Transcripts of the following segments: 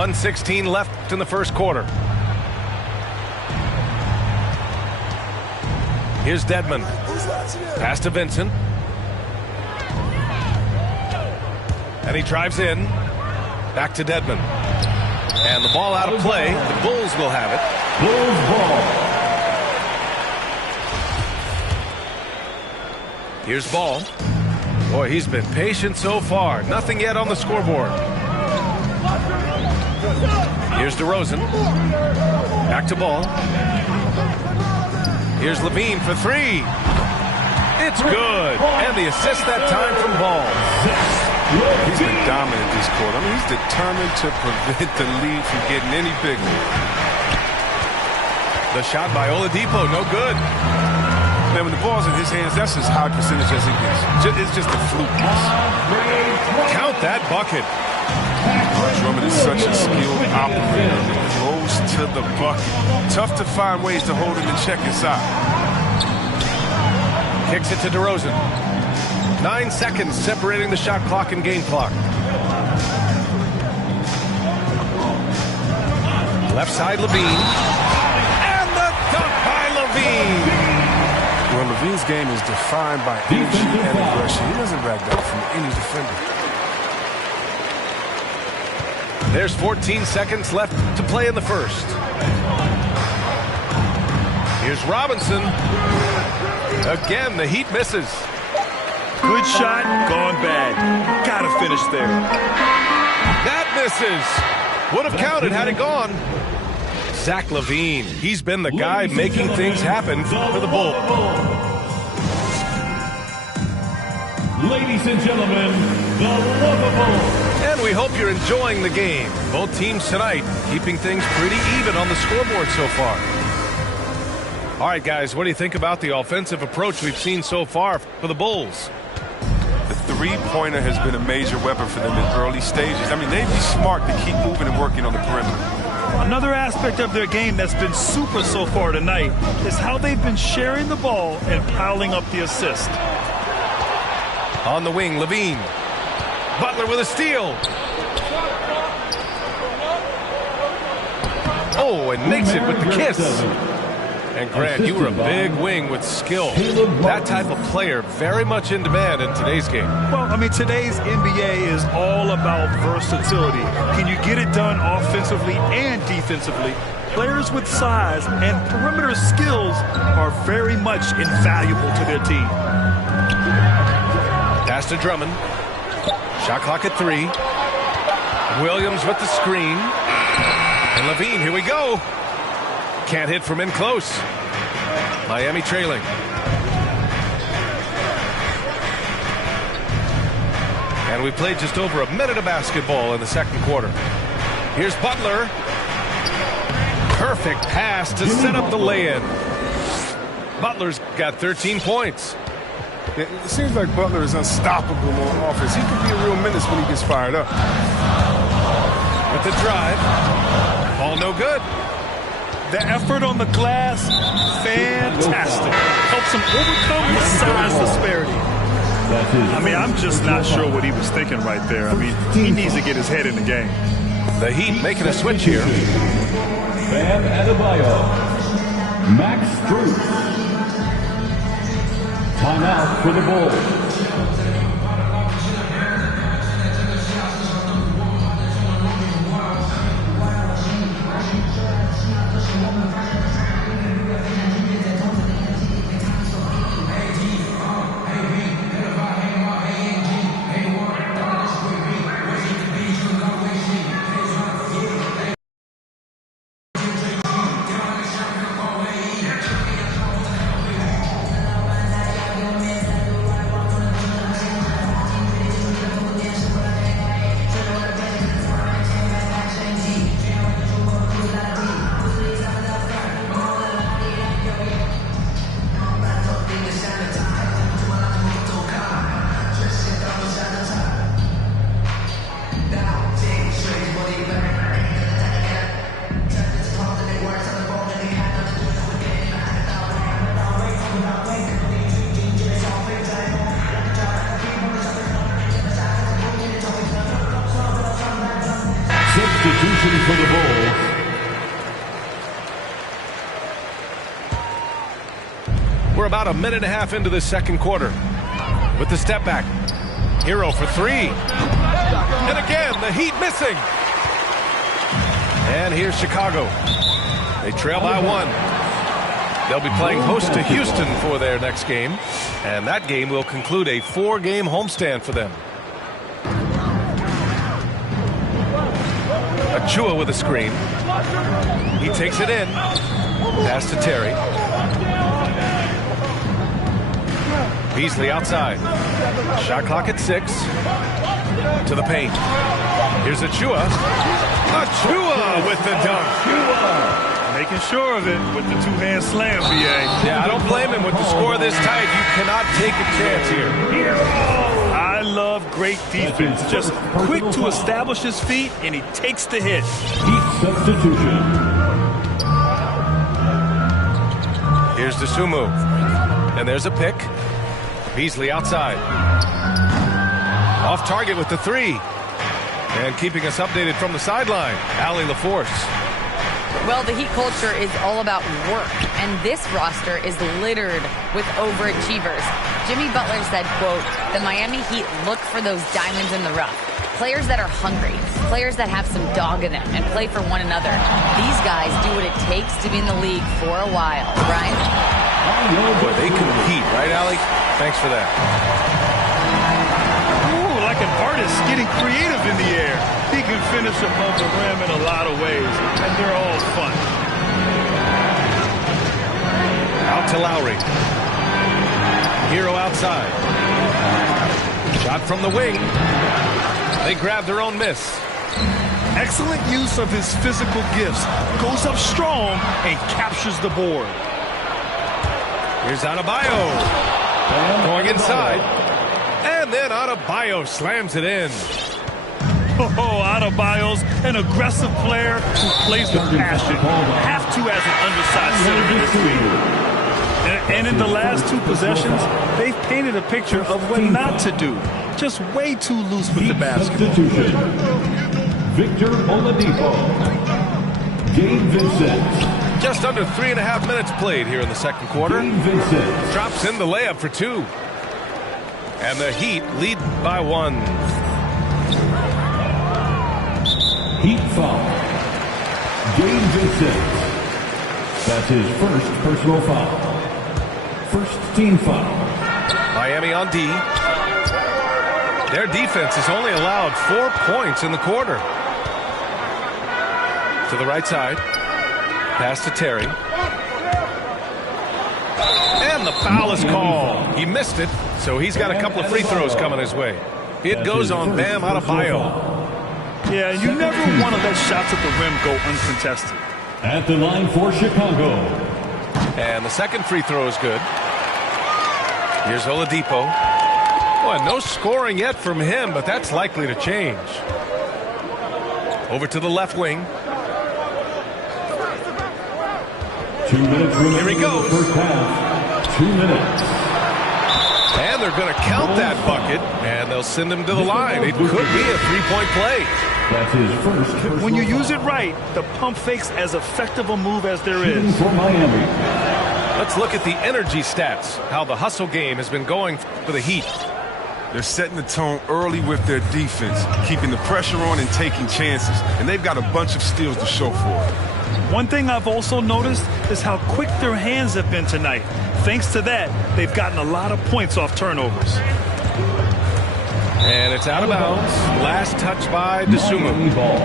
1:16 left in the first quarter. Here's Dedmon. Pass to Vincent. And he drives in. Back to Dedmon. And the ball out of play. The Bulls will have it. Bulls ball. Here's Ball. Boy, he's been patient so far. Nothing yet on the scoreboard. Here's DeRozan. Back to Ball. Here's Levine for three. It's good. And the assist that time from Ball. He's been dominant this quarter. I mean, he's determined to prevent the lead from getting any bigger. The shot by Oladipo, no good. Man, when the ball's in his hands, that's as high percentage as it gets. It's just a fluke. Count that bucket. Drummond is such a skilled operator. He goes to the bucket. Tough to find ways to hold him in check inside. Kicks it to DeRozan. 9 seconds separating the shot clock and game clock. Left side, Levine. And the dunk by Levine. Well, Levine's game is defined by energy and aggression. He doesn't back down from any defender. There's 14 seconds left to play in the first. Here's Robinson. Again, the Heat misses. Good shot, gone bad. Gotta finish there. That misses. Would have counted had it gone. Zach LaVine. He's been the guy making things happen for the Bulls. Ladies and gentlemen, the Lovables. And we hope you're enjoying the game. Both teams tonight keeping things pretty even on the scoreboard so far. All right, guys, what do you think about the offensive approach we've seen so far for the Bulls? The three-pointer has been a major weapon for them in early stages. I mean, they'd be smart to keep moving and working on the perimeter. Another aspect of their game that's been super so far tonight is how they've been sharing the ball and piling up the assist. On the wing, Levine. Butler with a steal. Oh, and makes it with the kiss. And Grant, you were a big wing with skill. That type of player very much in demand in today's game. Well, I mean, today's NBA is all about versatility. Can you get it done offensively and defensively? Players with size and perimeter skills are very much invaluable to their team. Pass to Drummond. Shot clock at 3. Williams with the screen. And Levine, here we go. Can't hit from in close. Miami trailing. And we played just over a minute of basketball in the second quarter. Here's Butler. Perfect pass to set up the lay-in. Butler's got 13 points. It seems like Butler is unstoppable on offense. He can be a real menace when he gets fired up. With the drive. Ball no good. The effort on the glass, fantastic. Helps him overcome the size disparity. I mean, I'm just not sure what he was thinking right there. I mean, he needs to get his head in the game. The Heat making a switch here. Bam Adebayo. Max Strus. Timeout for the Bulls. We're about a minute and a half into this second quarter. With the step back. Hero for three. And again, the Heat missing. And here's Chicago. They trail by one. They'll be playing host to Houston for their next game. And that game will conclude a 4-game homestand for them. Achua with a screen. He takes it in. Pass to Terry. Beasley outside. Shot clock at 6. To the paint. Here's Achua. Achua with the dunk. Making sure of it with the two-hand slam, B.A. Yeah, I don't blame him. With the score this tight, you cannot take a chance here. I love great defense. Just quick to establish his feet, and he takes the hit. Heat substitution. Here's Dosunmu. And there's a pick. Beasley outside. Off target with the three. And keeping us updated from the sideline, Allie LaForce. Well, the Heat culture is all about work, and this roster is littered with overachievers. Jimmy Butler said, quote, "The Miami Heat look for those diamonds in the rough. Players that are hungry, players that have some dog in them and play for one another. These guys do what it takes to be in the league for a while," right? Boy, they compete, right, Allie? Thanks for that. Ooh, like an artist getting creative in the air. He can finish above the rim in a lot of ways, and they're all fun. Out to Lowry. Hero outside. Shot from the wing. They grab their own miss. Excellent use of his physical gifts. Goes up strong and captures the board. Here's Adebayo. Going inside. And then Adebayo slams it in. Oh, Adebayo's an aggressive player who plays with passion. Have to as an undersized center this week. And in the last two possessions, they've painted a picture of what not to do. Just way too loose with the basketball. Substitution. Victor Oladipo. Gabe Vincent. Just under 3.5 minutes played here in the second quarter. Gabe Vincent. Drops in the layup for 2. And the Heat lead by 1. Heat foul. Gabe Vincent. That's his first personal foul. First team foul. Miami on D. Their defense has only allowed 4 points in the quarter. To the right side. Pass to Terry. And the foul is called. He missed it, so he's got a couple of free throws coming his way. It goes on Bam Adebayo. Yeah, you never want to let shots at the rim go uncontested. At the line for Chicago. And the second free throw is good. Here's Oladipo. Boy, no scoring yet from him, but that's likely to change. Over to the left wing. 2 minutes remaining. Here he goes. In the first half. 2 minutes. And they're going to count that bucket, and they'll send him to the line. It could be a three-point play. That's his first. When you use it right, the pump fake's as effective a move as there is. For Miami. Let's look at the energy stats, how the hustle game has been going for the Heat. They're setting the tone early with their defense, keeping the pressure on and taking chances. And they've got a bunch of steals to show for it. One thing I've also noticed is how quick their hands have been tonight. Thanks to that, they've gotten a lot of points off turnovers. And it's out of bounds. Last touch by Dosunmu. Ball.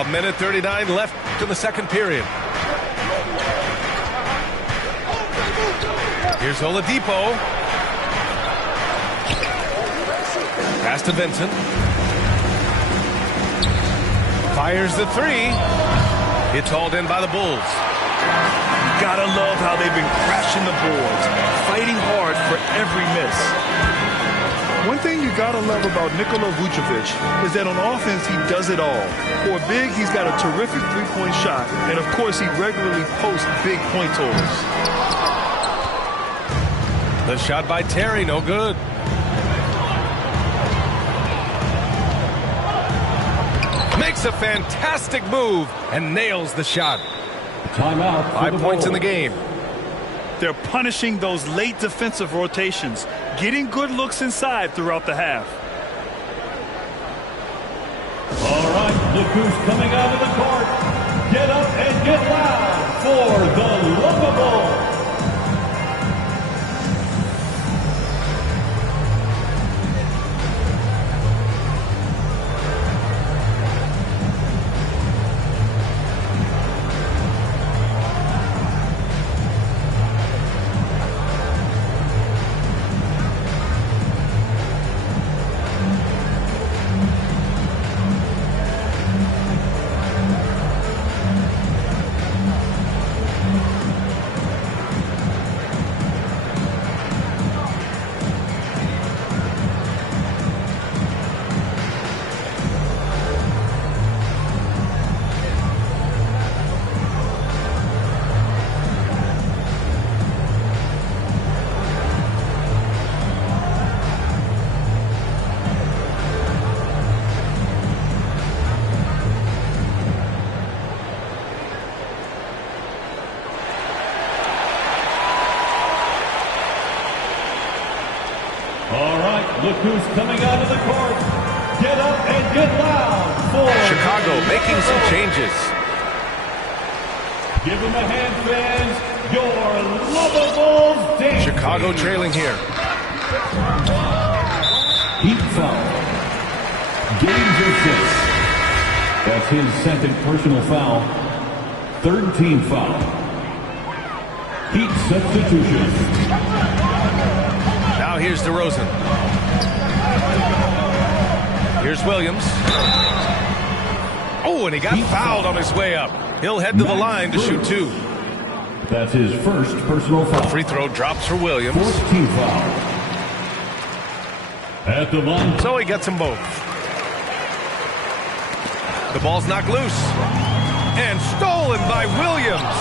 A minute 39 left to the second period. Here's Oladipo. Pass to Vincent. Fires the three. It's hauled in by the Bulls. You gotta love how they've been crashing the boards, fighting hard for every miss. One thing you gotta love about Nikola Vucevic is that on offense he does it all. For a big, he's got a terrific three-point shot, and of course he regularly posts big point totals. The shot by Terry, no good. makes a fantastic move and nails the shot. Timeout. 5 points in the game. They're punishing those late defensive rotations, getting good looks inside throughout the half. All right, look who's coming out of the court. Get up and get loud for the Lovables. Look who's coming out of the court. Get up and get loud for Chicago making some changes. Give them a hand, fans. Your Lovables dance. Chicago trailing here. Heat foul. Games are 6. That's his second personal foul. Third team foul. Heat substitution. Now here's DeRozan. Here's Williams. Oh, and he got fouled on his way up. He'll head to the line to shoot 2. That's his first personal foul. Free throw drops for Williams. Fourth team foul. At the line. So he gets them both. The ball's knocked loose. And stolen by Williams.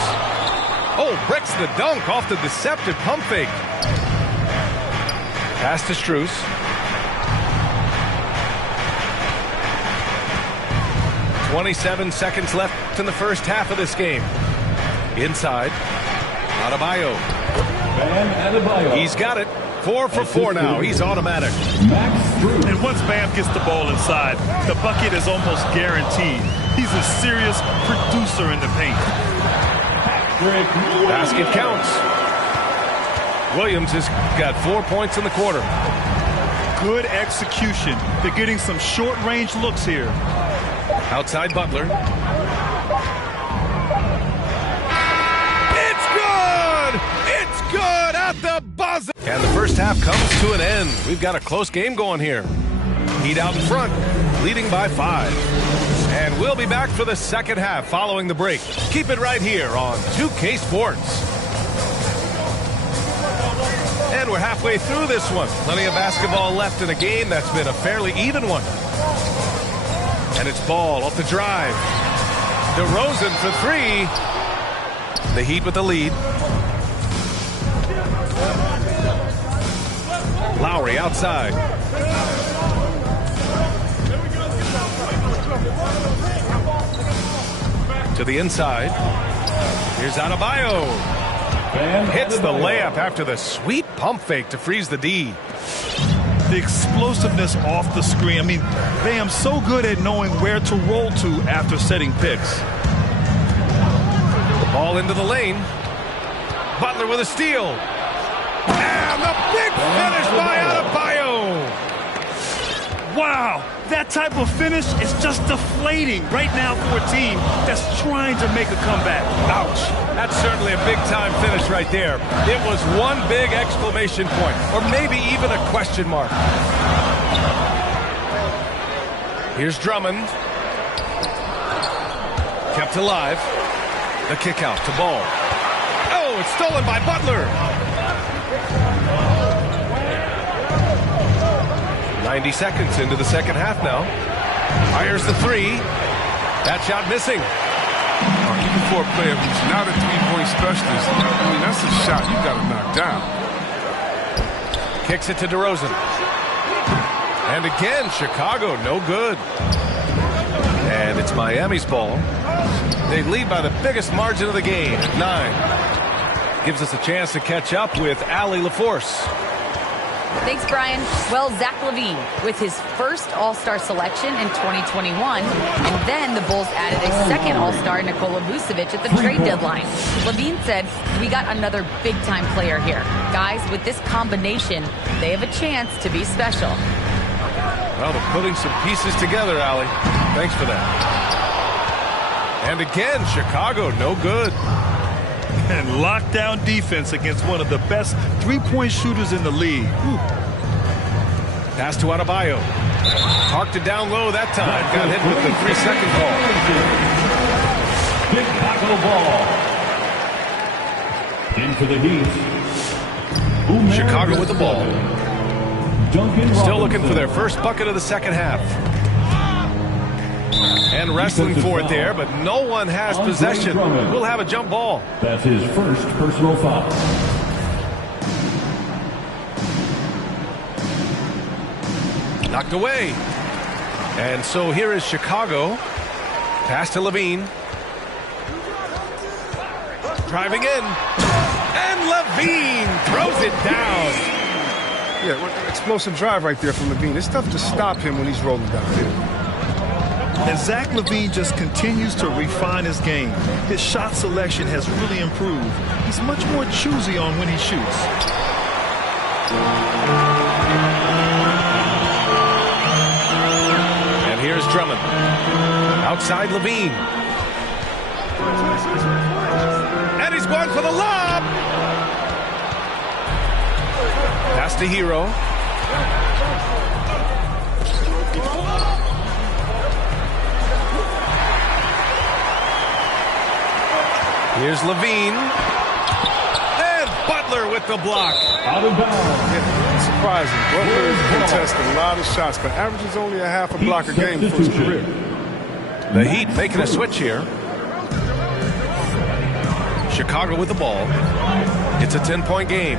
Oh, breaks the dunk off the deceptive pump fake. Pass to Strus. "27 seconds left in the first half of this game. Inside. Adebayo. Bam Adebayo. He's got it. 4 for 4 now. He's automatic. Max Strus. And once Bam gets the ball inside, the bucket is almost guaranteed. He's a serious producer in the paint. Basket counts. Williams has got 4 points in the quarter. Good execution. They're getting some short-range looks here. Outside Butler. It's good! It's good at the buzzer! And the first half comes to an end. We've got a close game going here. Heat out in front, leading by 5. And we'll be back for the second half following the break. Keep it right here on 2K Sports. And we're halfway through this one. Plenty of basketball left in a game that's been a fairly even one. And it's Ball off the drive. DeRozan for 3. The Heat with the lead. Lowry outside. To the inside. Here's Adebayo. Hits the layup after the sweet pump fake to freeze the D. The explosiveness off the screen. I mean, Bam's so good at knowing where to roll to after setting picks. The ball into the lane. Butler with a steal. And the big finish by Adebayo. Wow, that type of finish is just deflating right now for a team that's trying to make a comeback. Ouch. That's certainly a big-time finish right there. It was one big exclamation point, or maybe even a question mark. Here's Drummond. Kept alive. The kick out to Ball. Oh, it's stolen by Butler. 90 seconds into the second half now. Fires the 3. That shot missing. Even for a player who's not a three-point specialist, I mean, that's a shot you got to knock down. Kicks it to DeRozan. And again, Chicago, no good. And it's Miami's ball. They lead by the biggest margin of the game, 9. Gives us a chance to catch up with Allie LaForce. Thanks, Brian. Well, Zach LaVine with his first All-Star selection in 2021, and then the Bulls added a second All-Star, Nikola Vucevic, at the trade deadline. LaVine said, "We got another big-time player here. Guys, with this combination, they have a chance to be special." Well, they're putting some pieces together, Allie. Thanks for that. And again, Chicago, no good. And lockdown defense against one of the best three-point shooters in the league. Whew. Pass to Adebayo. Parked it down low that time. Got hit with the 3-second call. Chicago ball. Into the Heat. Chicago with the ball. Duncan Still looking Robinson. for their first bucket of the second half. And wrestling for it there, but no one has possession. We'll have a jump ball. That's his first personal foul. Knocked away. And so here is Chicago. Pass to LaVine. Driving in. And LaVine throws it down. Yeah, explosive drive right there from LaVine. It's tough to stop him when he's rolling downhill. And Zach LaVine just continues to refine his game. His shot selection has really improved. He's much more choosy on when he shoots. And here's Drummond. Outside LaVine. And he's going for the lob. Pass to Hero. Here's LaVine. And Butler with the block. Out of bounds. Yeah, surprising. Butler is contesting a lot of shots, but averages only a half a block a game for his career. The Heat making a switch here. Chicago with the ball. It's a 10-point game.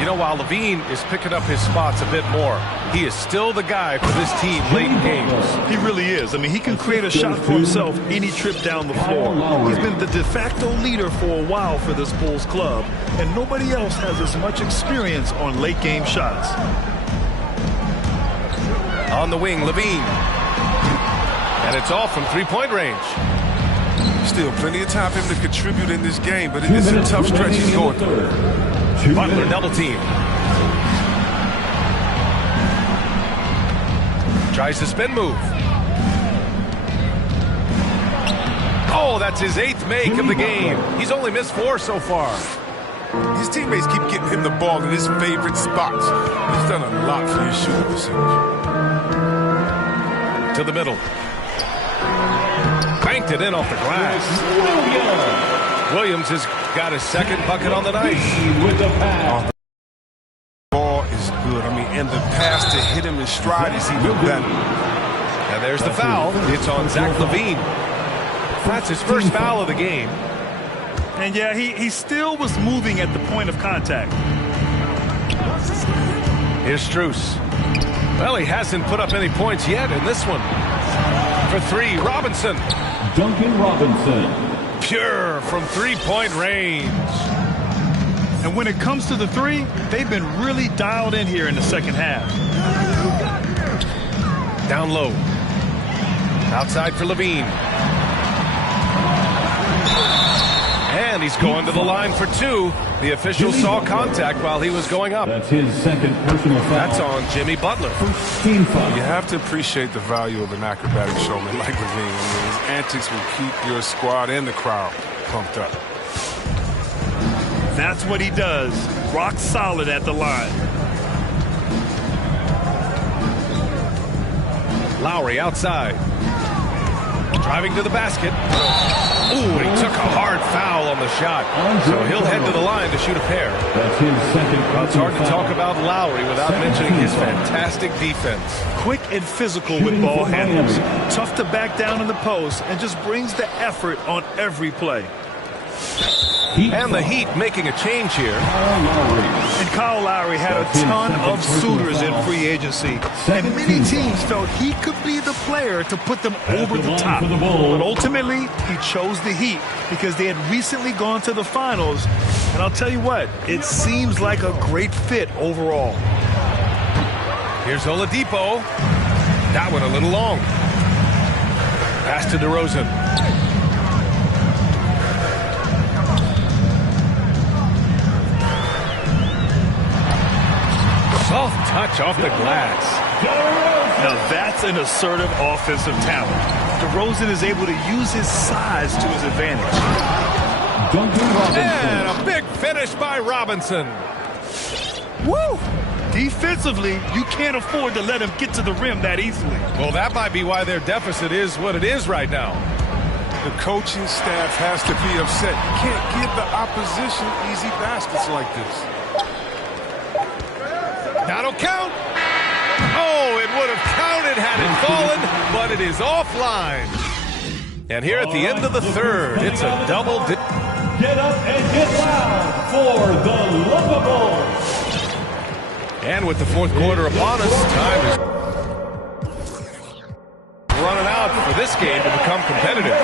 You know, while LaVine is picking up his spots a bit more, he is still the guy for this team late in games. He really is. I mean, he can create a shot for himself any trip down the floor. He's been the de facto leader for a while for this Bulls club, and nobody else has as much experience on late game shots. On the wing, LaVine. And it's off from three-point range. Still plenty of time for him to contribute in this game, but it is a tough stretch he's going through. Butler double team. Tries to spin move. Oh, that's his 8th make of the game. He's only missed 4 so far. His teammates keep getting him the ball in his favorite spots. He's done a lot for his shooting percentage. To the middle. Banked it in off the glass. Williams has got his second bucket on the night. With the pass. The ball is good. I mean, and the pass to hit him in stride is even better. And there's the foul. It's on Zach LaVine. That's his first foul of the game. And yeah, he still was moving at the point of contact. Here's Strus. Well, he hasn't put up any points yet in this one. For 3, Robinson. Duncan Robinson. Pure from three-point range. And when it comes to the three, they've been really dialed in here in the second half. Down low. Outside for LaVine. And he's going to the line for 2. The official saw contact while he was going up. That's his second personal foul. That's on Jimmy Butler. Team foul. You have to appreciate the value of an acrobatic showman like LaVine. I mean, his antics will keep your squad and the crowd pumped up. That's what he does. Rock solid at the line. Lowry outside. Driving to the basket. Ooh, he took a hard foul on the shot. So he'll head to the line to shoot a pair. That's his second. Well, it's hard to talk about Lowry without mentioning his fantastic defense. Quick and physical with ball handles. Tough to back down in the post and just brings the effort on every play. And the Heat making a change here. And Kyle Lowry had a ton of suitors in free agency. And many teams felt he could be the player to put them over the top. But ultimately, he chose the Heat because they had recently gone to the finals. And I'll tell you what, it seems like a great fit overall. Here's Oladipo. That one a little long. Pass to DeRozan. Soft touch off the glass. Now that's an assertive offensive talent. DeRozan is able to use his size to his advantage. And a big finish by Robinson. Woo! Defensively, you can't afford to let him get to the rim that easily. Well, that might be why their deficit is what it is right now. The coaching staff has to be upset. You can't give the opposition easy baskets like this. That'll count. Oh, it would have counted had it fallen, but it is offline. And here at the end of the third, it's a double. Get up and get loud for the Lungables. And with the fourth quarter upon us, time is running out for this game to become competitive.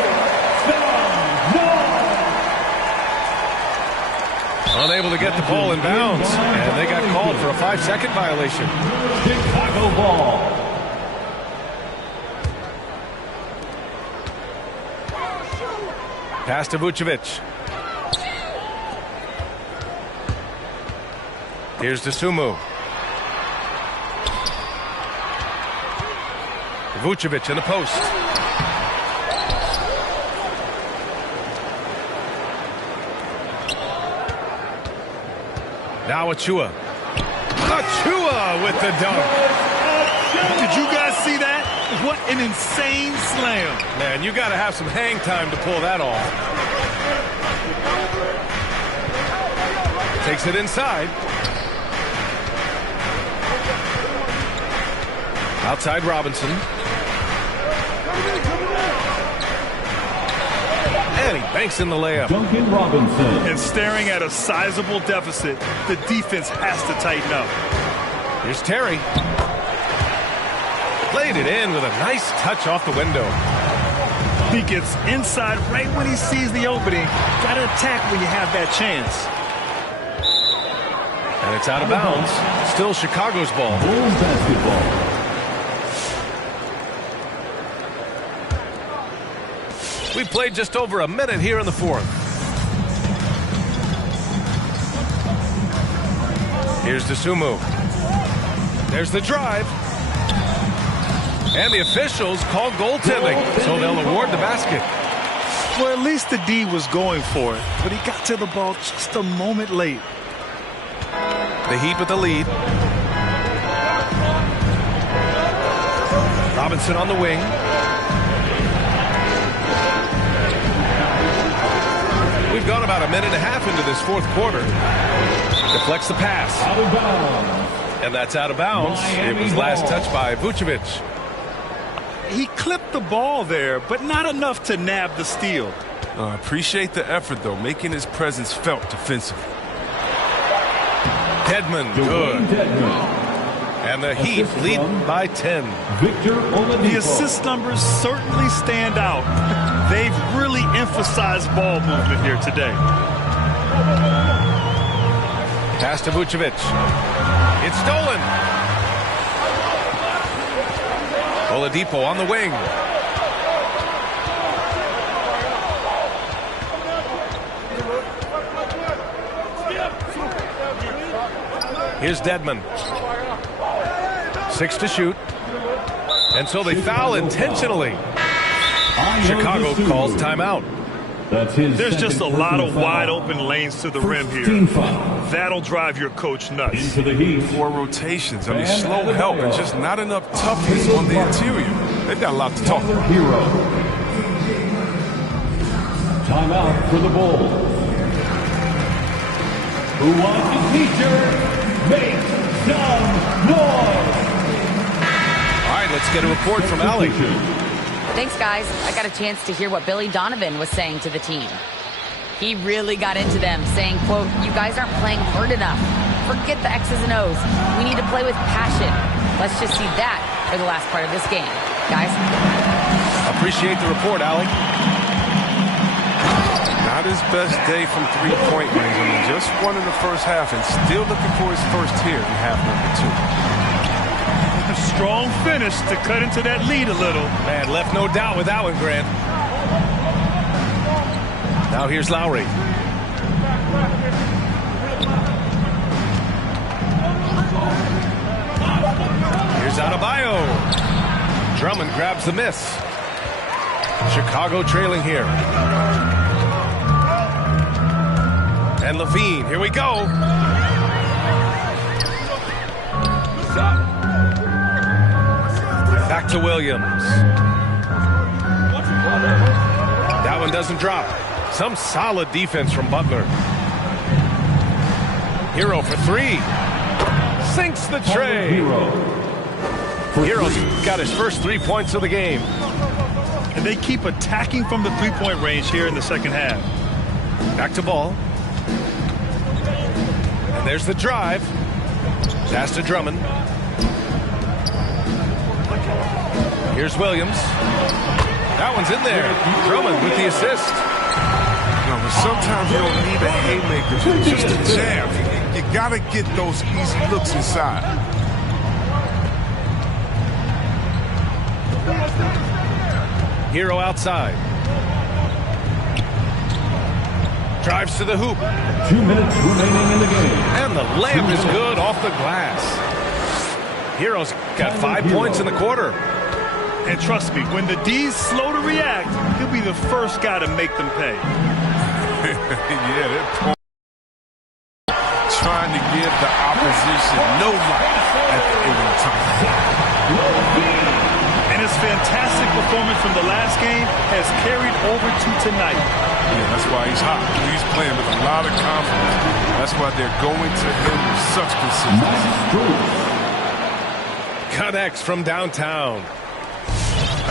Unable to get the ball in bounds, and they got called for a 5-second violation. Chicago ball. Pass to Vucevic. Here's Dosunmu. Vucevic in the post. Now Achua. Achua with the dunk. Did you guys see that? What an insane slam. Man, you got to have some hang time to pull that off. Takes it inside. Outside Robinson. And he banks in the layup. Duncan Robinson. And staring at a sizable deficit, the defense has to tighten up. Here's Terry. Played it in with a nice touch off the window. He gets inside right when he sees the opening. Got to attack when you have that chance. And it's out of bounds. Still Chicago's ball. Bulls basketball. We played just over a minute here in the fourth. Here's Dosunmu. There's the drive. And the officials call goaltending, so they'll award the basket. Well, at least the D was going for it, but he got to the ball just a moment late. The Heat with the lead. Robinson on the wing. We've gone about a minute and a half into this fourth quarter. Deflects the pass. Out of bounds. And that's out of bounds. It was last touched by Vucevic. He clipped the ball there, but not enough to nab the steal. Appreciate the effort, though, making his presence felt defensively. Dedmon, good. And the Heat lead by 10. Victor Oladipo. The assist numbers certainly stand out. They've really emphasized ball movement here today. Pass to Vucevic. It's stolen. Oladipo on the wing. Here's Dedmon. 6 to shoot. And so they foul intentionally. Chicago calls timeout. There's just a lot of wide open lanes to the rim here. That'll drive your coach nuts. Four rotations. I mean, slow help and just not enough toughness on the interior. They've got a lot to talk about. Timeout for the Bulls. Who wants to feature? Make some noise. All right, let's get a report from Allie. Thanks, guys. I got a chance to hear what Billy Donovan was saying to the team. He really got into them, saying, quote, "You guys aren't playing hard enough. Forget the X's and O's. We need to play with passion." Let's just see that for the last part of this game. Guys? Appreciate the report, Allie. Not his best day from three-point range. I mean, just won in the first half and still looking for his first here in half number 2. A strong finish to cut into that lead a little. Man, left no doubt with that one, Grant. Now here's Lowry. Here's Adebayo. Drummond grabs the miss. Chicago trailing here. And Levine, here we go. Back to Williams. That one doesn't drop. Some solid defense from Butler. Hero for three. Sinks the tray. Hero's got his first 3 points of the game. And they keep attacking from the three-point range here in the second half. Back to Ball. And there's the drive. Pass to Drummond. Here's Williams. That one's in there. Drummond with the assist. No, but sometimes you don't need a haymaker, just a jab. You got to get those easy looks inside. Hero outside. Drives to the hoop. 2 minutes remaining in the game. And the layup is good off the glass. Hero's got 5 points in the quarter. And trust me, when the D's slow to react, he'll be the first guy to make them pay. Yeah, they're trying to give the opposition no life at the end of the time. And his fantastic performance from the last game has carried over to tonight. Yeah, that's why he's hot. He's playing with a lot of confidence. That's why they're going to him with such consistency. Connects from downtown.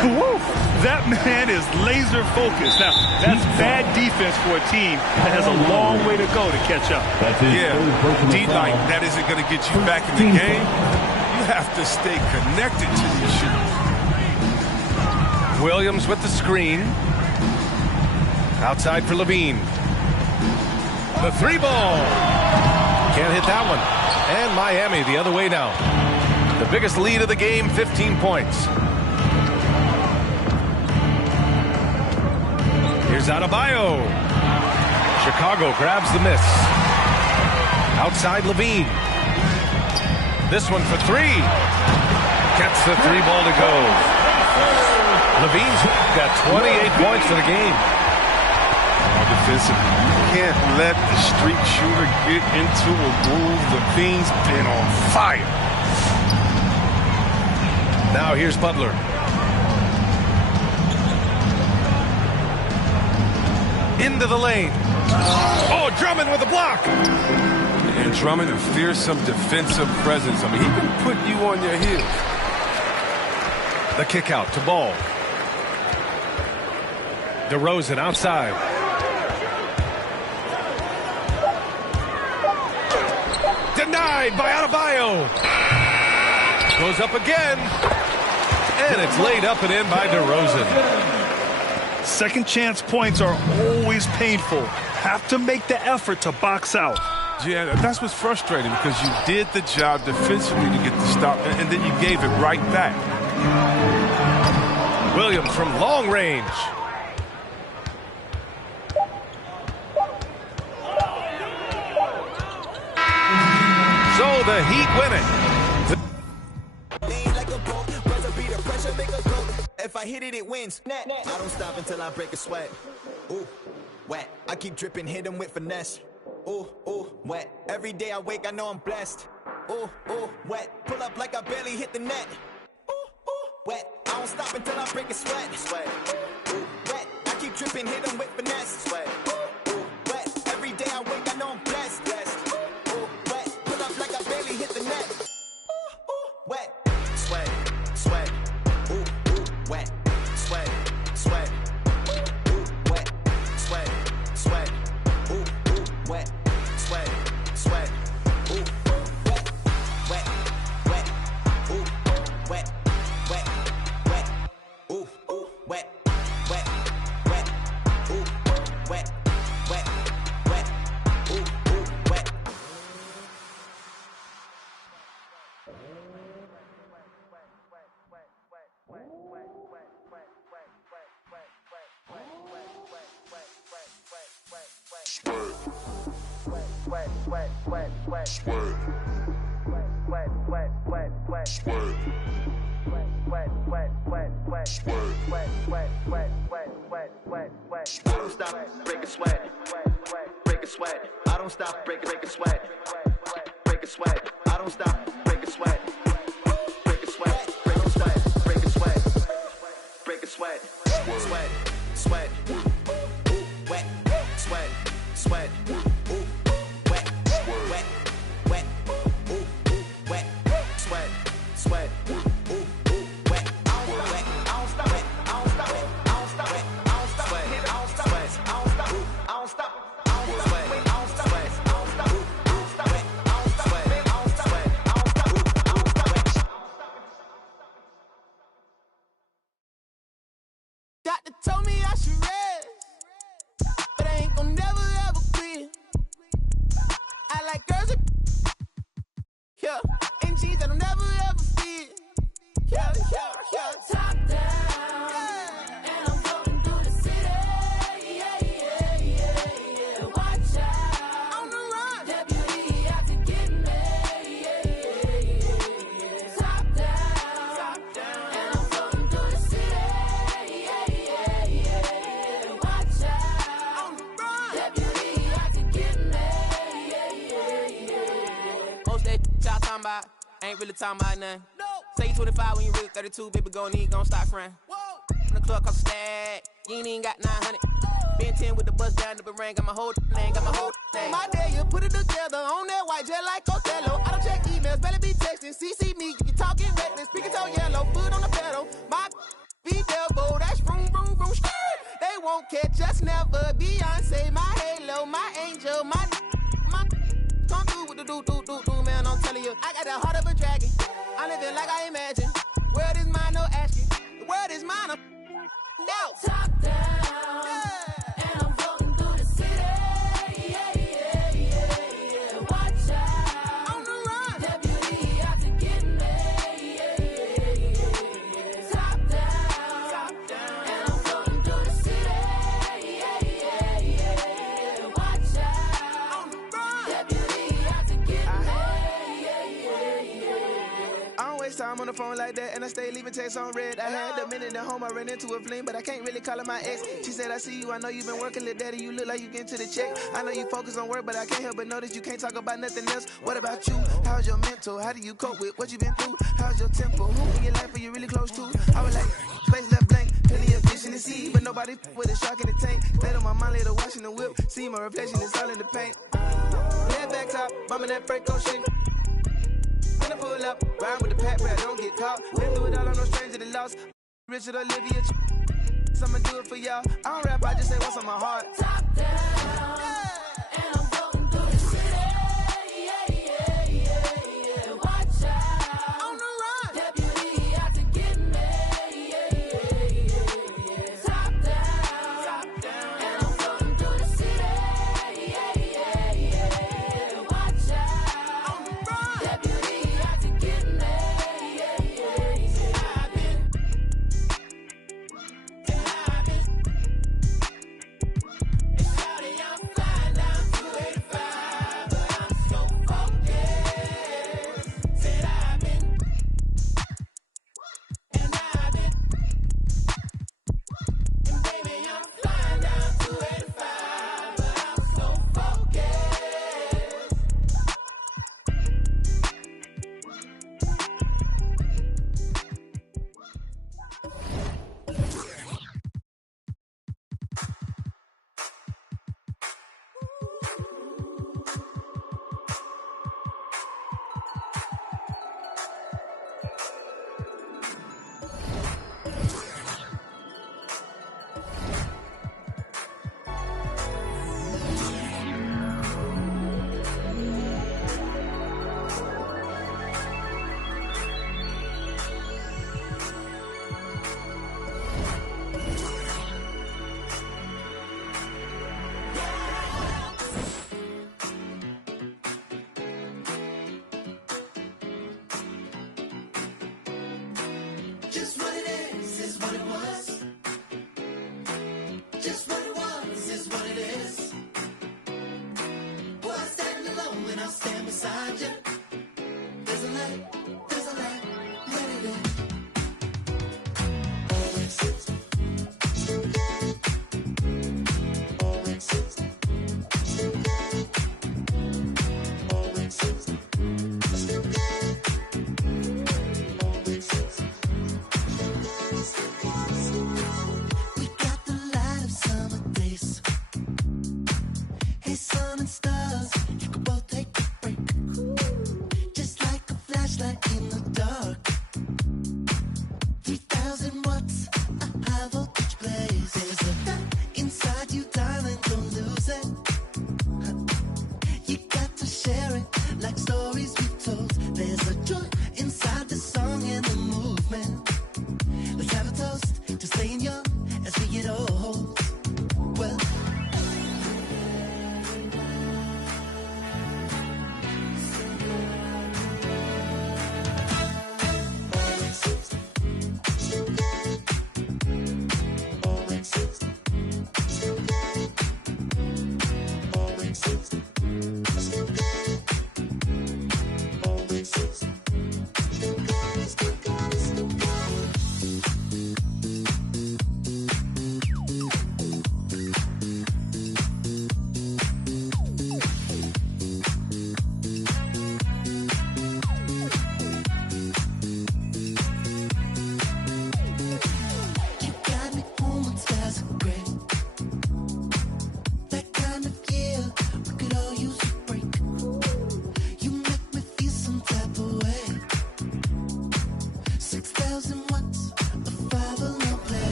Woo! That man is laser focused. Now, that's bad defense for a team that has a long way to go to catch up. Yeah, D-Light, that isn't going to get you back in the game. You have to stay connected to these shooters. Williams with the screen. Outside for Levine. The three ball. Can't hit that one. And Miami the other way now. The biggest lead of the game, 15 points. Here's Adebayo. Chicago grabs the miss. Outside Levine. This one for three. Gets the three ball to go. Levine's got 28 points for the game. Defensively, you can't let the street shooter get into a groove. Levine's been on fire. Now here's Butler. Into the lane. Oh, Drummond with a block. And Drummond, a fearsome defensive presence. I mean, he can put you on your heels. The kick out to Ball. DeRozan outside. Denied by Adebayo. Goes up again. And it's laid up and in by DeRozan. Second chance points are always painful. Have to make the effort to box out. Yeah, that's what's frustrating because you did the job defensively to get the stop, and then you gave it right back. Williams from long range. So the Heat win it. If I hit it, it wins. I don't stop until I break a sweat. Ooh, wet. I keep dripping, hit him with finesse. Ooh, ooh, wet. Every day I wake, I know I'm blessed. Ooh, ooh, wet. Pull up like I barely hit the net. Ooh, ooh, wet. I don't stop until I break a sweat. Sweat. Ooh, wet. I keep dripping, hit him with finesse. Sweat. Ooh, wet. Every day I wake, I know I'm blessed. Ooh, ooh, wet. Pull up like I barely hit the net. Ooh, ooh, wet. Sweat, sweat. Ooh, ooh, wet. Sweat, sweat. Ooh, ooh, wet. Sweat, sweat. wet, wet, wet, ooh, wet, wet, wet, ooh, wet. I don't stop breaking sweat, breaking sweat. I don't stop breaking sweat, breaking sweat. I don't stop breaking sweat, breaking sweat, breaking sweat, breaking sweat, breaking sweat, sweat, sweat, ooh, wet, sweat, sweat, ooh, wet, wet, wet, ooh, wet, sweat, sweat, ooh, wet, wet. I don't stop it, I don't stop it, I don't stop it, I don't stop it, I don't stop it, I don't stop it, I don't stop it. Doctor told me I should rest, but I ain't gon' never ever quit. I like girls with, yeah, and jeans that'll never ever fit. Yeah, yeah, yeah. Top down, yeah. And I'm floating through the city. Yeah, yeah, yeah, yeah. Watch out, on the run. Deputy out to get me. Yeah, yeah, yeah, yeah. Top down, and I'm floating through the city. Yeah, yeah, yeah. Watch out, on the run. Deputy out to get me. Yeah, yeah, yeah. Most that y'all talking about ain't really talking about nothing. Say you 25 when you really 32, baby, gon' stop frontin'. From the club cost a stack, you ain't even got 900. Been 10 with the bus down the barang, got my whole thing, got my whole thing. My day, you put it together on that white jet like Costello. I don't check emails, better be texting. CC me, you talking reckless, speaking toe yellow, foot on the pedal. My be devil, that's vroom, vroom, vroom, skirt. They won't catch us never. Beyonce, my halo, my angel, my come through with the do, man, I'm telling you. I got the heart of a dragon. I live it like I imagine. World is mine, no asking. The world is mine, now. Top down, yeah. And I'm floating through the city. Yeah, yeah, yeah, yeah. Watch out, on the run. Deputy out to get me. Yeah, yeah, yeah, yeah. Top down, and I'm floating through the city. Yeah, yeah, yeah, yeah. Watch out, on the run. Deputy out to get me. Yeah, yeah, yeah. I don't waste time on the phone like that, and I stay leaving texts on red. I had a minute at home, I ran into a fling, but I can't really call her my ex. She said, I see you, I know you've been working, little daddy, you look like you getting to the check. I know you focus on work, but I can't help but notice you can't talk about nothing else. What about you? How's your mental? How do you cope with what you been through? How's your tempo? Who in your life are you really close to? I was like, space left blank, plenty of fish in the sea, but nobody with a shark in the tank. Stayed on my mind later, washing the whip, see my reflection, it's all in the paint. Head back top, bumping that Franco shit. Gonna pull up, ride with the pack, but I don't get caught. Been through it all, I'm no stranger to loss. Richard Olivia, I'ma do it for y'all. I don't rap, I just say what's on my heart. Top down, yeah. And I'm floating through the city. Yeah, yeah, yeah, yeah. Watch out, on the run. Deputy out to get me. Yeah, yeah, yeah, yeah. Top down, and I'm floating through the city. Yeah, yeah, yeah. Watch out, on the run. Deputy out to get me. Yeah, yeah, yeah. I've been. And shawty, I'm fly. to staying young as we get old. Well,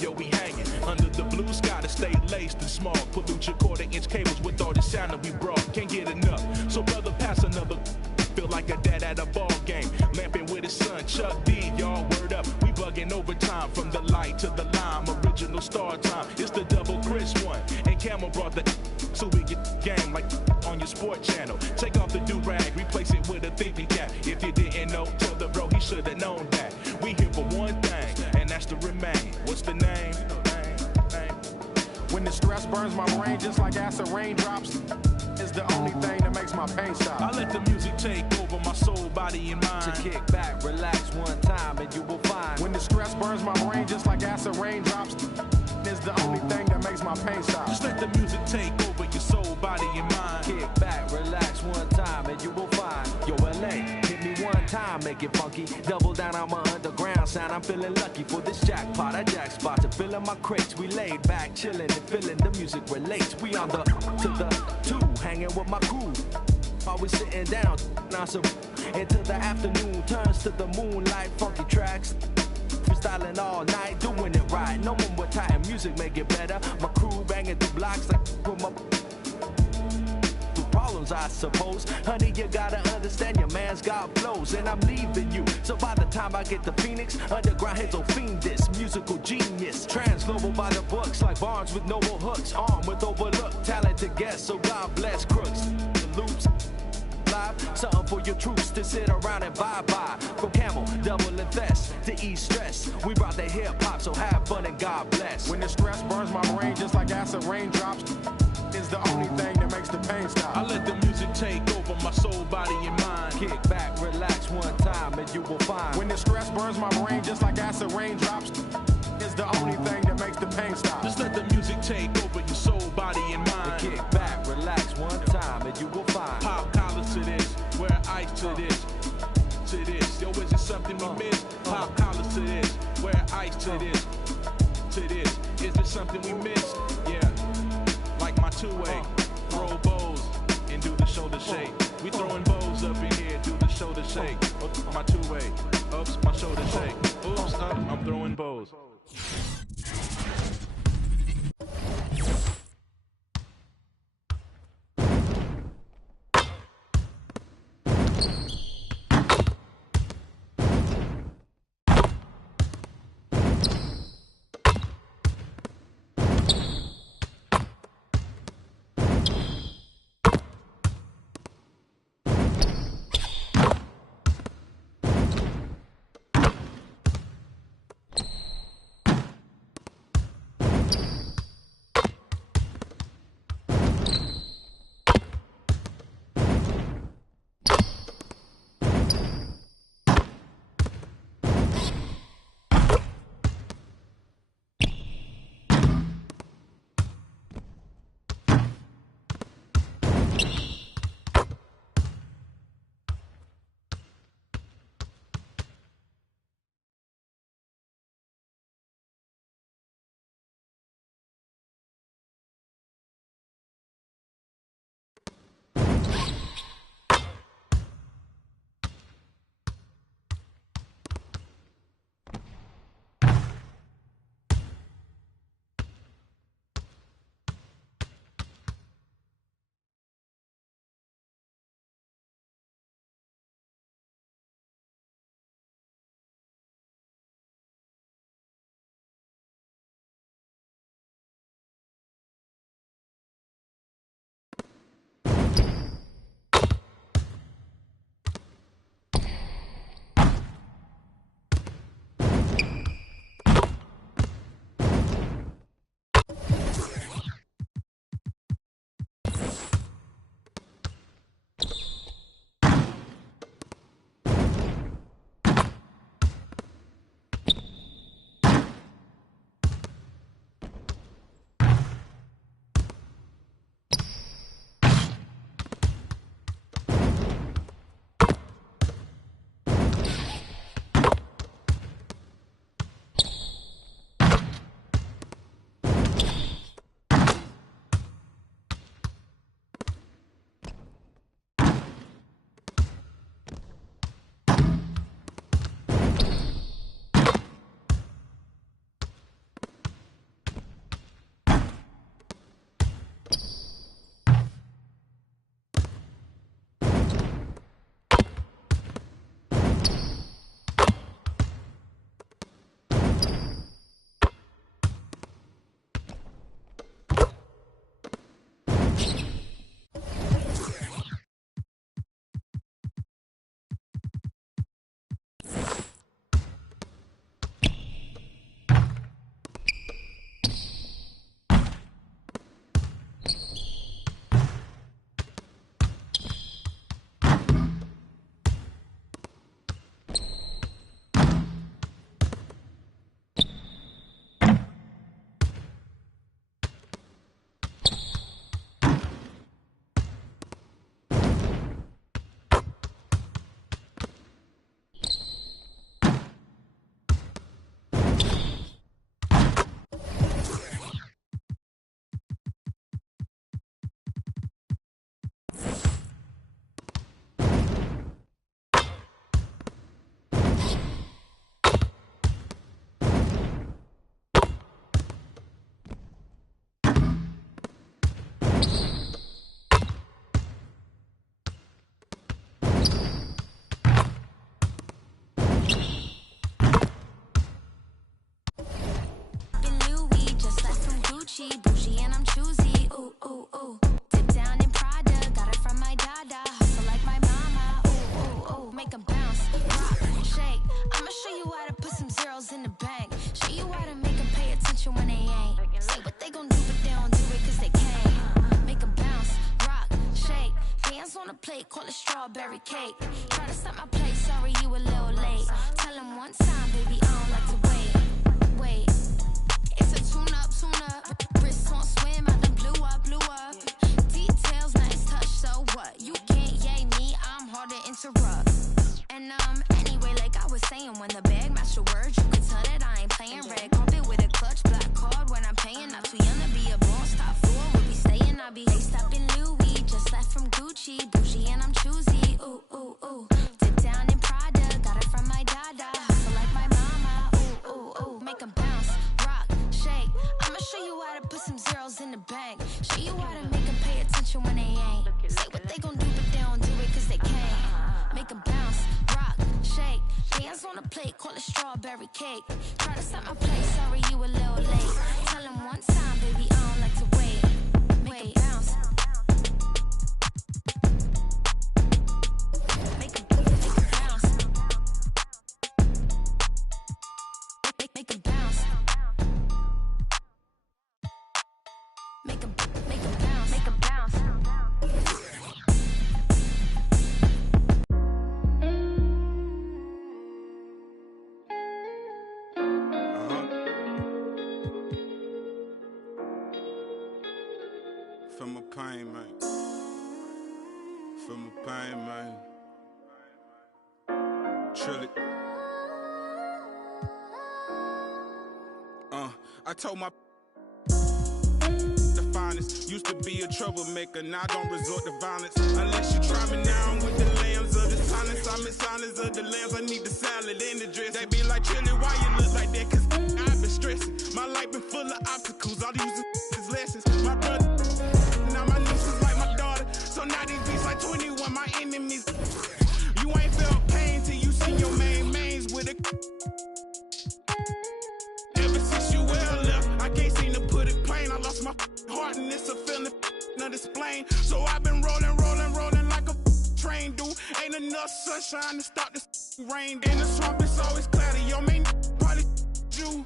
yo, we hanging under the blue sky to stay laced and small. Pollute your quarter-inch cables with all the sound that we brought. Can't get enough, so brother, pass another. Feel like a dad at a ball game, lamping with his son Chuck D. Y'all word up, we bugging overtime from the light to the lime. Original star time, it's the double Chris one, and Camel brought the so we get game like on your sport channel. Take off the do-rag, replace it with a thinking cap. If you didn't know, tell the bro he should have known that. We here for one thing, and that's to remain. What's the name? When the stress burns my brain just like acid raindrops, is the only thing that makes my pain stop. I let the music take over my soul, body, and mind. To kick back, relax one time, and you will find. When the stress burns my brain just like acid raindrops, is the only thing that makes my pain stop. Just let the music take over your soul, body, and mind. Kick back, relax one time, and you will find. Yo, LA, hit me one time, make it funky. Double down on my underground sound. I'm feeling lucky for this jackpot. I jack spots are filling my crates. We laid back, chilling and feeling the music relates. We on the to the two, hanging with my crew. Always sitting down, until the afternoon turns to the moonlight. Funky tracks, freestyling all night, doing it right. No one with tight music, make it better. My crew banging through blocks like from up. Problems, I suppose. Honey, you gotta understand your man's got flows, and I'm leaving you. So by the time I get to Phoenix, underground hits will fiend this musical genius. Trans-global by the books, like Barnes with noble hooks, armed with overlooked talented guests. So God bless crooks, the loops. Live, something for your troops to sit around and vibe by. From Camel, double and Fest to ease stress. We brought the hip hop, so have fun and God bless. When the stress burns my brain just like acid raindrops, is the only thing that makes the pain stop. I let the music take over my soul, body, and mind. Kick back, relax one time, and you will find. When the stress burns my brain just like acid raindrops, is the only thing that makes the pain stop. Just let the music take over your soul, body, and mind. Kick back, relax one time, and you will find. Pop collars to this, wear ice to this, to this. Yo, is it something we miss? Pop collars to this, wear ice to this, to this. Is it something we miss? Yeah. Like my two-way, throw bows and do the shoulder shake. We throwing bows up in here, do the shoulder shake. Oops, my two-way, oops, my shoulder shake. Oops, I'm throwing bows. Hands on the plate, call it strawberry cake. Try to stop my plate, sorry you a little late. Tell him one time, baby, I don't like to wait. It's a tune up. Wrist on swim, I done blew up. Details, nice touch, so what? You can't yay me, I'm hard to interrupt. And anyway, like I was saying, when the bag match your words, you can tell that I ain't playing. Red carpet with a clutch, black card when I'm paying. Not too young to be a boss, top floor, we'll be staying. I be laced up in Louis, just left from Gucci, bougie and I'm choosy. Ooh, ooh, ooh. Dip down in Prada, got it from my dada. Hustle like my mama. Ooh, ooh, ooh. Make 'em bounce, rock, shake. I'ma show you how to put some zeros in the bank. Show you how to make 'em pay attention when they ain't. Say what they gon' do, but they don't do it 'cause they can't. Make 'em bounce, rock, shake. Hands on the plate, call it strawberry cake. Try to stop my plate, sorry you a little late. Tell him one time, baby, I don't like to wait. Make 'em bounce. Make 'em bounce. Make 'em bounce. Make 'em bounce. Make 'em bounce. Feel my pain, man. Feel my pain, man. Trill it. I told my the finest used to be a troublemaker. Now don't resort to violence unless you try me now. I'm with the lambs of the silence. I'm in silence of the lambs. I need the salad and the dress. They be like, Trilly, why you look like that? 'Cause I've been stressing. My life been full of obstacles. All these is lessons. My brother, now my niece is like my daughter. So now these beats like 21, my enemies. You ain't felt pain till you see your mains with a. Ever since you well left, I can't seem to put it plain. I lost my heart and it's a feeling not explain. So I've been rolling like a train, dude. Ain't enough sunshine to stop this rain. In the swamp, it's always cloudy. Your main probably you.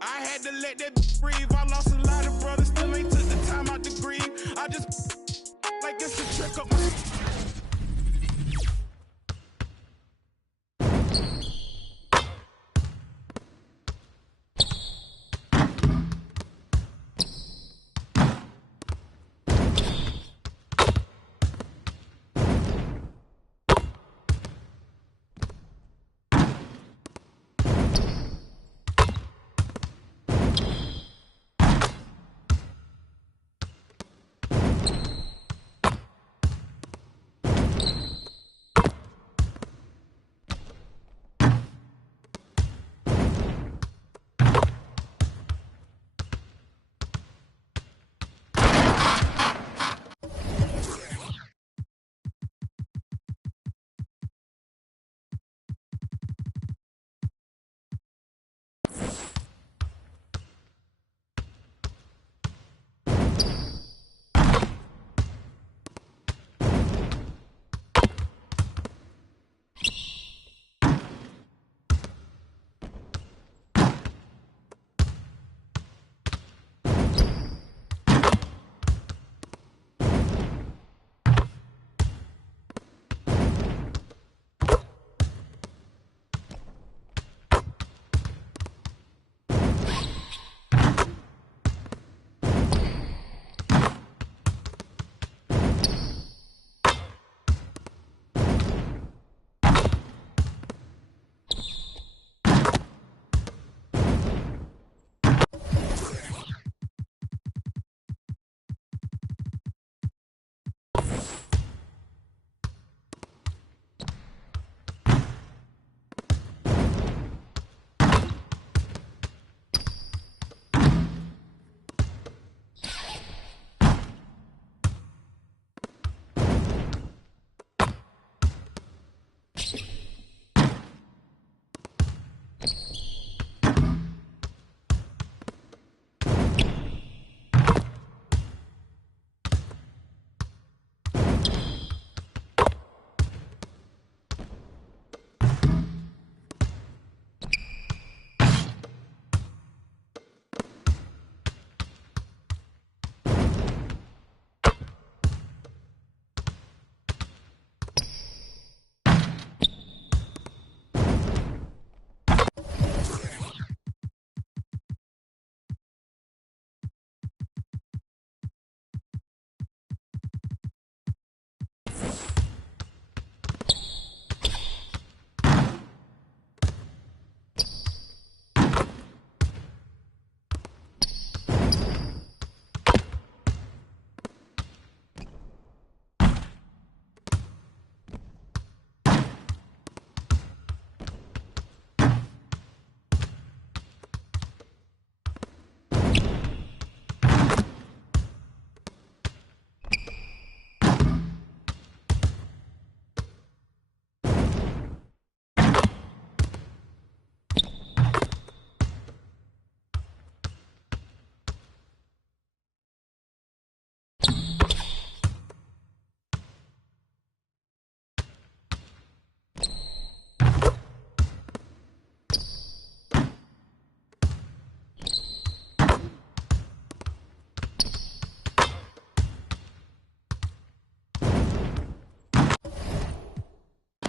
I had to let that breathe. I lost a lot of brothers, still ain't took the time out to grieve. I just like it's a trick up my.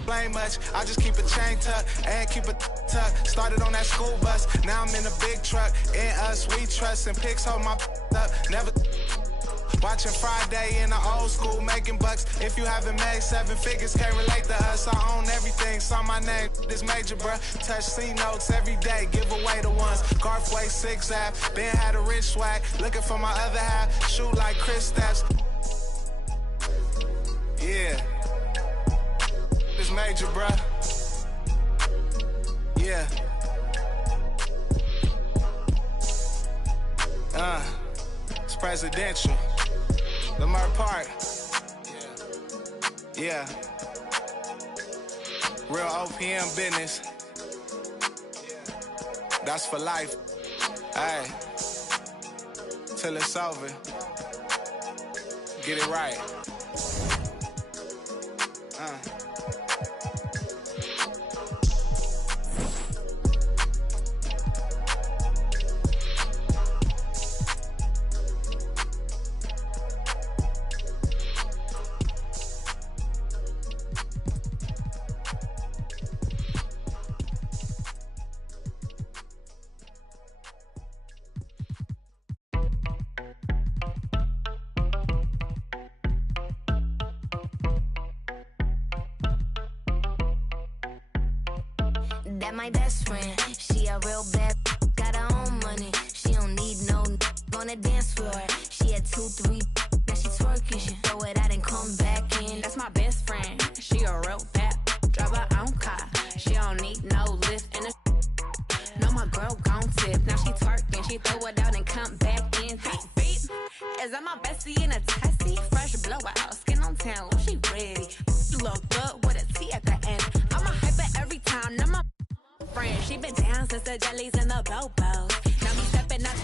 blame much. I just keep a chain tucked and keep a tuck. Started on that school bus, now I'm in a big truck. In us, we trust, and pics hold my up. Never watching Friday in the old school, making bucks. If you haven't made 7 figures, can't relate to us. I own everything, saw my name, this major, bruh. Touch C notes every day, give away the ones. Garfway 6 Ave, been had a rich swag. Looking for my other half, shoot like Chris Steps. Yeah, this major, bruh. Yeah. It's presidential. Lamar Park. Yeah. Real OPM business. That's for life. Hey. Till it's over. Get it right. That my best friend, she a real bad, got her own money. She don't need no on the dance floor. She had 2, 3, now she twerking. She throw it out and come back in. That's my best friend, she a real bad, drive her own car. She don't need no lift in the. No, my girl gon' tip. Now she twerking, she throw it out and come back in. Beep, beep. Is that my bestie in a testy? Fresh blowout, skin on town, she ready. Look good with a T at the end. I'm a hyper every time, now my friend. She been down since the jellies and the bobos. Now me stepping up.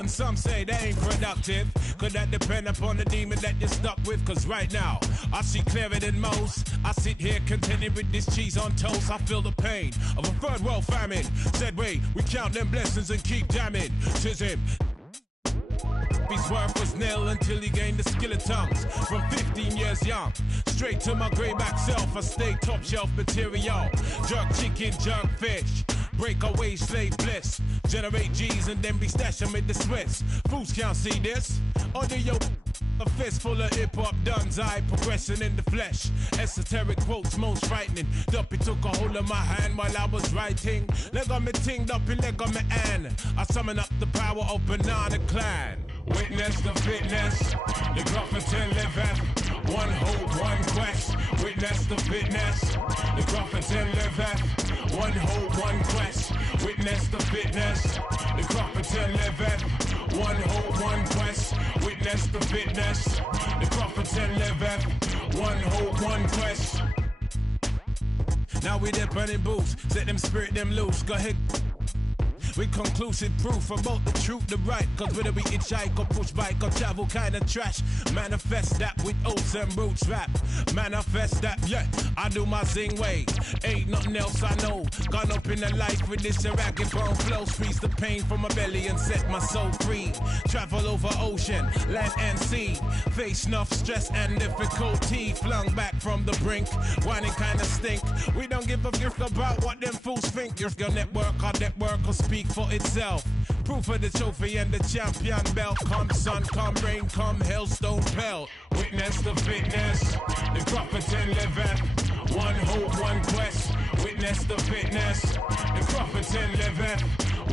and some say they ain't productive. Could that depend upon the demon that you're stuck with? Cause right now, I see clearer than most. I sit here contented with this cheese on toast. I feel the pain of a third world famine. Said wait, we count them blessings and keep jamming. Tis him. His worth was nil until he gained the skill of tongues. From 15 years young, straight to my greyback self, I stay top shelf material. Jerk chicken, jerk fish, breakaway slave bliss. Generate G's and then be stashing with the Swiss. Fools can't see this. Under your a fistful of hip-hop duns, I progression in the flesh. Esoteric quotes most frightening. Duppy took a hold of my hand while I was writing. Leg on me ting, Duppy leg on me and I summon up the power of Banana Clan. Witness the fitness, the Grufferton liveth. One hope, one quest. Witness the fitness, the Grufferton liveth. One hope, one quest. Witness the fitness, the Grufferton liveth. One hope, one quest. Witness the fitness, the Grufferton liveth. One hope, one quest. Now we there burning boots, set them spirit them loose. Go ahead. With conclusive proof about the truth, the right. Cause whether we hitchhike or push bike or travel kind of trash, manifest that with oats and roots rap. Manifest that, yeah, I do my zing way. Ain't nothing else I know. Gone up in the life with this ragged bone flow. Squeeze the pain from my belly and set my soul free. Travel over ocean, land and sea. Face enough stress and difficulty. Flung back from the brink, whining kinda stink. We don't give a gift about what them fools think. Your network, our network will speak for itself. Proof of the trophy and the champion belt. Come sun, come rain, come hailstone pelt. Witness the fitness, the Grufferton liveth. One hope, one quest. Witness the fitness, the Grufferton liveth.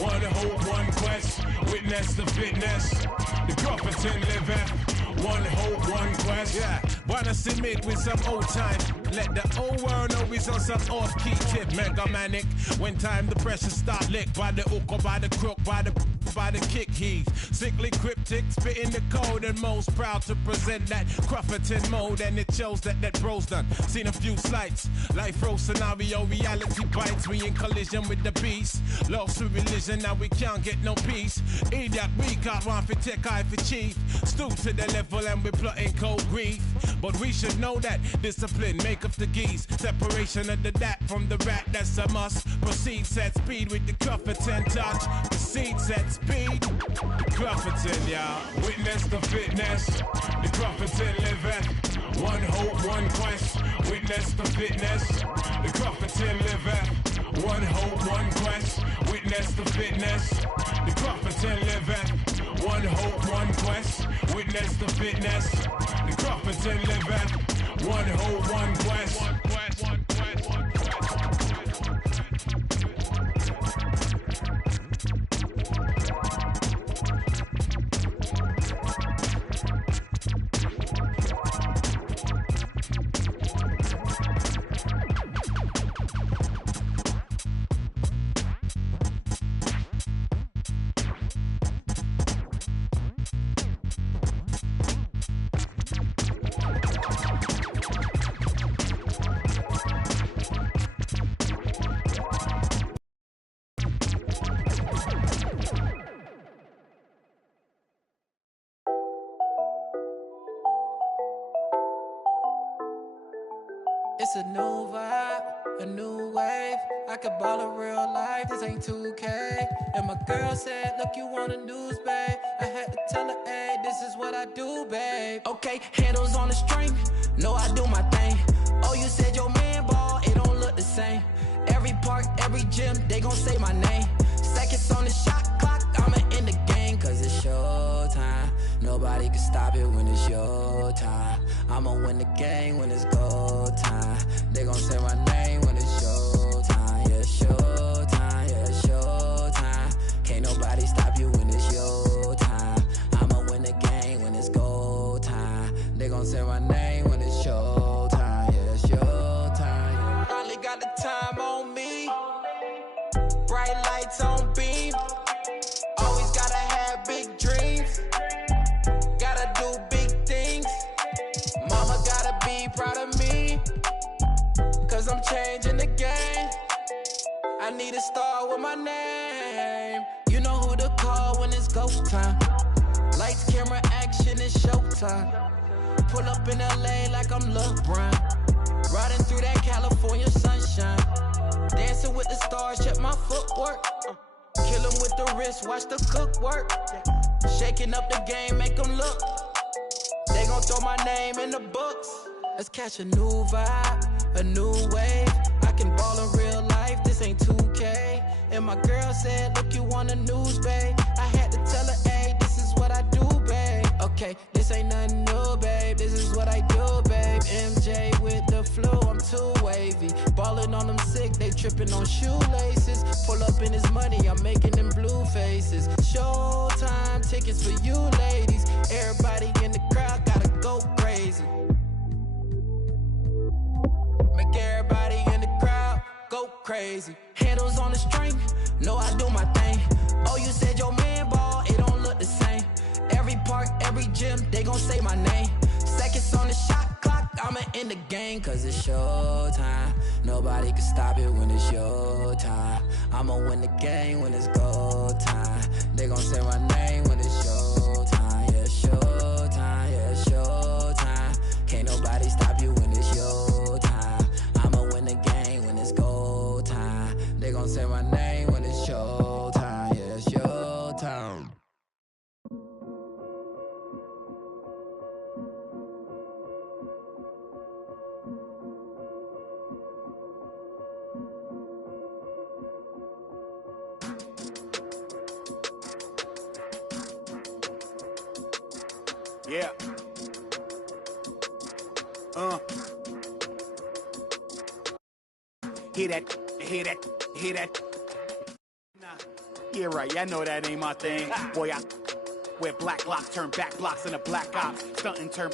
One hope, one quest. Witness the fitness, the Grufferton liveth. One hope, one quest. Yeah, wanna submit with some old time. Let the old world know we's on some off-key tip. Mega manic. When time the pressure start lick by the hook or by the crook, by the kick heave. Sickly cryptic, spitting the code and most proud to present that Grufferton mode. And it shows that bro's done. Seen a few slights. Life row scenario, reality bites. We in collision with the beast. Lost to religion, now we can't get no peace. Idiot, we got one for tech, eye for chief. Stoop to the level and we're plotting cold grief. But we should know that discipline make up the geese. Separation of the dat from the rat, that's a must. Proceed, set speed with the Grufferton touch. Proceed, set speed. Grufferton, y'all. Witness the fitness, the Grufferton liveth. One hope, one quest. Witness the fitness, the Grufferton liveth. One hope, one quest. Witness the fitness, the Grufferton liveth. One hope, one quest. Witness the fitness, the Grufferton liveth. One hope, one quest. It's a new vibe, a new wave. I could ball in real life, this ain't 2K. And my girl said, look, you want a news, babe. I had to tell her, hey, this is what I do, babe. Okay, handles on the string, know I do my thing. Oh, you said your man ball, it don't look the same. Every park, every gym, they gon' say my name. Seconds on the shot clock, I'ma end the game. Cause it's showtime, nobody can stop it when it's your time. I'ma win the game when it's go time. They gon' say my name when it's showtime. Yeah, showtime, yeah, showtime. Can't nobody stop you when it's your time. I'ma win the game when it's go time. They gon' say my name when it's showtime. Yeah, showtime. Finally got the time on me. Bright lights on beam. Always gotta have big dreams. Gotta do big things. Mama gotta be proud of me. Cause I'm changing the game. call when it's go time. Lights, camera, action, it's showtime. Pull up in LA like I'm LeBron. Riding through that California sunshine. Dancing with the stars, check my footwork. Kill 'em with the wrist, watch the cook work. Shaking up the game, make 'em look. They gon' throw my name in the books. Let's catch a new vibe, a new wave. I can ball in real life, this ain't 2K. And my girl said, look, you on the news, babe. I had to tell her, hey, this is what I do, babe. Okay, this ain't nothing new, babe. This is what I do, babe. MJ with the flu, I'm too wavy. Ballin' on them sick, they trippin' on shoelaces. Pull up in his money, I'm making them blue faces. Showtime tickets for you ladies. Everybody in the crowd gotta go crazy. Make everybody in the crowd go crazy. Handles on the string, know I do my thing. Oh, you said your man ball, it don't look the same. Every park, every gym, they gon' say my name. Seconds on the shot clock, I'ma in the game. Cause it's showtime, nobody can stop it when it's your time. I'ma win the game when it's go time. They gon' say my name when it's showtime. Yeah, showtime, yeah, showtime. Can't nobody stop you when it's your time. I'ma win the game when it's go time. They gon' say my name when it's showtime. Yeah, it's showtime. Yeah. Hear that, hear that, hear that. Nah. Yeah, right, I know that ain't my thing. Boy, I wear black locks, turn back blocks into black ops. Stuntin' turn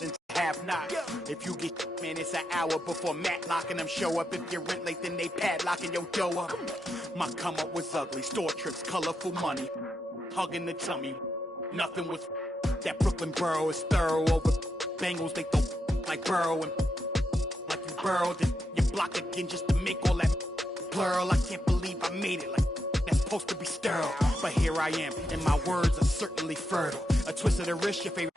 into half knots. If you get, man, it's an hour before Matlock and them show up. If you're rent late, then they padlocking your dough up. My come up was ugly, store trips, colorful money. Hugging the tummy, nothing was. That Brooklyn borough is thorough over Bengals. They throw like Burrow and like you burrowed then you block again just to make all that plural. I can't believe I made it like that's supposed to be sterile. But here I am, and my words are certainly fertile. A twist of the wrist, your favorite.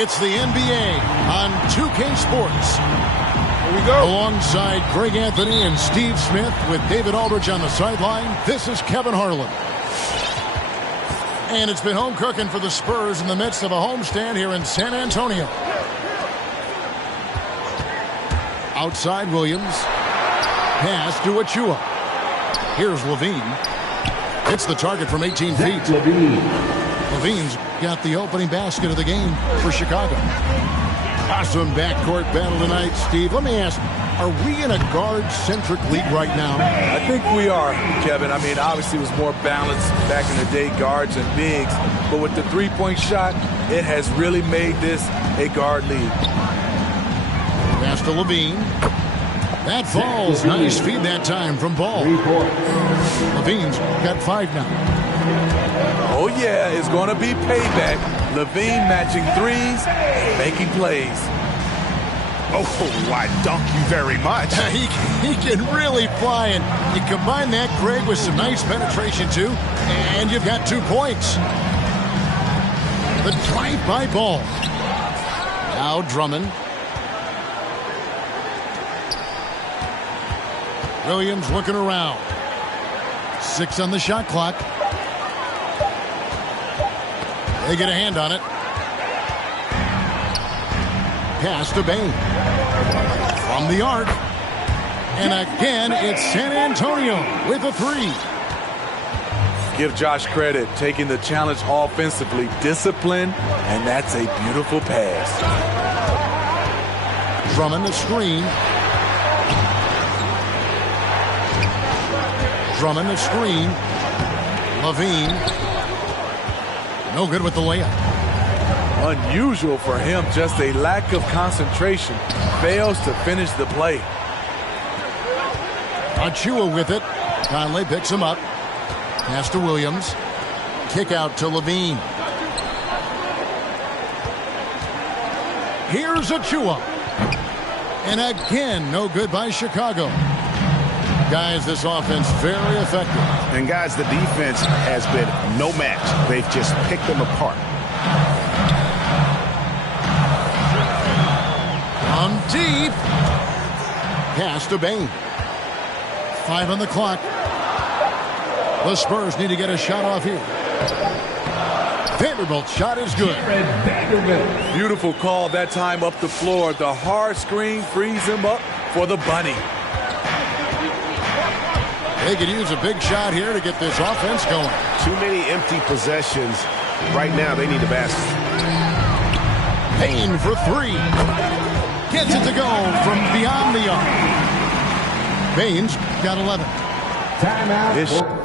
It's the NBA on 2K Sports. Here we go. Alongside Greg Anthony and Steve Smith with David Aldridge on the sideline, this is Kevin Harlan. And it's been home cooking for the Spurs in the midst of a homestand here in San Antonio. Outside Williams. Pass to Achua. Here's Levine. Hits the target from 18 feet. Levine's got the opening basket of the game for Chicago. Awesome backcourt battle tonight, Steve. Let me ask, Are we in a guard-centric league right now? I think we are, Kevin. I mean, obviously it was more balanced back in the day, guards and bigs. But with the three-point shot, it has really made this a guard league. Pass to Levine. That falls. Nice feed that time from Ball. Levine's got 5 now. Oh, yeah, it's going to be payback. Levine matching threes, making plays. Oh, why, dunk you very much. He can really fly, and you combine that, Greg, with some nice penetration, too, and you've got 2 points. The drive by Ball. Now Drummond. Williams looking around. 6 on the shot clock. They get a hand on it. Pass to Bane. From the arc. And again, it's San Antonio with a 3. Give Josh credit, taking the challenge offensively, discipline, and that's a beautiful pass. Drummond the screen. Drummond the screen. Levine. No good with the layup. Unusual for him, just a lack of concentration. Fails to finish the play. Achiuwa with it. Conley picks him up. Pass to Williams. Kick out to Levine. Here's Achiuwa. And again, no good by Chicago. Guys, this offense very effective. And guys, the defense has been no match. They've just picked them apart. From deep. Pass to Bane. 5 on the clock. The Spurs need to get a shot off here. Vanderbilt's shot is good. Beautiful call that time up the floor. The hard screen frees him up for the bunny. They could use a big shot here to get this offense going. Too many empty possessions. Right now, they need a basket. Payne for 3. Gets it to go from beyond the arc. Payne's got 11. Timeout.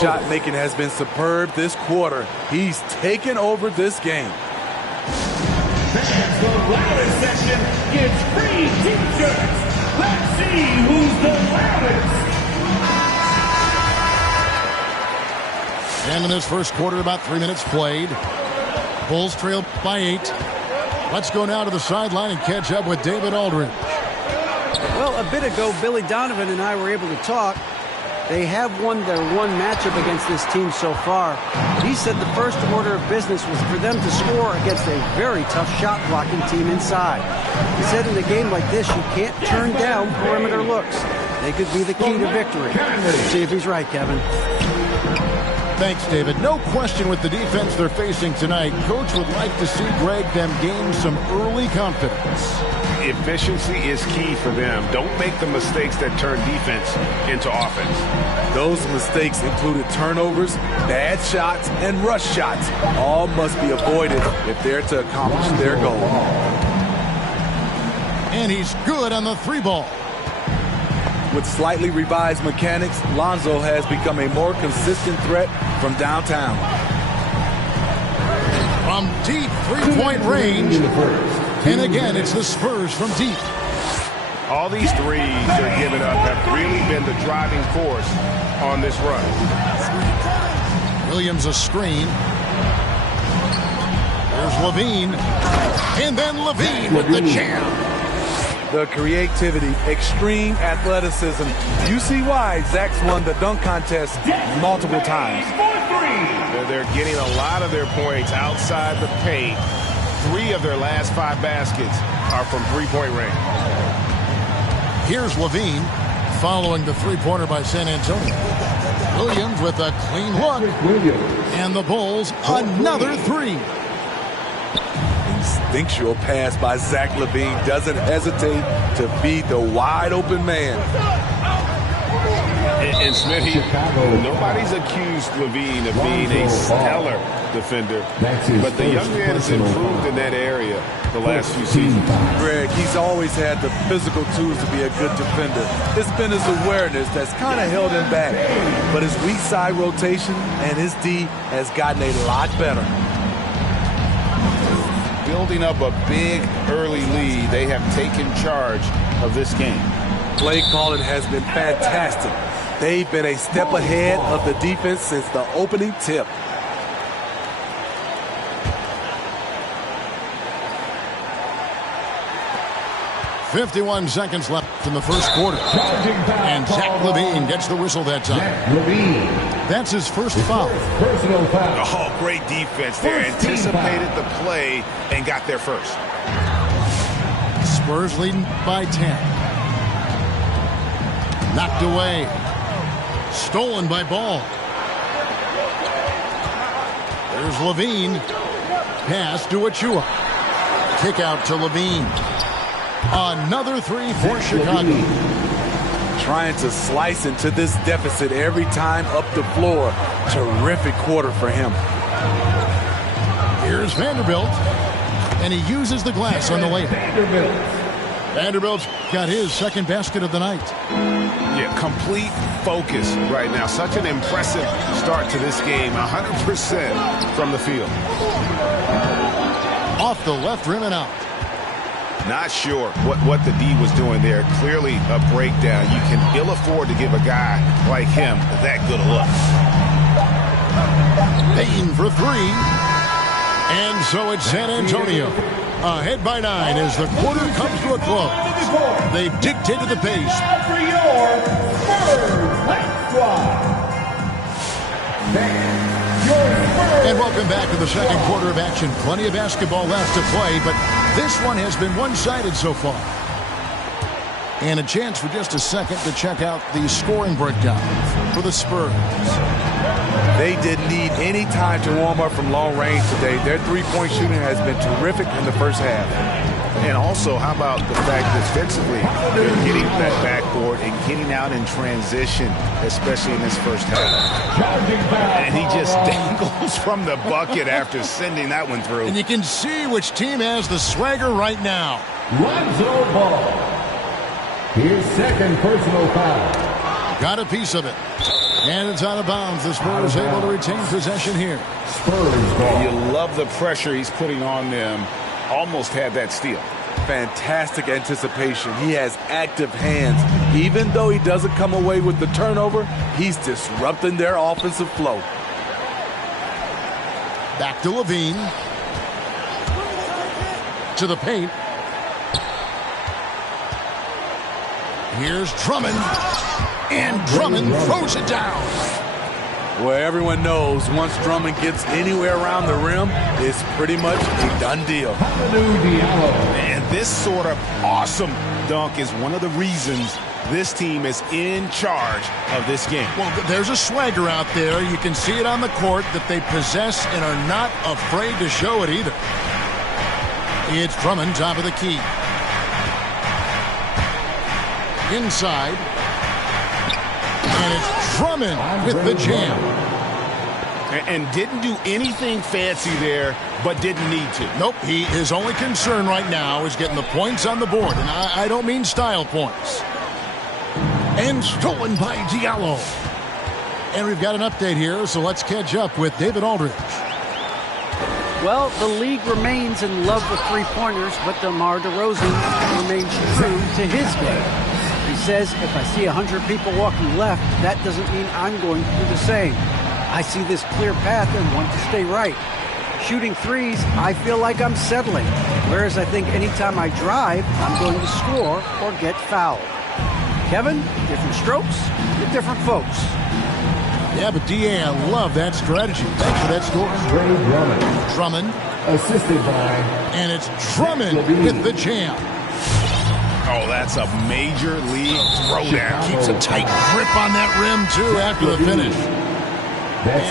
Shot making has been superb this quarter. He's taken over this game. Fans, the loudest section gets free t-shirts. Let's see who's the loudest. And in this first quarter, about 3 minutes played. Bulls trail by 8. Let's go now to the sideline and catch up with David Aldridge. Well, a bit ago, Billy Donovan and I were able to talk. They have won their one matchup against this team so far. He said the first order of business was for them to score against a very tough shot-blocking team inside. He said in a game like this, you can't turn down perimeter looks. They could be the key to victory. Let's see if he's right, Kevin. Thanks, David. No question with the defense they're facing tonight. Coach would like to see Greg them gain some early confidence. Efficiency is key for them. Don't make the mistakes that turn defense into offense. Those mistakes included turnovers, bad shots, and rush shots. All must be avoided if they're to accomplish their goal. And he's good on the 3-ball. With slightly revised mechanics, Lonzo has become a more consistent threat from downtown. From deep 3-point range. And again, it's the Spurs from deep. All these threes they're giving up have really been the driving force on this run. Williams a screen. There's Levine. And then Levine with the jam. The creativity, extreme athleticism. You see why Zach's won the dunk contest multiple times. They're getting a lot of their points outside the paint. 3 of their last 5 baskets are from 3-point range. Here's Levine following the 3-pointer by San Antonio. Williams with a clean look. And the Bulls another three. Instinctual pass by Zach LaVine. Doesn't hesitate to feed the wide open man. And Smitty, nobody's accused LaVine of being a stellar defender, but the young man has improved in that area the last few seasons. Greg, he's always had the physical tools to be a good defender. It's been his awareness that's kind of held him back. But his weak side rotation and his D has gotten a lot better. Building up a big early lead, they have taken charge of this game. Play calling has been fantastic. They've been a step ahead of the defense since the opening tip. .51 seconds left in the first quarter. And Zach LaVine gets the whistle that time. That's his first foul. Personal foul. Oh, great defense there. Anticipated the play and got there first. Spurs leading by 10. Knocked away. Stolen by Ball. There's LaVine. Pass to Achua. Kick out to LaVine. Another three for Chicago. Trying to slice into this deficit every time up the floor. Terrific quarter for him. Here's Vanderbilt. And he uses the glass on the layup. Vanderbilt's got his second basket of the night. Yeah, complete focus right now. Such an impressive start to this game. 100% from the field. Off the left rim and out. Not sure what the D was doing there. Clearly a breakdown. You can ill afford to give a guy like him that good a look. Payton for three. And so it's San Antonio. Ahead by 9 as the quarter comes to a close. They've dictated the pace. For your Spurs squad. And welcome back to the second quarter of action. Plenty of basketball left to play, but this one has been one-sided so far. And a chance for just a second to check out the scoring breakdown for the Spurs. They didn't need any time to warm up from long range today. Their three-point shooting has been terrific in the first half. And also, how about the fact that defensively, they're getting that backboard and getting out in transition, especially in this first half. And he just dangles from the bucket after sending that one through. And you can see which team has the swagger right now. Lonzo Ball. His second personal foul. Got a piece of it. And it's out of bounds. The Spurs able to retain possession here. Spurs ball. You love the pressure he's putting on them. Almost had that steal. Fantastic anticipation. He has active hands. Even though he doesn't come away with the turnover, he's disrupting their offensive flow. Back to LaVine. To the paint. Here's Drummond. And Drummond throws it down. Well, everyone knows once Drummond gets anywhere around the rim, it's pretty much a done deal. And this sort of awesome dunk is one of the reasons this team is in charge of this game. Well, there's a swagger out there. You can see it on the court that they possess and are not afraid to show it either. It's Drummond, top of the key. Inside. And it's Drummond with the jam. And didn't do anything fancy there, but didn't need to. Nope, his only concern right now is getting the points on the board. And I don't mean style points. And stolen by Diallo. And we've got an update here, so let's catch up with David Aldridge. Well, the league remains in love with three-pointers, but DeMar DeRozan remains true to his game. He says, if I see 100 people walking left, that doesn't mean I'm going to do the same. I see this clear path and want to stay right. Shooting threes, I feel like I'm settling. Whereas I think anytime I drive, I'm going to score or get fouled. Kevin, different strokes for different folks. Yeah, but D.A., I love that strategy. Thanks for that score. Drummond. Drummond. Assisted by. And it's Drummond with the jam. Oh, that's a major league throwdown. Keeps a tight grip on that rim, too, after the finish.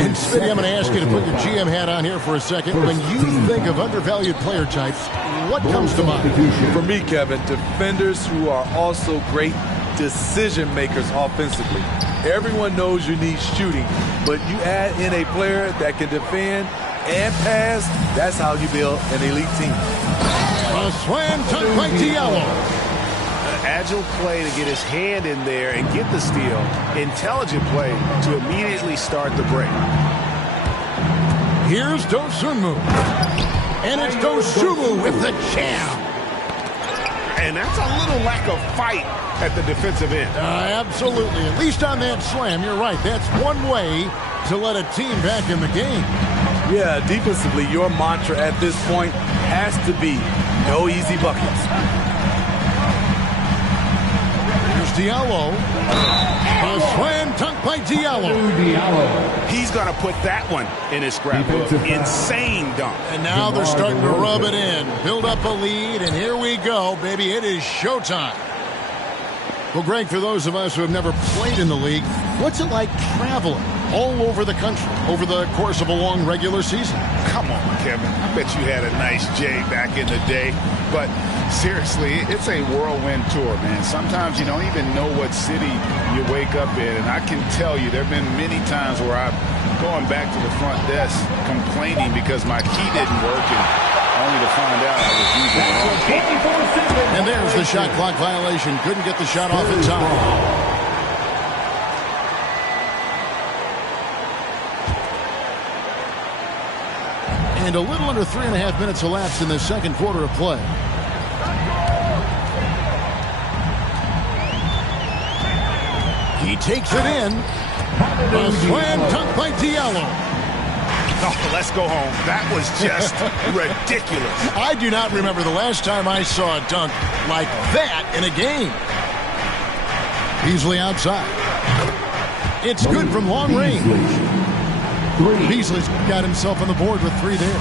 And Smitty, I'm going to ask you to put your GM hat on here for a second. When you think of undervalued player types, what comes to mind? For me, Kevin, defenders who are also great decision makers offensively. Everyone knows you need shooting, but you add in a player that can defend and pass, that's how you build an elite team. A slam dunk by Diallo. An agile play to get his hand in there and get the steal. Intelligent play to immediately start the break. Here's Dosunmu. And it's Dosunmu with the jam. And that's a little lack of fight at the defensive end. Absolutely. At least on that slam, you're right. That's one way to let a team back in the game. Yeah, defensively, your mantra at this point has to be no easy buckets. Here's Diallo. A slam dunk by Diallo. He's going to put that one in his scrapbook. Insane dunk. And now they're starting to rub it in. Build up a lead, and here we go, baby. It is showtime. Well, Greg, for those of us who have never played in the league, what's it like traveling all over the country over the course of a long regular season? Come on, Kevin. I bet you had a nice J back in the day. But seriously, it's a whirlwind tour, man. Sometimes you don't even know what city you wake up in. And I can tell you there have been many times where I'm going back to the front desk complaining because my key didn't work, and only to find out I was using it wrong. And there's the shot clock violation. Couldn't get the shot off in time. And a little under 3.5 minutes elapsed in the second quarter of play. He takes it in. A slam dunk by Diallo. Oh, let's go home. That was just ridiculous. I do not remember the last time I saw a dunk like that in a game. Beasley outside. It's good from long range. Beasley's got himself on the board with 3 there.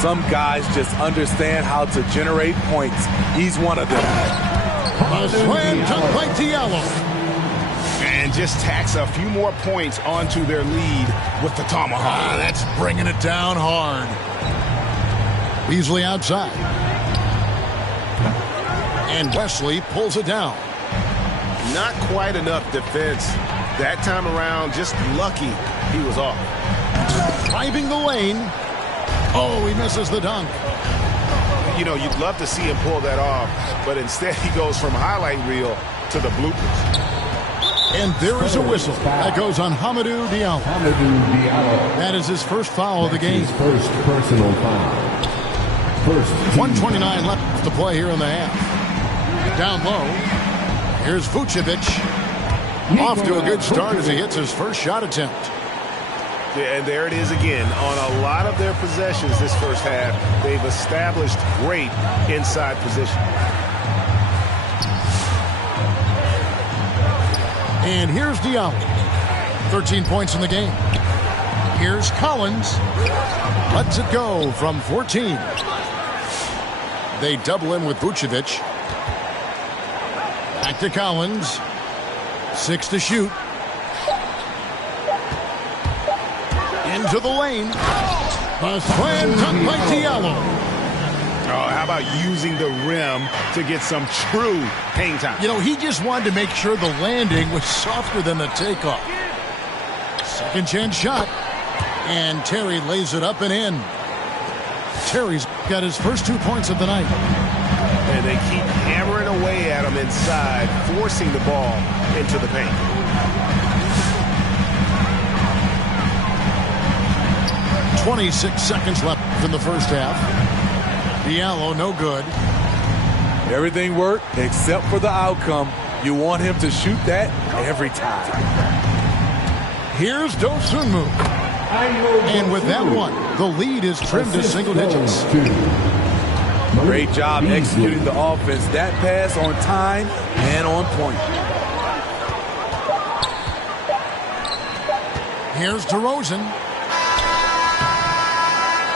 Some guys just understand how to generate points. He's one of them. A slam dunk by Diallo. And just tacks a few more points onto their lead with the tomahawk. That's bringing it down hard. Beasley outside. And Wesley pulls it down. Not quite enough defense. That time around, just lucky he was off. Driving the lane. Oh, he misses the dunk. You know, you'd love to see him pull that off, but instead he goes from highlight reel to the bloopers. And there is a whistle. That goes on Hamidou Diallo. That is his first foul of the game. First personal foul. 1:29 left to play here in the half. Down low. Here's Vucevic. Off to a good start as he hits his first shot attempt. Yeah, and there it is again. On a lot of their possessions this first half, they've established great inside position. And here's Diallo. 13 points in the game. Here's Collins. Lets it go from 14. They double him with Vucevic. Back to Collins. 6 to shoot. Into the lane. A slam dunk by Diallo. Oh, how about using the rim to get some true hang time? You know, he just wanted to make sure the landing was softer than the takeoff. Second chance shot. And Terry lays it up and in. Terry's got his first 2 points of the night. And they keep hammering away at him inside, forcing the ball into the paint. .26 seconds left in the first half. Diallo, no good. Everything worked except for the outcome. You want him to shoot that every time. Here's Dosunmu. And with that one, the lead is trimmed to single digits. Great job executing the offense. That pass on time and on point. Here's DeRozan.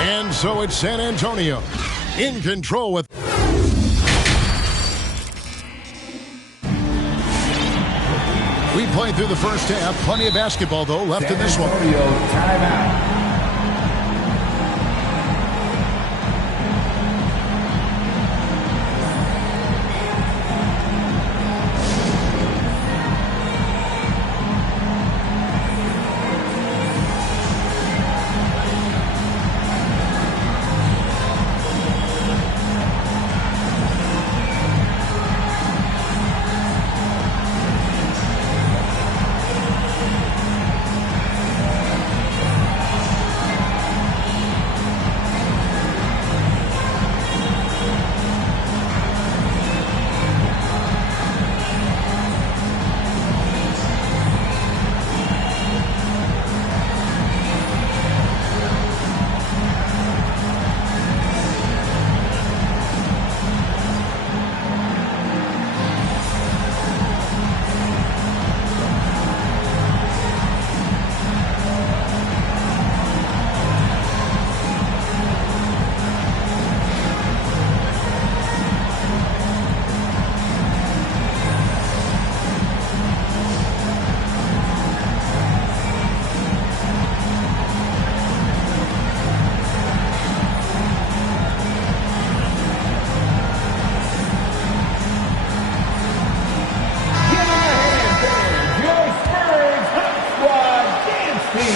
And so it's San Antonio in control with... We played through the first half. Plenty of basketball, though, left in this one. Timeout.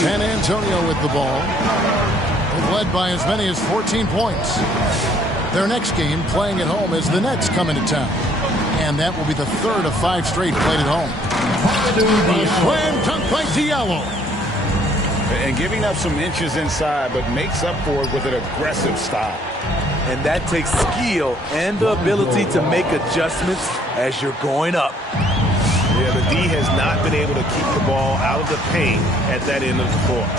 San Antonio with the ball. They've led by as many as 14 points. Their next game, playing at home, is the Nets coming to town. And that will be the third of 5 straight played at home. A slam dunk by Diallo. And giving up some inches inside, but makes up for it with an aggressive style. And that takes skill and the ability to make adjustments as you're going up. Yeah, the D has not been able to keep the ball out of the paint at that end of the court.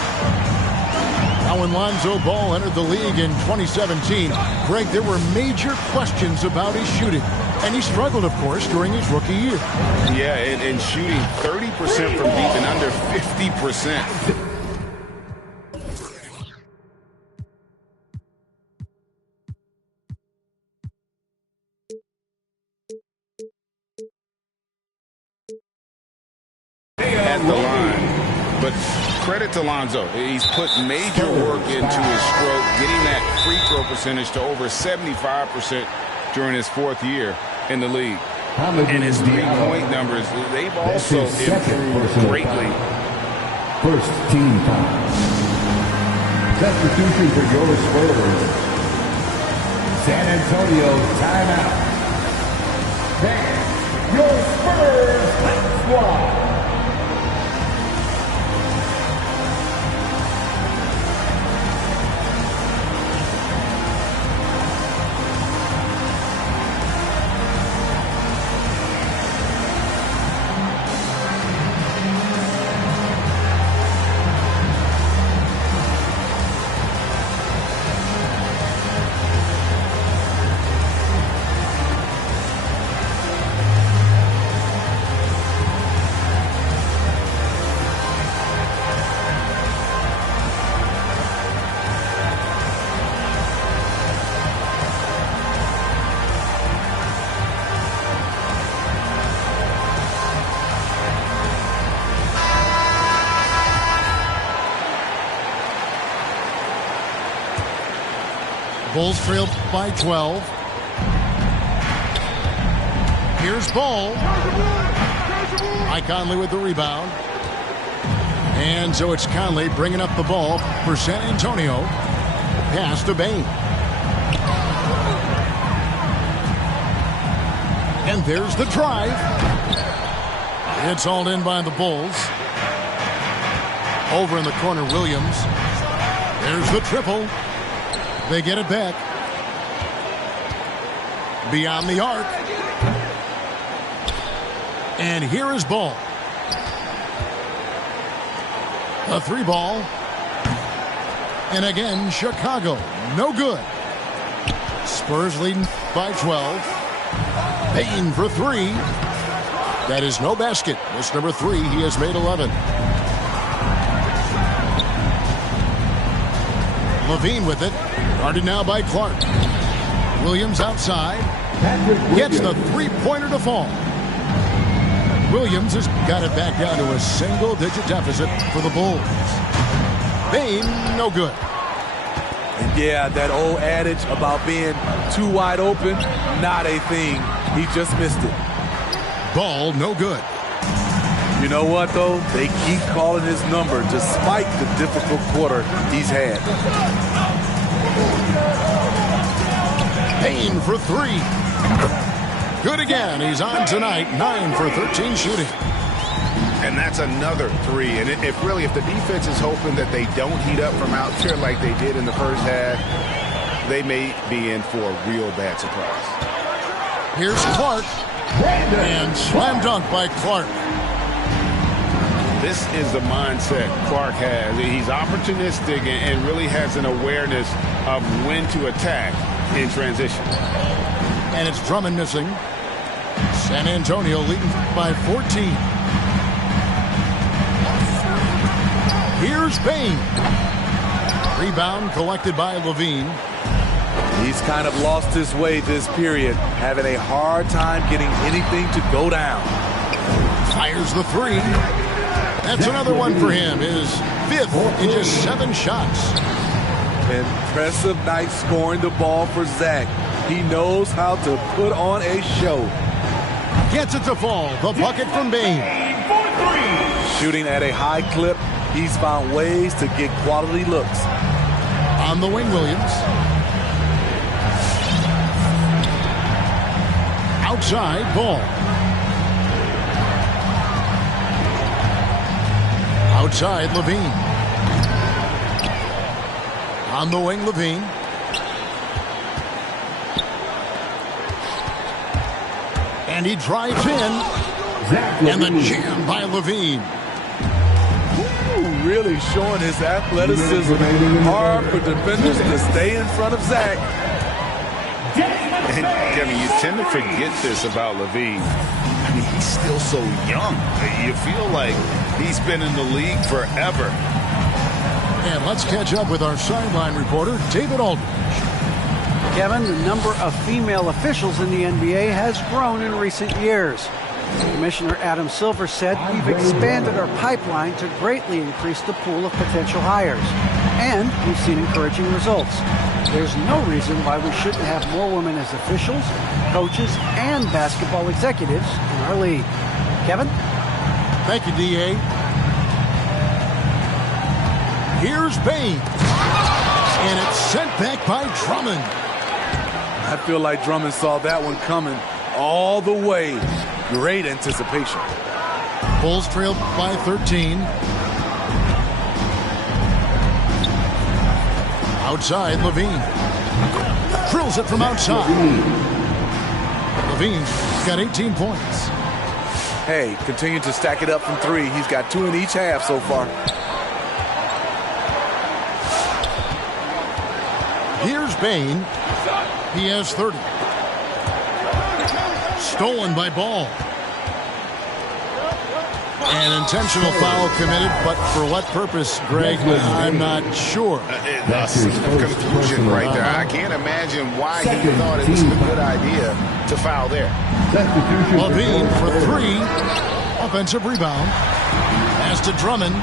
Now when Lonzo Ball entered the league in 2017, Greg, there were major questions about his shooting. And he struggled, of course, during his rookie year. Yeah, and shooting 30% from deep and under 50%. At the line, but credit to Lonzo. He's put major work into his stroke, getting that free throw percentage to over 75% during his 4th year in the league. And his 3-point numbers, they've also improved greatly. First team foul. Substitution for your Spurs. San Antonio timeout. Then your Spurs squad. Bulls trail by 12. Here's Ball. Mike Conley with the rebound. And so it's Conley bringing up the ball for San Antonio. Pass to Bane. And there's the drive. It's hauled in by the Bulls. Over in the corner, Williams. There's the triple. They get it back. Beyond the arc. And here is Ball. A 3 ball. And again, Chicago. No good. Spurs leading by 12. Payton for 3. That is no basket. That's number 3. He has made 11. Levine with it. Guarded now by Clark. Williams outside. Gets the 3-pointer to fall. Williams has got it back down to a single-digit deficit for the Bulls. Bane, no good. And yeah, that old adage about being too wide open, not a thing. He just missed it. Ball, no good. You know what, though? They keep calling his number despite the difficult quarter he's had. Bane for three. Good again. He's on tonight. 9 for 13 shooting. And that's another three. And if the defense is hoping that they don't heat up from out there like they did in the first half, they may be in for a real bad surprise. Here's Clark. And slam dunk by Clark. This is the mindset Clark has. He's opportunistic and really has an awareness of when to attack in transition. And it's Drummond missing. San Antonio leading by 14. Here's Bane. Rebound collected by Levine. He's kind of lost his way this period, having a hard time getting anything to go down. Fires the three. That's another one for him. His 5th in just 7 shots. Impressive night scoring the ball for Zach. He knows how to put on a show. Gets it to fall. The bucket from Bane. Shooting at a high clip, he's found ways to get quality looks. On the wing, Williams. Outside, Ball. Outside, Levine. On the wing, Levine. And he drives in. And the jam by Levine. Ooh, really showing his athleticism. Hard for defenders to stay in front of Zach. And Kevin, you tend to forget this about Levine. I mean, he's still so young. You feel like he's been in the league forever. And let's catch up with our sideline reporter, David Aldridge. Kevin, the number of female officials in the NBA has grown in recent years. Commissioner Adam Silver said, "We've expanded our pipeline to greatly increase the pool of potential hires. And we've seen encouraging results. There's no reason why we shouldn't have more women as officials, coaches, and basketball executives in our league." Kevin? Thank you, D.A. Here's Bane. And it's sent back by Drummond. I feel like Drummond saw that one coming all the way. Great anticipation. Bulls trailed by 13. Outside, Levine. Drills it from outside. Levine's got 18 points. Hey, continue to stack it up from 3. He's got 2 in each half so far. Here's Bane. He has 30. Stolen by Ball. An intentional foul committed, but for what purpose, Greg? I'm not sure. A scene of confusion right there. I can't imagine why he thought it was a good idea to foul there. Levine for 3. Offensive rebound. Pass to Drummond.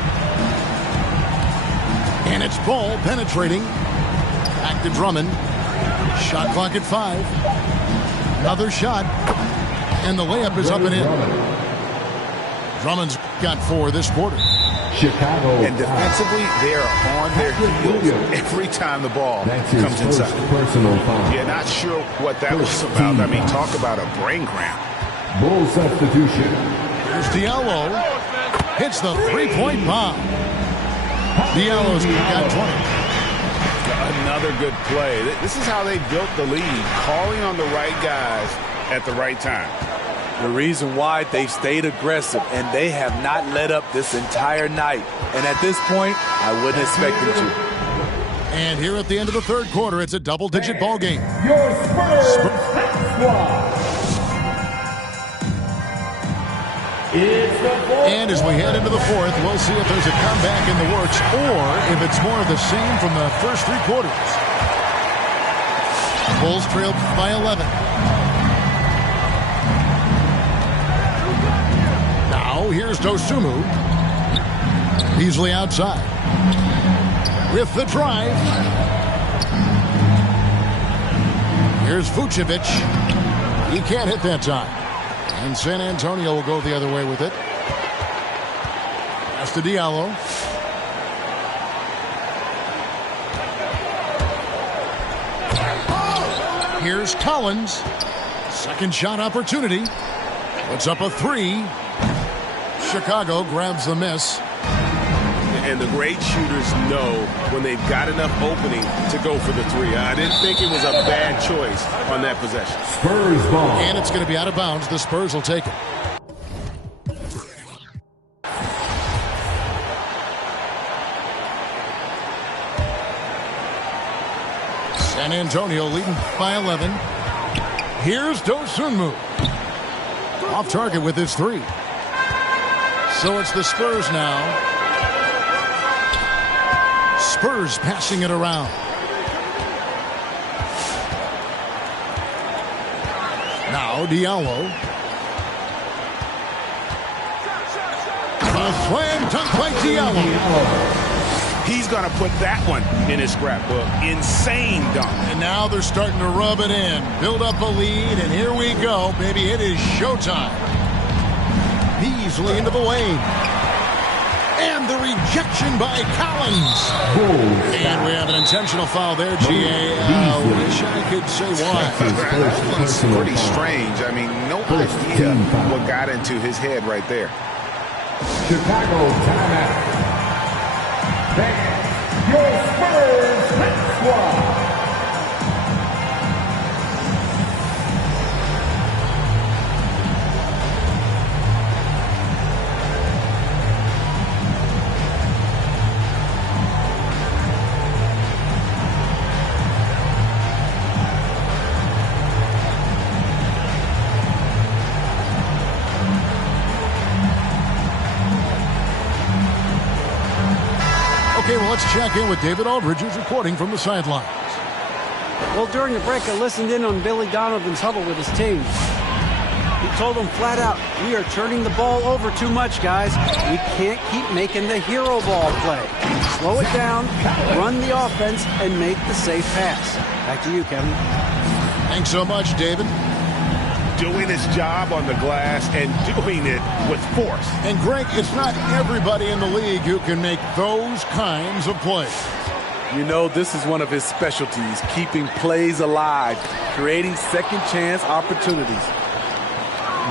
And it's Ball penetrating. Back to Drummond. Shot clock at 5. Another shot. And the layup is up and in. Drummond's got 4 this quarter. Chicago. And defensively, they are on their heels every time the ball comes inside. Yeah, not sure what that was about. I mean, talk about a brain cramp. Bull substitution. Here's Diallo. Hits the 3-point bomb. Diallo's got 20. Another good play. This is how they built the lead, calling on the right guys at the right time. The reason why they've stayed aggressive, and they have not let up this entire night. And at this point, I wouldn't expect them to. And here at the end of the third quarter, it's a double-digit ball game. Your Spurs squad. And as we head into the fourth, we'll see if there's a comeback in the works or if it's more of the same from the first 3 quarters. Bulls trailed by 11. Diallo. Here's Dosunmu. Beasley outside. With the drive. Here's Vucevic. He can't hit that time. And San Antonio will go the other way with it. Pass to Diallo. Here's Collins. Second shot opportunity. Puts up a three. Chicago grabs the miss. And the great shooters know when they've got enough opening to go for the three. I didn't think it was a bad choice on that possession. Spurs ball. And it's going to be out of bounds. The Spurs will take it. San Antonio leading by 11. Here's Dosunmu. Off target with his three. So it's the Spurs now. Spurs passing it around. Now Diallo. A slam dunk by Diallo. He's going to put that one in his scrapbook. Insane dunk. And now they're starting to rub it in. Build up a lead, and here we go, baby. It is showtime. Beasley into the lane. And the rejection by Collins. And we have an intentional foul there, G.A. Wish I could say why. That one's pretty strange. I mean, no idea what got into his head right there. Chicago timeout. That's your Spurs hit squad. Okay, well, let's check in with David Aldridge, who's reporting from the sidelines. Well, during the break, I listened in on Billy Donovan's huddle with his team. He told them flat out, we are turning the ball over too much, guys. We can't keep making the hero ball play. Slow it down, run the offense, and make the safe pass. Back to you, Kevin. Thanks so much, David. Doing his job on the glass and doing it with force. And Greg, it's not everybody in the league who can make those kinds of plays. You know, this is one of his specialties, keeping plays alive, creating second chance opportunities.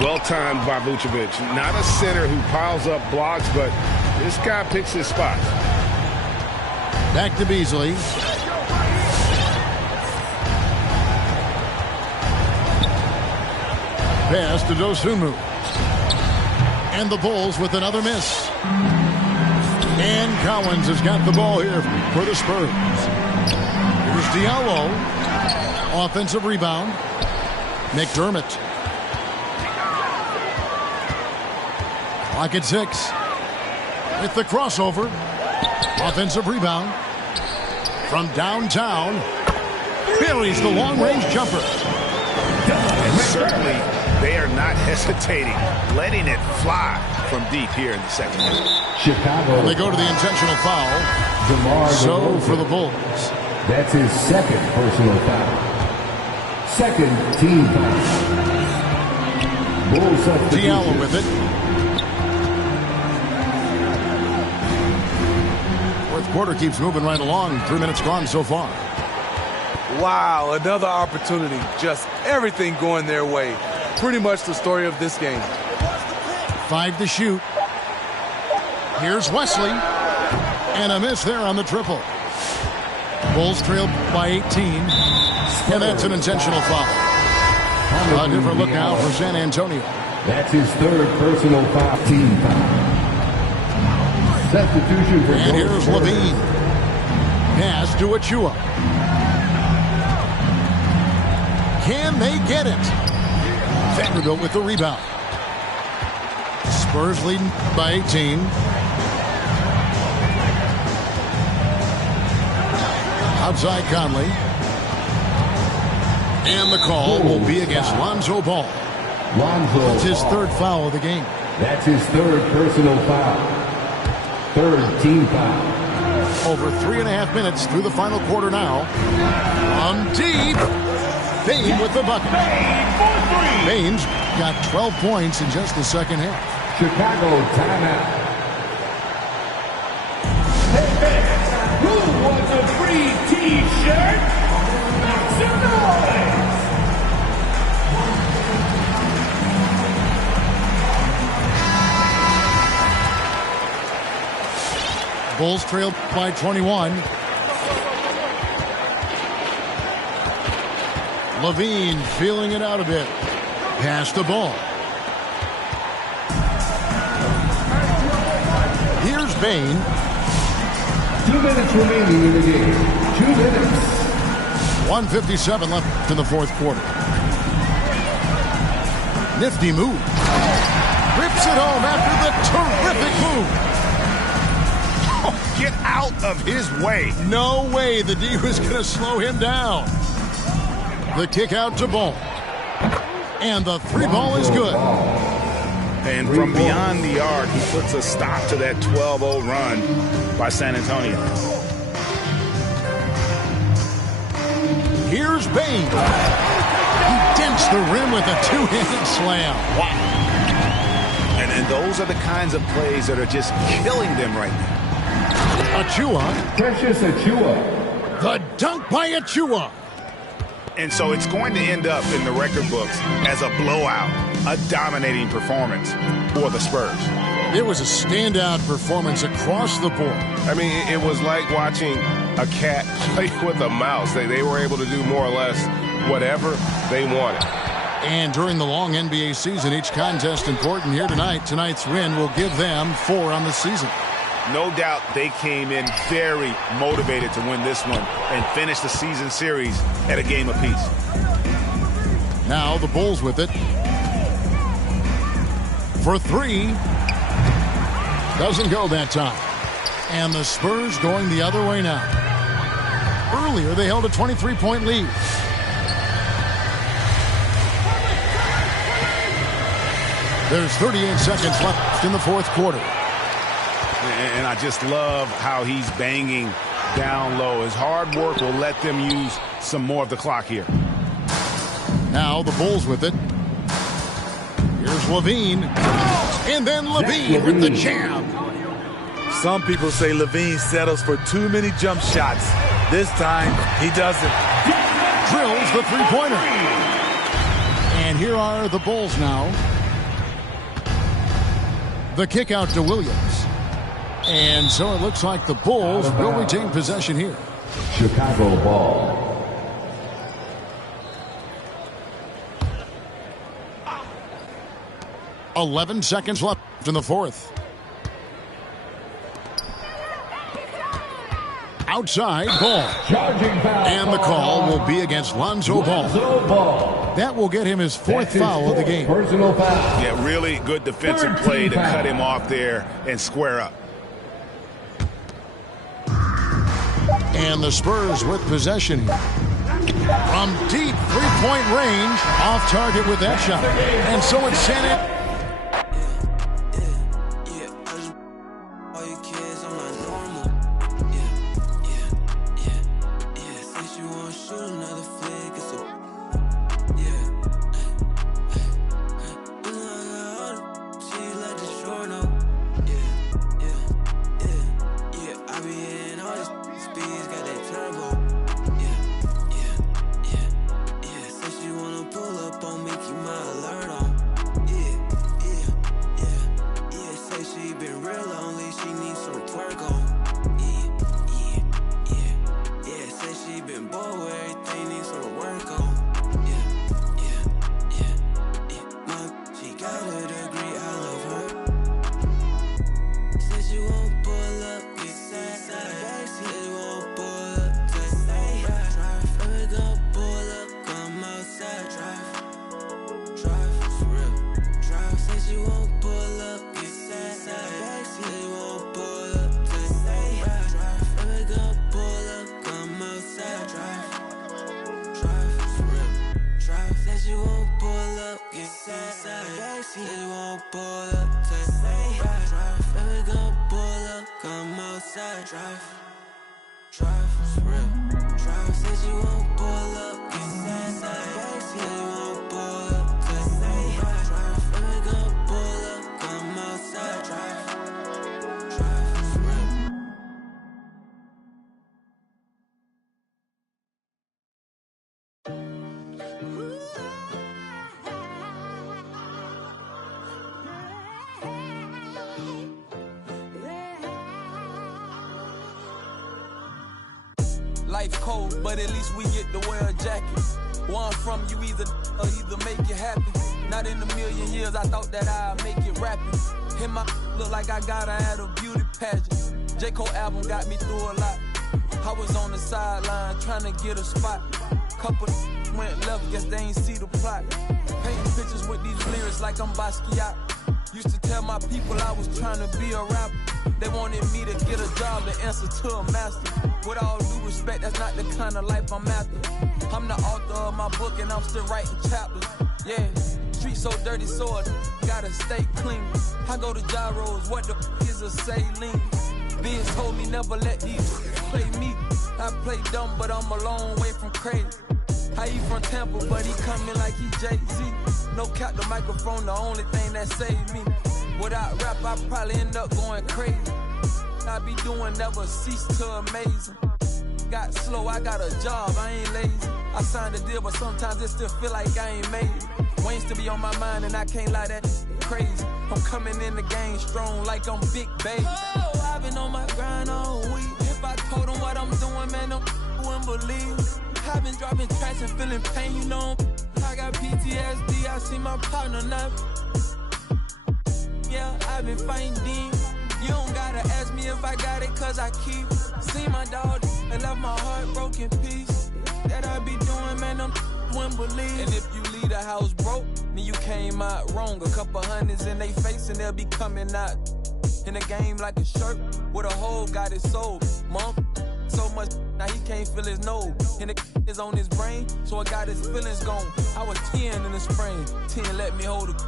Well timed by Vucevic. Not a center who piles up blocks, but this guy picks his spots. Back to Beasley. Pass to Dosunmu. And the Bulls with another miss. And Collins has got the ball here for the Spurs. Here's Diallo. Offensive rebound. McDermott. Clock at 6. With the crossover. Offensive rebound. From downtown. Buries the long-range jumper. And certainly they are not hesitating, letting it fly from deep here in the second half. Chicago. They go to the intentional foul. So for the Bulls. That's his second personal foul. Second team foul. Bulls substitution. Diallo with it. Fourth quarter keeps moving right along. 3 minutes gone so far. Wow, another opportunity. Just everything going their way. Pretty much the story of this game. 5 to shoot. Here's Wesley. And a miss there on the triple. Bulls trail by 18. And that's an intentional foul. A different look now for San Antonio. That's his third personal foul. Team foul. Substitution for. And here's Levine. Pass to Achua. Can they get it? Vanderbilt with the rebound. Spurs leading by 18. Outside Conley. And the call will be against Lonzo Ball. It's his third foul of the game. That's his third personal foul. Third team foul. Over 3.5 minutes through the final quarter now. From deep. Bane with the bucket. Bane's got 12 points in just the second half. Chicago timeout. Hey fans, who wants a free t-shirt? Make some noise! Bulls trail by 21. Levine feeling it out a bit. Pass the ball. Here's Bane. 2 minutes remaining in the game. 2 minutes. 1:57 left in the fourth quarter. Nifty move. Rips it home after the terrific move. Get out of his way. No way the D was going to slow him down. The kick out to Ball. And the three ball is good. And from beyond the arc, he puts a stop to that 12-0 run by San Antonio. Here's Bane. He dents the rim with a two-handed slam. Wow. And those are the kinds of plays that are just killing them right now. Achiuwa. Precious Achiuwa. The dunk by Achiuwa. And so it's going to end up in the record books as a blowout, a dominating performance for the Spurs. It was a standout performance across the board. I mean, it was like watching a cat play with a mouse. They were able to do more or less whatever they wanted. And during the long NBA season, each contest important here tonight. Tonight's win will give them 4 on the season. No doubt they came in very motivated to win this one and finish the season series at a game apiece. Now the Bulls with it. For 3. Doesn't go that time. And the Spurs going the other way now. Earlier they held a 23-point lead. There's 38 seconds left in the fourth quarter. And I just love how he's banging down low. His hard work will let them use some more of the clock here. Now the Bulls with it. Here's Levine. And then Levine with the jam. Some people say Levine settles for too many jump shots. This time, he doesn't. Drills the three-pointer. And here are the Bulls now. The kick out to Williams. And so it looks like the Bulls will retain possession here. Chicago ball. .11 seconds left in the fourth. Outside Ball. And the call will be against Lonzo Ball. That will get him his fourth foul of the game. Personal foul. Yeah, really good defensive play to cut him off there and square up. And the Spurs with possession here. From deep three-point range, off target with that shot. And so it's sent in. backseat. They won't pull up, take me back. Drive, and we gon' pull up, come outside. Drive, it's real. Drive, said you won't pull up, come outside. Backseat, they won't pull up, take me back. Drive, and we gon' pull up, come outside. Drive, it's real. Life cold, but at least we get to wear a jacket. One from you either make it happen. Not in a million years, I thought that I'd make it rapping. Hit my look like I gotta have a beauty pageant. J. Cole album got me through a lot. I was on the sideline trying to get a spot. Couple went left, guess they ain't see the plot. Painting pictures with these lyrics like I'm Basquiat. Used to tell my people I was trying to be a rapper. They wanted me to get a job to answer to a master. With all due respect, that's not the kind of life I'm after. I'm the author of my book and I'm still writing chapters. Yeah, street so dirty, so I gotta stay clean. I go to gyros, what the is a saline? Vince told me never let these play me. I play dumb, but I'm a long way from crazy. He from Tampa, but he coming like he Jay-Z. No cap, the microphone, the only thing that saved me. Without rap, I probably end up going crazy. I be doing never cease to amaze. Got slow, I got a job, I ain't lazy. I signed a deal, but sometimes it still feel like I ain't made it. Wayne's to be on my mind, and I can't lie, that crazy. I'm coming in the game strong like I'm Big Baby. Oh, I've been on my grind all week. If I told them what I'm doing, man, them wouldn't believe. I've been dropping tracks and feeling pain, you know. I got PTSD, I see my partner now. Yeah, I've been fighting demons. You don't gotta ask me if I got it, cause I keep. See my dog and left my heart broken piece. That I be doing, man, them wouldn't believe. And if you leave the house broke, then you came out wrong. A couple hundreds in they face and they'll be coming out in the game like a shirt with a hole got his soul. Mom, so much now he can't feel his nose. And the is on his brain, so I got his feelings gone. I was 10 in the spring, 10 let me hold it.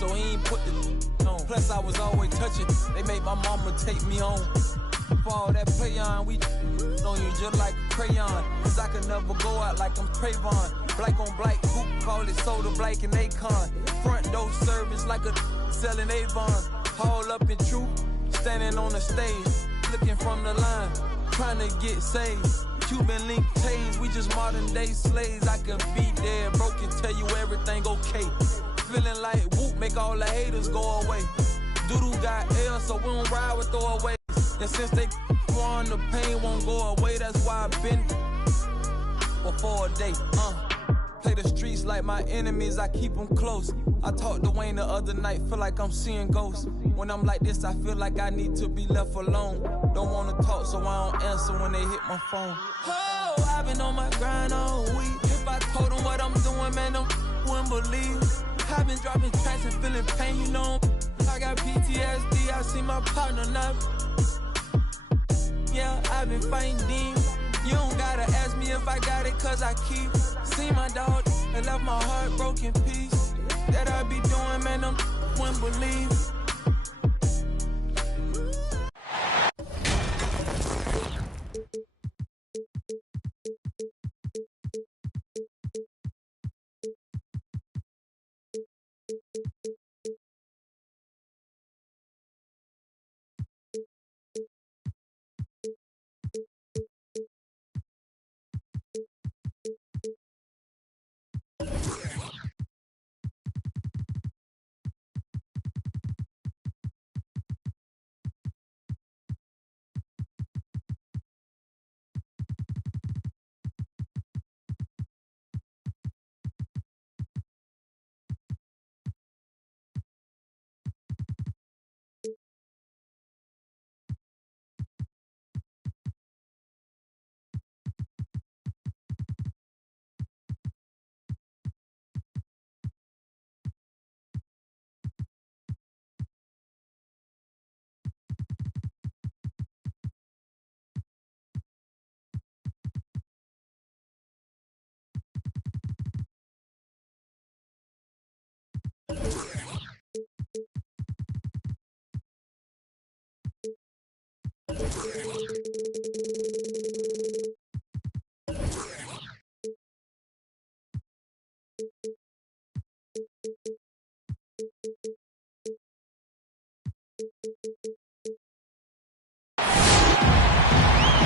So he ain't put the on. Plus I was always touching, they made my mama take me home. For all that play on, we on you just like a crayon. Cause I could never go out like I'm Trayvon. Black on black, hoop, call it soda, black and Akon. Front door service like a selling Avon. Haul up in truth, standing on the stage, looking from the line, trying to get saved. Cuban link chains, we just modern day slaves. I can be there, broke and tell you everything okay. Feeling like whoop, make all the haters go away. Doodoo got air, so we don't ride with throwaways. And since they on, the pain won't go away. That's why I've been for a day. Play the streets like my enemies, I keep them close. I talked to Wayne the other night, feel like I'm seeing ghosts. When I'm like this, I feel like I need to be left alone. Don't wanna talk, so I don't answer when they hit my phone. Oh, I've been on my grind all week. If I told them what I'm doing, man, them wouldn't believe. I've been dropping tracks and feeling pain, you know. I got PTSD, I see my partner now. Yeah, I've been fighting demons. You don't gotta ask me if I got it, cause I keep. See my dog and left my heart broken piece. That I be doing, man, them wouldn't believe.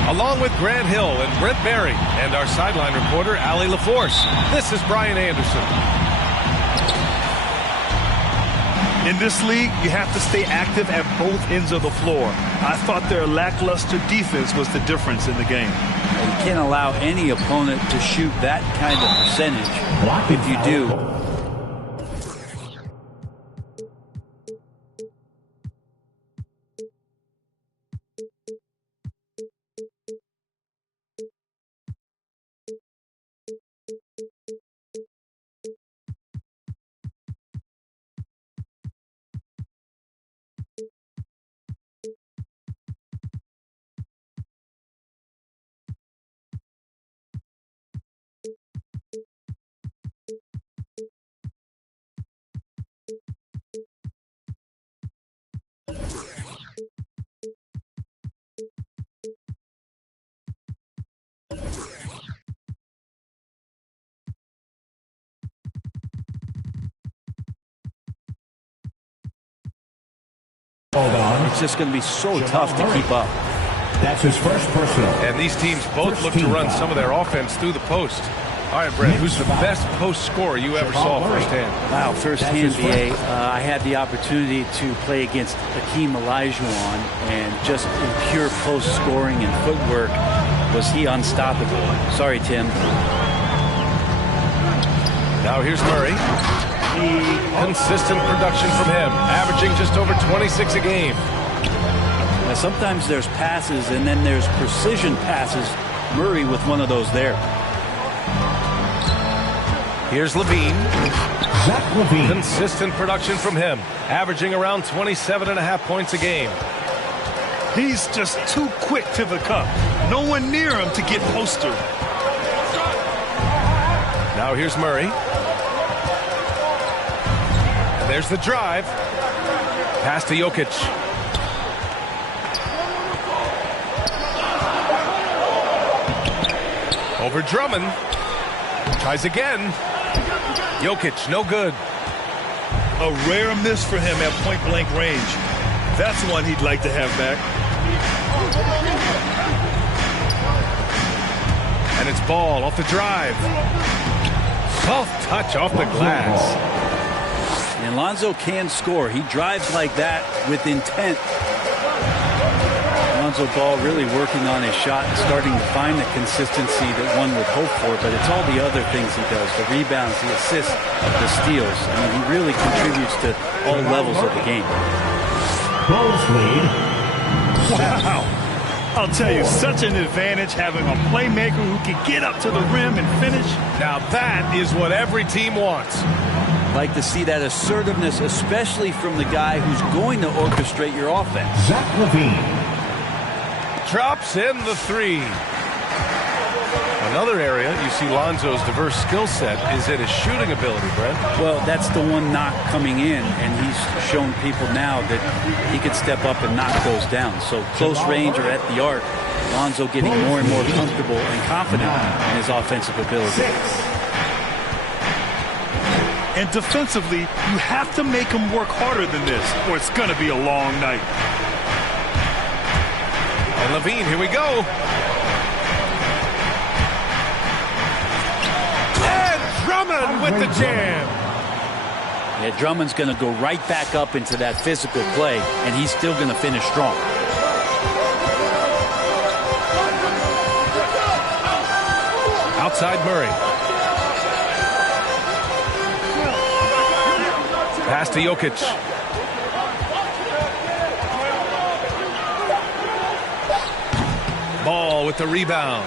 Along with Grant Hill and Brent Barry and our sideline reporter, Allie LaForce, this is Brian Anderson. In this league, you have to stay active at both ends of the floor. I thought their lackluster defense was the difference in the game. You can't allow any opponent to shoot that kind of percentage. If you do, it's just going to be so tough to keep up. That's his first personal. And these teams both look to run some of their offense through the post. All right, Brent, who's the best post scorer you ever saw firsthand? Wow, firsthand, BA. I had the opportunity to play against Hakeem Olajuwon, and just in pure post scoring and footwork, was he unstoppable. Sorry, Tim. Now here's Murray. Consistent production from him, averaging just over 26 a game. Now, sometimes there's passes, and then there's precision passes. Murray with one of those there. Here's Levine. Zach Levine. Consistent production from him, averaging around 27.5 points a game. He's just too quick to the cup. No one near him to get postered. Now here's Murray. And there's the drive. Pass to Jokic. Over Drummond. Tries again. Jokic, no good. A rare miss for him at point-blank range. That's one he'd like to have back. And it's Ball off the drive. Soft touch off the glass. And Lonzo can score. He drives like that with intent. Lonzo Ball really working on his shot and starting to find the consistency that one would hope for, but it's all the other things he does, the rebounds, the assists, the steals. I mean, he really contributes to all levels of the game. Bulls lead. Wow. I'll tell you, such an advantage having a playmaker who can get up to the rim and finish. Now that is what every team wants. Like to see that assertiveness, especially from the guy who's going to orchestrate your offense. Zach Levine. Drops in the three. Another area you see Lonzo's diverse skill set is in his shooting ability, Brent. Well, that's the one knock coming in, and he's shown people now that he can step up and knock those down. So close range or at the arc, Lonzo getting more and more comfortable and confident in his offensive ability. And defensively, you have to make him work harder than this, or it's going to be a long night. And Levine, here we go. And Drummond with the jam. Yeah, Drummond's going to go right back up into that physical play, and he's still going to finish strong. Outside Murray. Pass to Jokic. Ball with the rebound.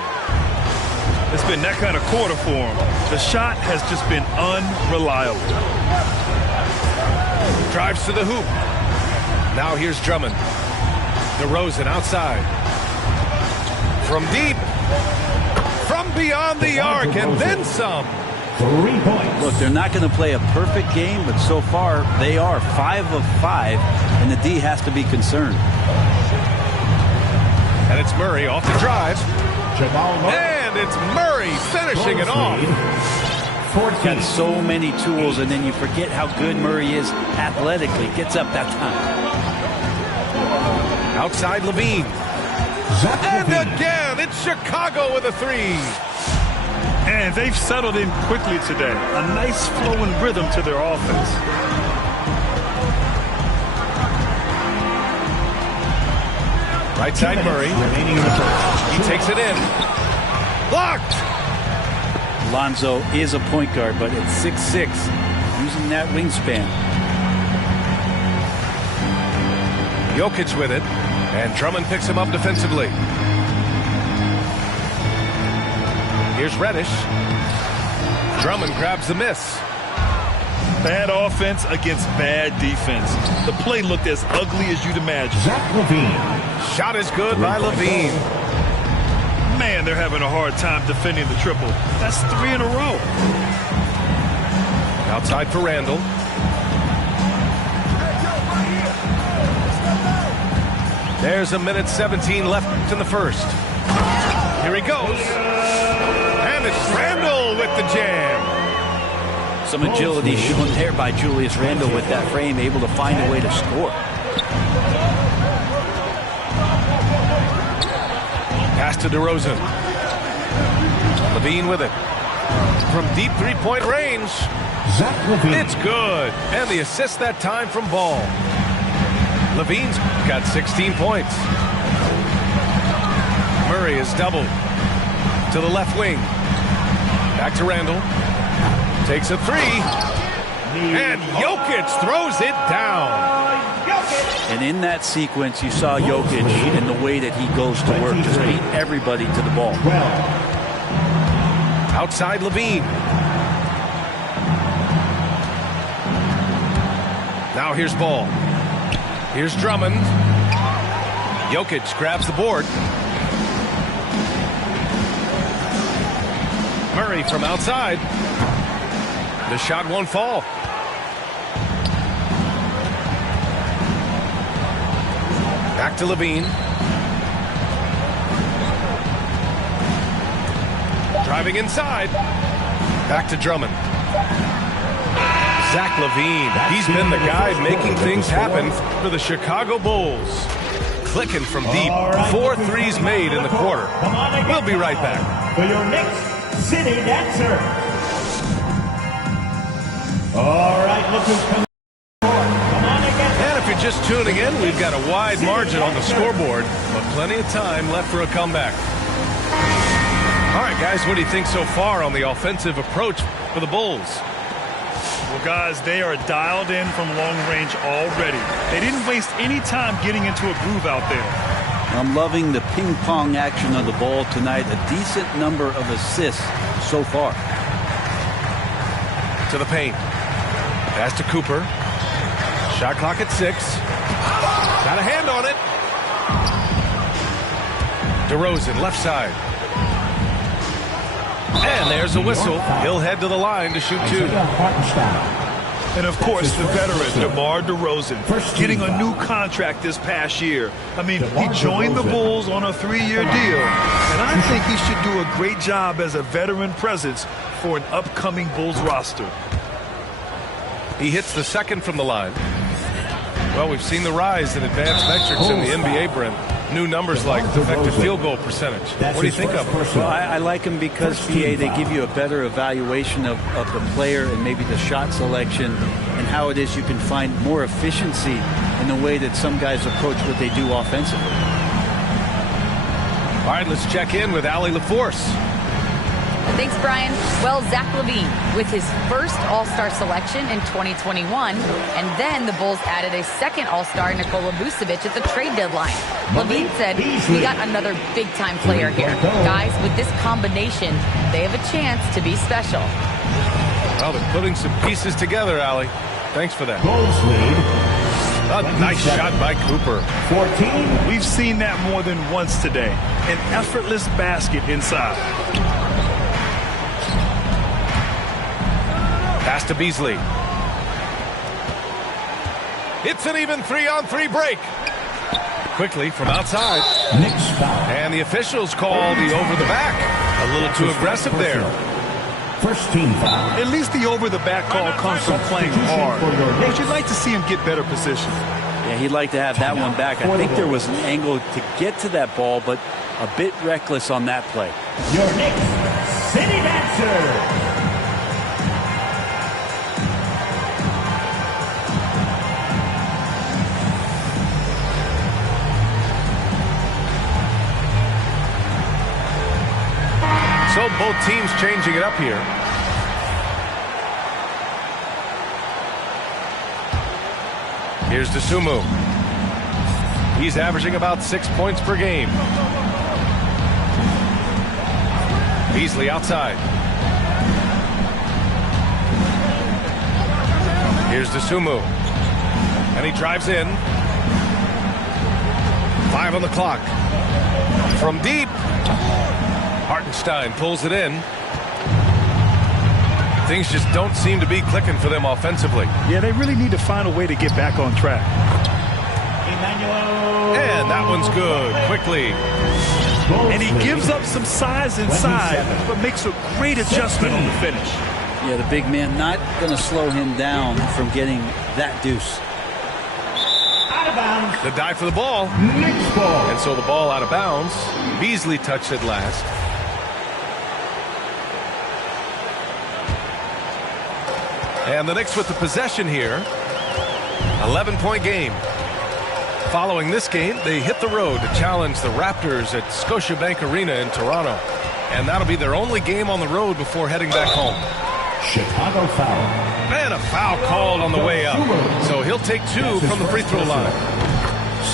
It's been that kind of quarter for him. The shot has just been unreliable. Drives to the hoop. Now here's Drummond. DeRozan outside. From deep. From beyond the arc and then some. 3 points. Look, they're not going to play a perfect game, but so far they are 5 of 5, and the D has to be concerned. And it's Murray off the drive. And it's Murray finishing it off. He's got so many tools, and then you forget how good Murray is athletically. Gets up that time. Outside Levine. And again, it's Chicago with a three. And they've settled in quickly today. A nice flow and rhythm to their offense. Right side Murray. He takes it in. Blocked. Lonzo is a point guard, but at 6'6", using that wingspan. Jokic with it, and Drummond picks him up defensively. Here's Reddish. Drummond grabs the miss. Bad offense against bad defense. The play looked as ugly as you'd imagine. Zach LaVine. Shot is good by LaVine. Man, they're having a hard time defending the triple. That's 3 in a row. Outside for Randall. There's a minute 17 left in the first. Here he goes. And it's Randall with the jam. Some agility shown there by Julius Randle with that frame, able to find a way to score. Pass to DeRozan. Levine with it. From deep three-point range. It's good. And the assist that time from Ball. Levine's got 16 points. Murray is doubled. To the left wing. Back to Randall. Takes a three. And Jokic throws it down. And in that sequence, you saw Jokic in the way that he goes to work. Just beat everybody to the ball. Outside Levine. Now here's Ball. Here's Drummond. Jokic grabs the board. Murray from outside. The shot won't fall. Back to Levine. Driving inside. Back to Drummond. Zach LaVine. He's been the guy making things happen for the Chicago Bulls. Clicking from deep. 4 threes made in the quarter. We'll be right back. For your next City Dancer. All right, look who's coming. And if you're just tuning in, we've got a wide margin on the scoreboard, but plenty of time left for a comeback. All right, guys, what do you think so far on the offensive approach for the Bulls? Well, guys, they are dialed in from long range already. They didn't waste any time getting into a groove out there. I'm loving the ping-pong action of the ball tonight. A decent number of assists so far. To the paint. Pass to Cooper. Shot clock at 6. Got a hand on it. DeRozan, left side. And there's a whistle. He'll head to the line to shoot 2. And, of course, the veteran, DeMar DeRozan, getting a new contract this past year. I mean, he joined the Bulls on a 3-year deal, and I think he should do a great job as a veteran presence for an upcoming Bulls roster. He hits the second from the line. Well, we've seen the rise in advanced metrics in the NBA, Brent. New numbers like effective field goal percentage. What do you think of him? Well, I like him because, PA, they give you a better evaluation of the player and maybe the shot selection and how it is you can find more efficiency in the way that some guys approach what they do offensively. All right, let's check in with Allie LaForce. Thanks, Brian. Well, Zach LaVine with his first All-Star selection in 2021, and then the Bulls added a second All-Star, Nikola Vucevic, at the trade deadline. LaVine said, "We got another big-time player here. Guys, with this combination, they have a chance to be special." Well, they're putting some pieces together, Allie. Thanks for that. A nice shot by Cooper. 14. We've seen that more than once today. An effortless basket inside. Pass to Beasley. It's an even 3-on-3 break. Quickly from outside. And the officials call the over the back. A little too aggressive there. First team foul. At least the over-the-back call comes from playing hard. But you'd like to see him get better position. Yeah, he'd like to have that one back. I think there was an angle to get to that ball, but a bit reckless on that play. Your Knicks City Dancer. So both teams changing it up here. Here's Dosunmu. He's averaging about 6 points per game. Beasley outside. Here's Dosunmu. And he drives in. 5 on the clock. From deep. Hartenstein pulls it in. Things just don't seem to be clicking for them offensively. Yeah, they really need to find a way to get back on track. And that one's good. Quickly. And he gives up some size inside, but makes a great adjustment on the finish. Yeah, the big man not going to slow him down from getting that deuce. Out of bounds. The dive for the ball. Next ball. And so the ball out of bounds. Beasley touched it last. And the Knicks with the possession here. 11-point game. Following this game, they hit the road to challenge the Raptors at Scotiabank Arena in Toronto. And that'll be their only game on the road before heading back home. Chicago foul. And a foul called on the way up. So he'll take 2 from the free throw line.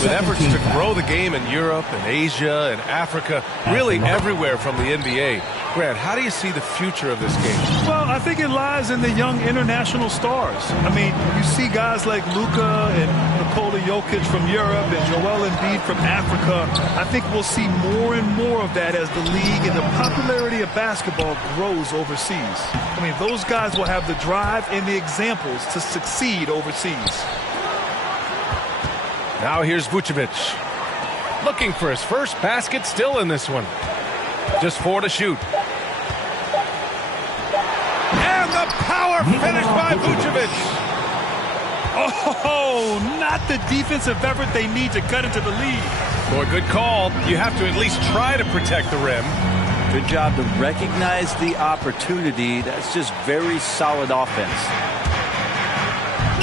With efforts to grow the game in Europe and Asia and Africa, really everywhere from the NBA. Grant, how do you see the future of this game? Well, I think it lies in the young international stars. I mean, you see guys like Luka and Nikola Jokic from Europe and Joel Embiid from Africa. I think we'll see more and more of that as the league and the popularity of basketball grows overseas. I mean, those guys will have the drive and the examples to succeed overseas. Now here's Vucevic. Looking for his first basket, still in this one. Just 4 to shoot. And the power finish by Vucevic. Oh, not the defensive effort they need to cut into the lead. Boy, good call. You have to at least try to protect the rim. Good job to recognize the opportunity. That's just very solid offense.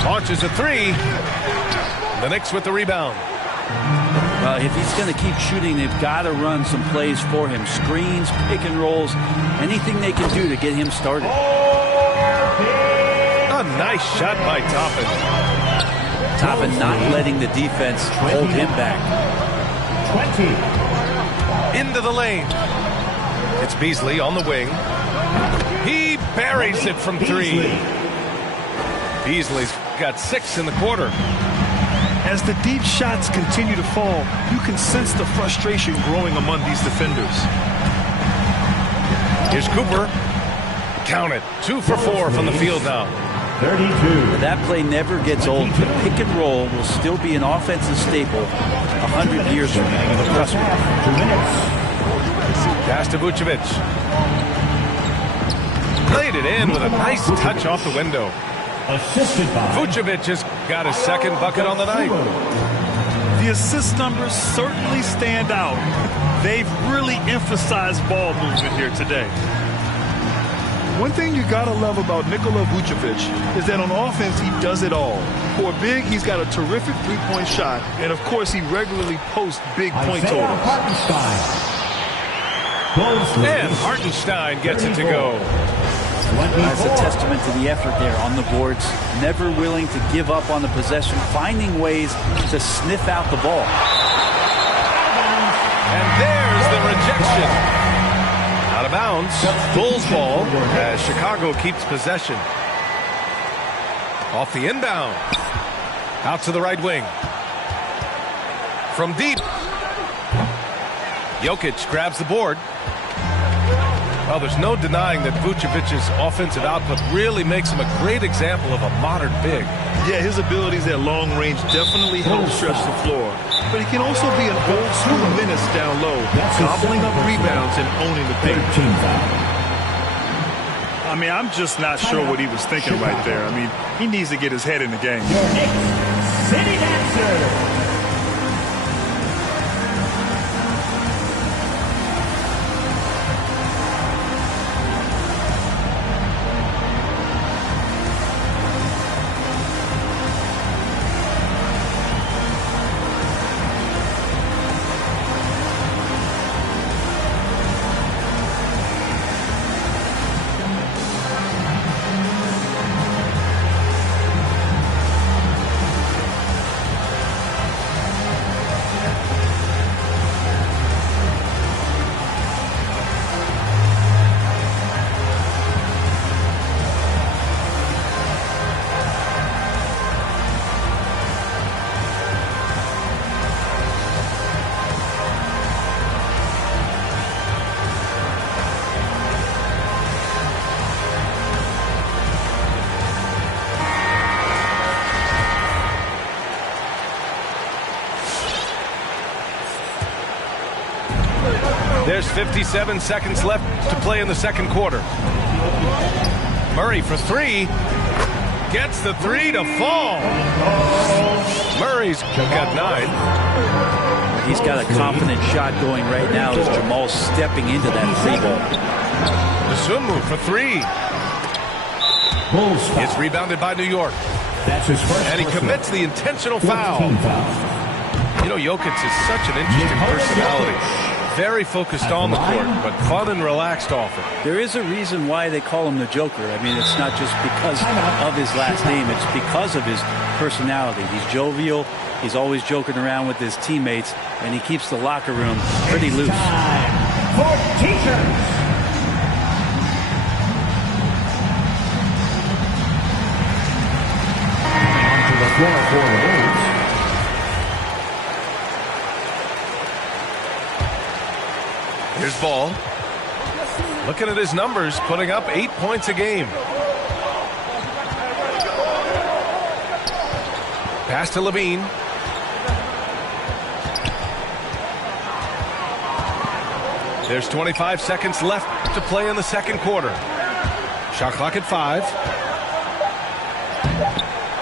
Launches a 3. The Knicks with the rebound. Well, if he's going to keep shooting, they've got to run some plays for him. Screens, pick and rolls, anything they can do to get him started. A nice shot by Toppin. Toppin not letting the defense hold him back. 20. Into the lane. It's Beasley on the wing. He buries it from 3. Beasley's got 6 in the quarter. As the deep shots continue to fall, you can sense the frustration growing among these defenders. Here's Cooper. Count it. 2 for 4 from the field now. 32. That play never gets old. The pick and roll will still be an offensive staple 100 years from now. Trust me. 2 minutes. Pass to Vucevic. Played it in with a nice touch off the window. Assisted by Vucevic has got his second bucket on the night. The assist numbers certainly stand out. They've really emphasized ball movement here today. One thing you gotta love about Nikola Vucevic is that on offense he does it all. For a big, he's got a terrific three-point shot, and of course he regularly posts big point totals. And Hartenstein gets it to go. That's a testament to the effort there on the boards. Never willing to give up on the possession, finding ways to sniff out the ball. And there's the rejection. Out of bounds. Bulls ball as Chicago keeps possession. Off the inbound. Out to the right wing. From deep. Jokic grabs the board. Well, there's no denying that Vucevic's offensive output really makes him a great example of a modern big. Yeah, his abilities at long range definitely help stretch the floor. But he can also be an old school menace down low, gobbling up rebounds and owning the paint. I mean, I'm just not sure what he was thinking right there. I mean, he needs to get his head in the game. City Dancer. There's 57 seconds left to play in the second quarter. Murray for three. Gets the three to fall. Murray's got 9. He's got a confident shot going right now as Jamal's stepping into that free ball. Sunmu for three. It's rebounded by New York. That's his first. And he commits the intentional foul. You know, Jokic is such an interesting personality. Very focused on the court, but fun and relaxed off it. There is a reason why they call him the Joker. I mean, it's not just because of his last name. It's because of his personality. He's jovial. He's always joking around with his teammates, and he keeps the locker room pretty loose. For teachers. Onto the floor for the Bulls. Here's Ball. Looking at his numbers, putting up 8 points a game. Pass to Levine. There's 25 seconds left to play in the second quarter. Shot clock at 5.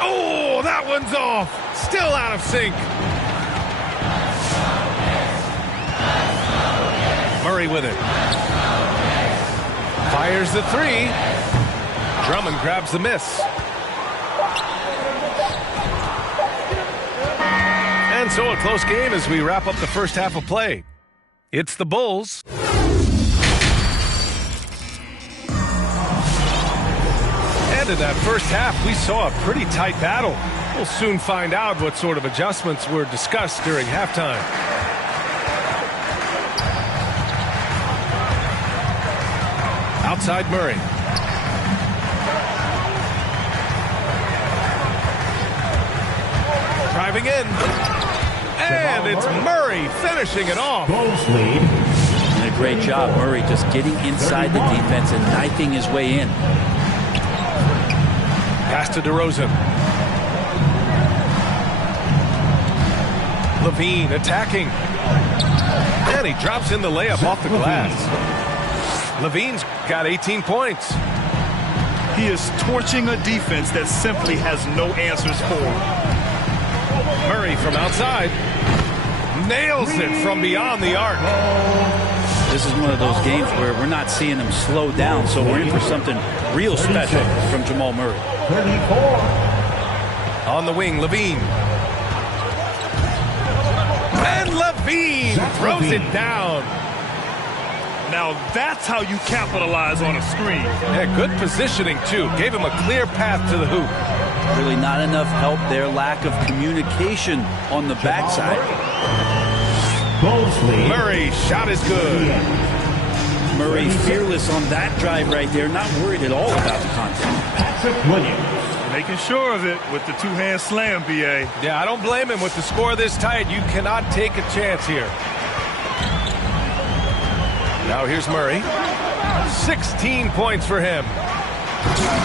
Oh, that one's off. Still out of sync. Murray with it. Fires the three. Drummond grabs the miss. And so a close game as we wrap up the first half of play. It's the Bulls. And in that first half, we saw a pretty tight battle. We'll soon find out what sort of adjustments were discussed during halftime. Outside Murray. Driving in. And it's Murray finishing it off. And a great job, Murray, just getting inside the defense and knifing his way in. Pass to DeRozan. Levine attacking. And he drops in the layup off the glass. Levine's got 18 points. He is torching a defense that simply has no answers for him. Murray from outside. Nails it from beyond the arc. This is one of those games where we're not seeing him slow down, so we're in for something real special from Jamal Murray. 34. On the wing, Levine. And Levine throws it down. Now that's how you capitalize on a screen. Yeah, good positioning, too. Gave him a clear path to the hoop. Really not enough help there. Lack of communication on the backside. Murray, shot is good. Murray fearless on that drive right there. Not worried at all about the contact. Patrick Williams. Making sure of it with the two-hand slam, B.A. Yeah, I don't blame him. With the score this tight, you cannot take a chance here. Now here's Murray. 16 points for him.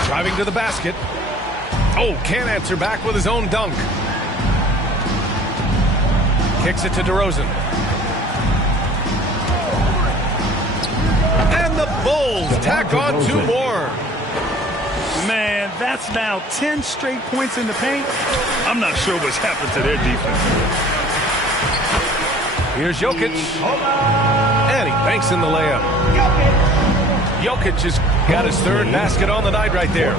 Driving to the basket. Oh, Oh, can't answer back with his own dunk. Kicks it to DeRozan. And the Bulls tack on 2 more. Man, that's now 10 straight points in the paint. I'm not sure what's happened to their defense. Here's Jokic. And he banks in the layup. Jokic has got his 3rd basket on the night right there.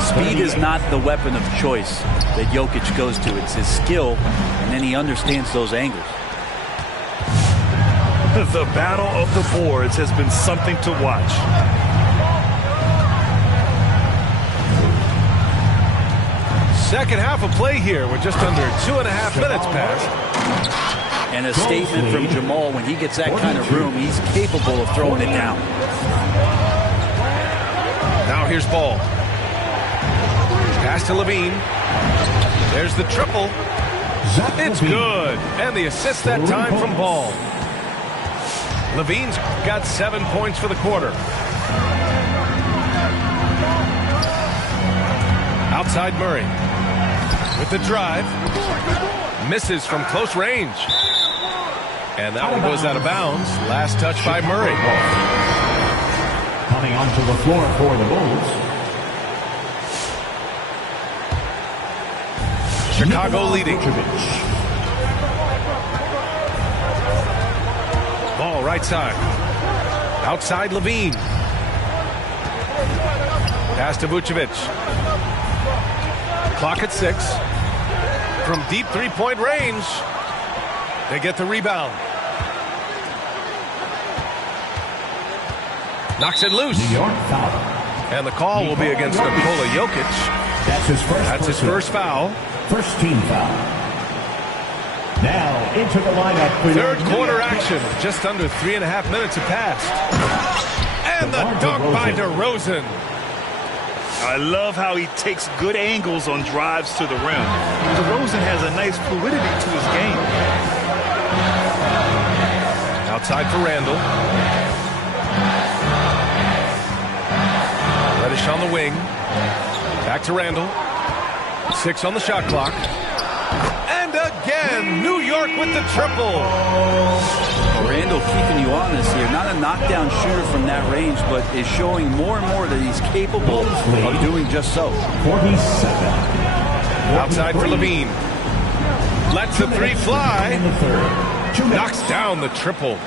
Speed is not the weapon of choice that Jokic goes to. It's his skill, and then he understands those angles. The battle of the boards has been something to watch. Second half of play here with just under 2.5 minutes passed. And a statement from Jamal, when he gets that kind of room, he's capable of throwing it down. Now here's Ball. Pass to Levine. There's the triple. It's good. And the assist that time from Ball. Levine's got 7 points for the quarter. Outside Murray. With the drive. Misses from close range. And that one goes out of bounds. Last touch by Murray. Coming onto the floor for the Bulls. Chicago leading. Ball right side. Outside Levine. Pass to Vucevic. Clock at 6. From deep 3-point range. They get the rebound. Knocks it loose. New York foul. And the call will be against Nikola Jokic. That's his first foul. First team foul. Now into the lineup for 3rd quarter action. Just under 3.5 minutes have passed. And the dunk by DeRozan. I love how he takes good angles on drives to the rim. DeRozan has a nice fluidity to his game. Outside for Randall. Reddish on the wing. Back to Randall. 6 on the shot clock. And again, New York with the triple. Randall keeping you honest here. Not a knockdown shooter from that range, but is showing more and more that he's capable of doing just so. 47. Outside for Levine. Lets the 3 fly. Knocks down the triple.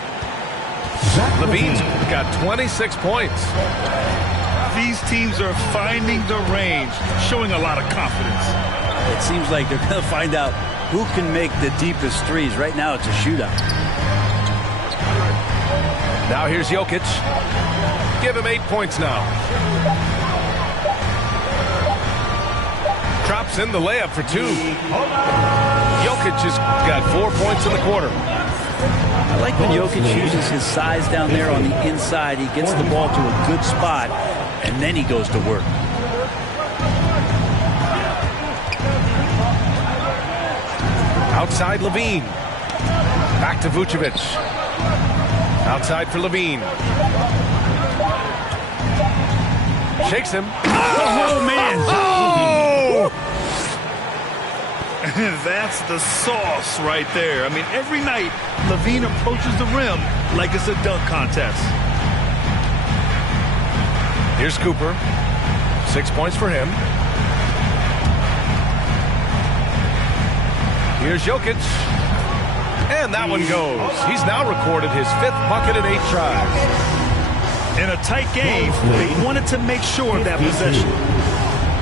Levine's got 26 points. These teams are finding the range, showing a lot of confidence. It seems like they're going to find out who can make the deepest threes. Right now, it's a shootout. Now here's Jokic. Give him 8 points now. Drops in the layup for 2. Jokic has got 4 points in the quarter. I like when Jokic uses his size down there on the inside. He gets the ball to a good spot, and then he goes to work. Outside Levine. Back to Vucevic. Outside for Levine. Shakes him. Oh, man. Oh! That's the sauce right there. I mean, every night, Levine approaches the rim like it's a dunk contest. Here's Cooper. 6 points for him. Here's Jokic. And that one goes. He's now recorded his 5th bucket in 8 tries. In a tight game, they wanted to make sure of that possession.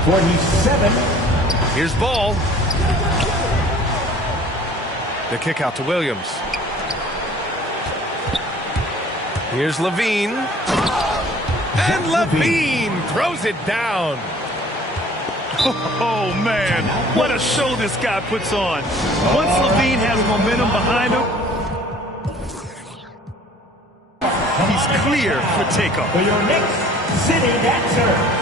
47. Here's Ball. The kick out to Williams. Here's Levine. And Levine throws it down. Oh, man. What a show this guy puts on. Once Levine has momentum behind him, he's clear for takeoff. For your next city dancer.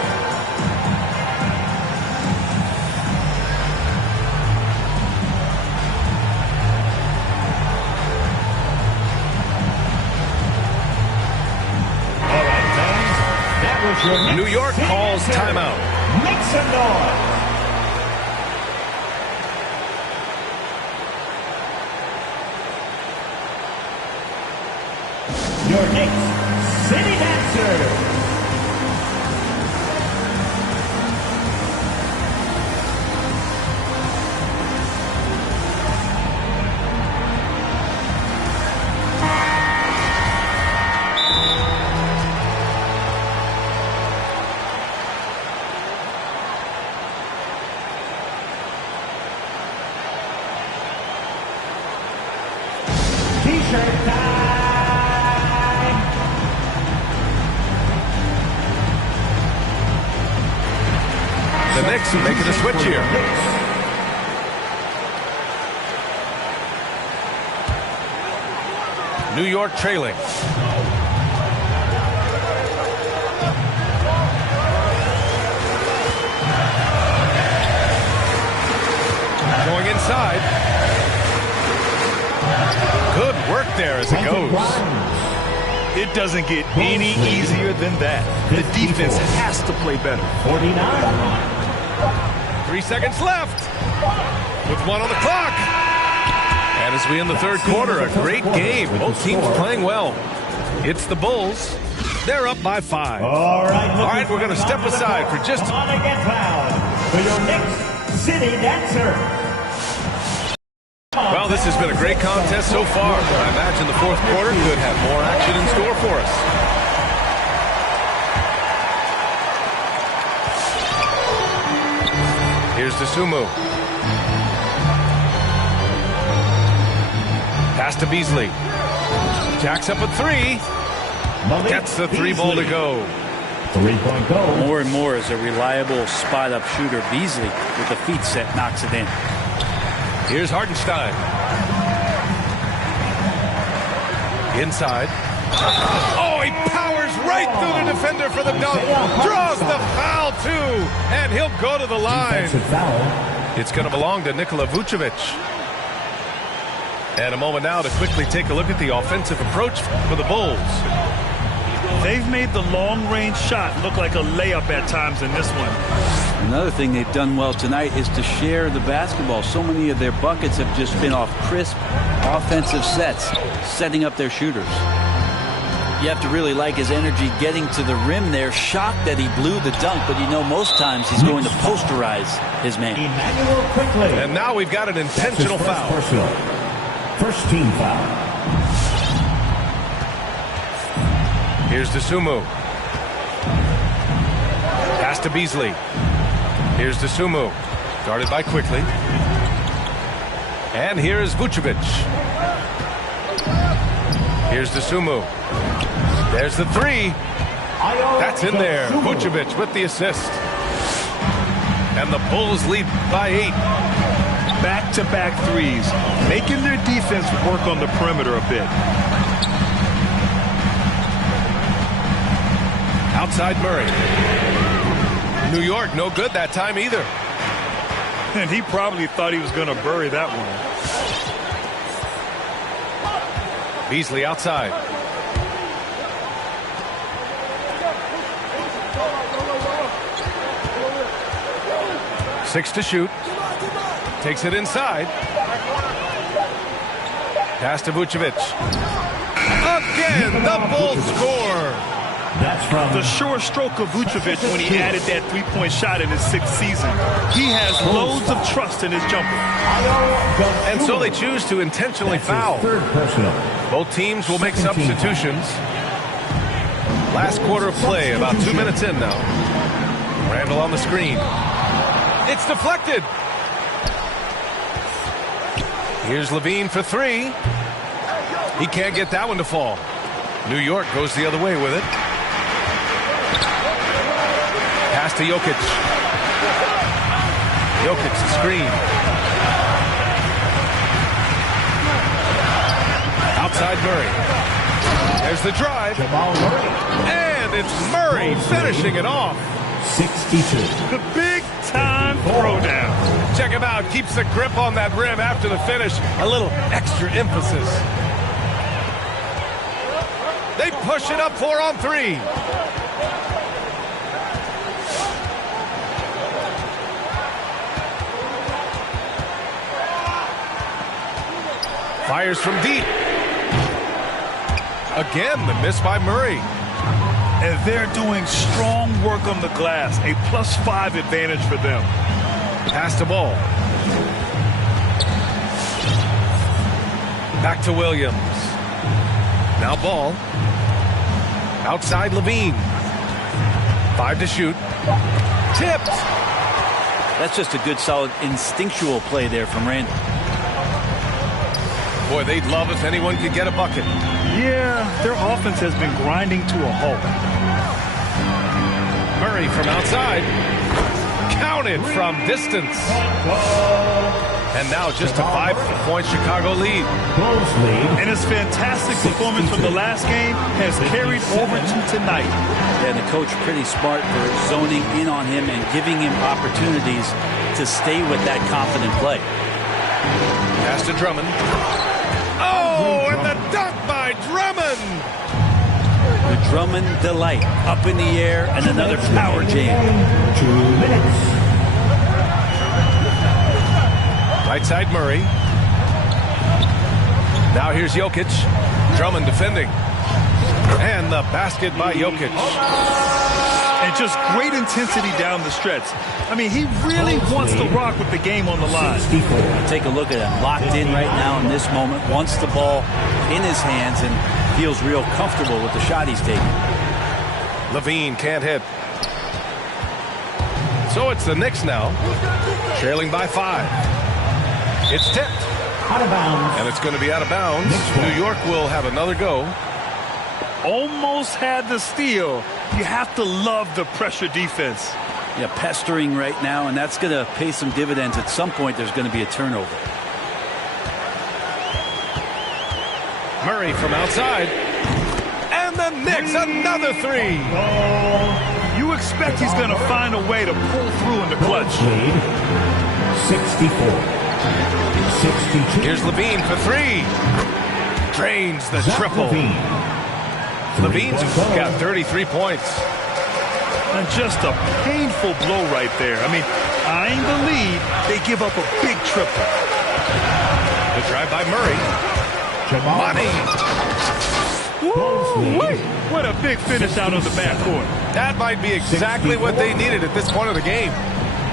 New York calls timeout. Make some noise. your Knicks City Dancer. T-shirt time! The Knicks are making a switch here. New York trailing. Going inside. Good work there as it goes. It doesn't get any easier than that. The defense has to play better. 49. 3 seconds left with 1 on the clock. And as we end the third quarter, a great game. Both teams playing well. It's the Bulls. They're up by 5. All right, we're going to step aside for just... Come on and get loud for your Knicks City Dancer. Well, this has been a great contest so far, but I imagine the fourth quarter could have more action in store for us. Here's Dosunmu. Pass to Beasley. Jacks up a 3. Gets the 3-ball to go. 3-point goal. More and more as a reliable spot-up shooter, Beasley, with the feet set, knocks it in. Here's Hartenstein. Inside. Oh, he powers right through the defender for the dunk. Draws the foul, too. And he'll go to the line. It's going to belong to Nikola Vucevic. And a moment now to quickly take a look at the offensive approach for the Bulls. They've made the long-range shot look like a layup at times in this one. Another thing they've done well tonight is to share the basketball. So many of their buckets have just been off crisp offensive sets, setting up their shooters. You have to really like his energy getting to the rim there. Shocked that he blew the dunk, but you know most times he's going to posterize his man. Emmanuel quickly. And now we've got an intentional foul. Personal. First team foul. Here's Dosunmu. Pass to Beasley. Here's Dosunmu. Guarded by Quickly. And here's Vucevic. Here's Dosunmu. There's the 3. That's in there. Vucevic with the assist. And the Bulls lead by 8. Back-to-back threes, making their defense work on the perimeter a bit. Outside Murray. New York, no good that time either. And he probably thought he was going to bury that one. Beasley outside. Six to shoot. Takes it inside. Pass to Vucevic. Again, the Bulls score. That's from the sure stroke of Vucevic when he added that three-point shot in his 6th season. He has loads of trust in his jumper. And so they choose to intentionally foul. Both teams will make substitutions. Last quarter of play, about 2 minutes in now. Randall on the screen. It's deflected. Here's Levine for 3. He can't get that one to fall. New York goes the other way with it. Pass to Jokic. Jokic the screen. Outside Murray. There's the drive. And it's Murray finishing it off. 62. The big-time throwdown. Check him out. Keeps the grip on that rim after the finish. A little extra emphasis. They push it up 4 on 3. Fires from deep. Again, the miss by Murray. And they're doing strong work on the glass. A +5 advantage for them. Pass the ball. Back to Williams. Now ball. Outside Levine. 5 to shoot. Tipped. That's just a good, solid, instinctual play there from Randall. Boy, they'd love if anyone could get a bucket. Yeah, their offense has been grinding to a halt. Murray from outside. Counted from distance. And now just a 5-point Chicago lead. And his fantastic performance from the last game has carried over to tonight. And the coach pretty smart for zoning in on him and giving him opportunities to stay with that confident play. Pass to Drummond. Oh, and the dunk by Drummond. The Drummond delight up in the air and another power jam. 2 minutes. Right side Murray. Now here's Jokic. Drummond defending. And the basket by Jokic. And just great intensity down the stretch. I mean, he really wants to rock with the game on the line. Take a look at him. Locked in right now in this moment. Wants the ball in his hands and feels real comfortable with the shot he's taking. Levine can't hit. So it's the Knicks now. Trailing by 5. It's tipped. Out of bounds. And it's going to be out of bounds. New York will have another go. Almost had the steal. You have to love the pressure defense. Yeah, pestering right now, and that's going to pay some dividends. At some point, there's going to be a turnover. Murray from outside. And the Knicks, another 3. You expect he's going to find a way to pull through in the clutch. Lead 64. 62. Here's Levine for 3. Drains the triple. Levine's got 33 points. And just a painful blow right there. I mean, eyeing the lead, they give up a big triple. The drive by Murray. Money. Woo! What a big finish out on the backcourt. That might be exactly what they needed at this point of the game.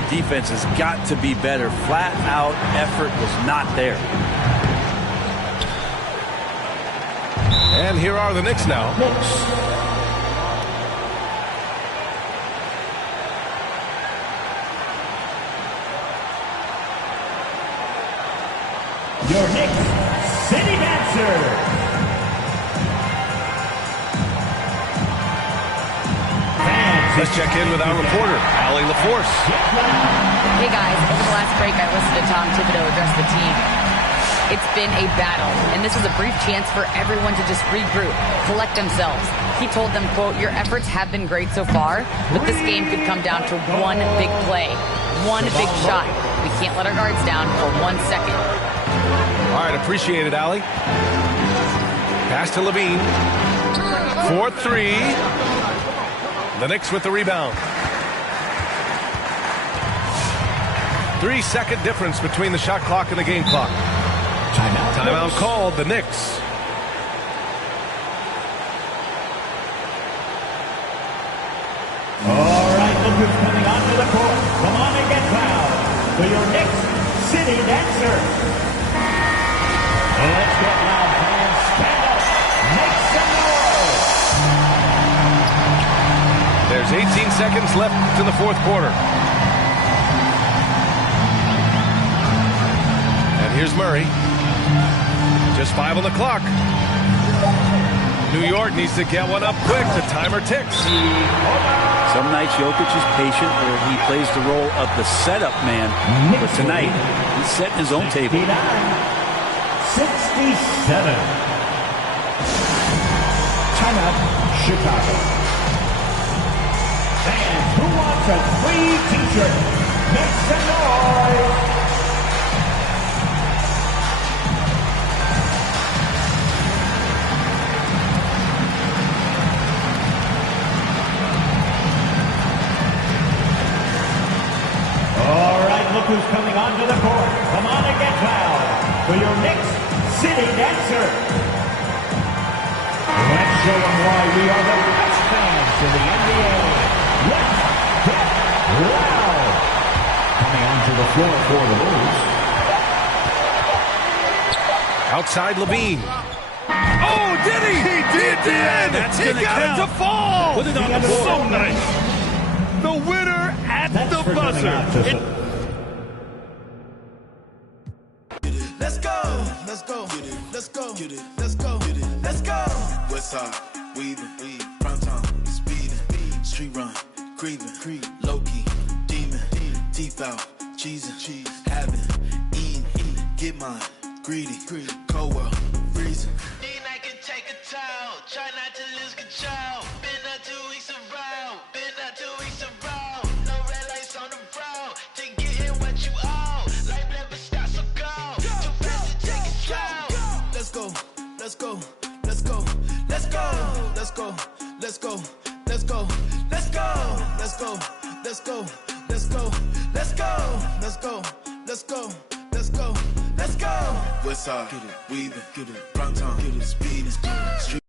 Defense has got to be better. Flat out effort was not there. And here are the Knicks now. Your Knicks City Dancer. Let's check in with our reporter, Allie LaForce. Hey guys, over the last break I listened to Tom Thibodeau address the team. It's been a battle, and this is a brief chance for everyone to just regroup, collect themselves. He told them, quote, your efforts have been great so far, but this game could come down to one big play, one big shot. We can't let our guards down for 1 second. All right, appreciate it, Allie. Pass to Levine. 4-3. The Knicks with the rebound. 3-second difference between the shot clock and the game clock. Timeout called, the Knicks. All right, look who's coming onto the court. Come on and get loud for your Knicks City Dancer. Let's get loud, fans. Stand up. Make some noise. There's 18 seconds left in the fourth quarter. And here's Murray. Just 5 on the clock. New York needs to get one up quick. The timer ticks. Some nights Jokic is patient where he plays the role of the setup man. But tonight, he's setting his own table. 67. Timeout, Chicago. Fans, who wants a free t-shirt? Make some noise. All right, look who's coming onto the court. Come on and get loud for your Knicks City Dancer. showing why we are the best fans in the NBA. Let's get loud. Coming onto the floor for the Bulls. Outside Levine. Oh, did he? He did. That's he gonna got count. it to fall. Put it on the board. So nice. The winner at the buzzer. Let's go. Let's go. Let's go. Let's go. Let's go. Westside, weaving, prime time, speeding, street run, creeping, low key, demon, teeth out, cheesing, having, eating, get mine, greedy, cold world, freezing. I can take a towel, try not to lose control. Been up 2 weeks around, no red lights on the road. To get in what you owe, life never stops, so go. Too fast to take control. Let's go. Let's go. Let's go. Let's go. Let's go. Let's go. Let's go. Let's go. Let's go. Let's go. Let's go. Let's go. Let's go. Let's go. Let's go. Let's go. Westside, weaving, prime time, speeding, street.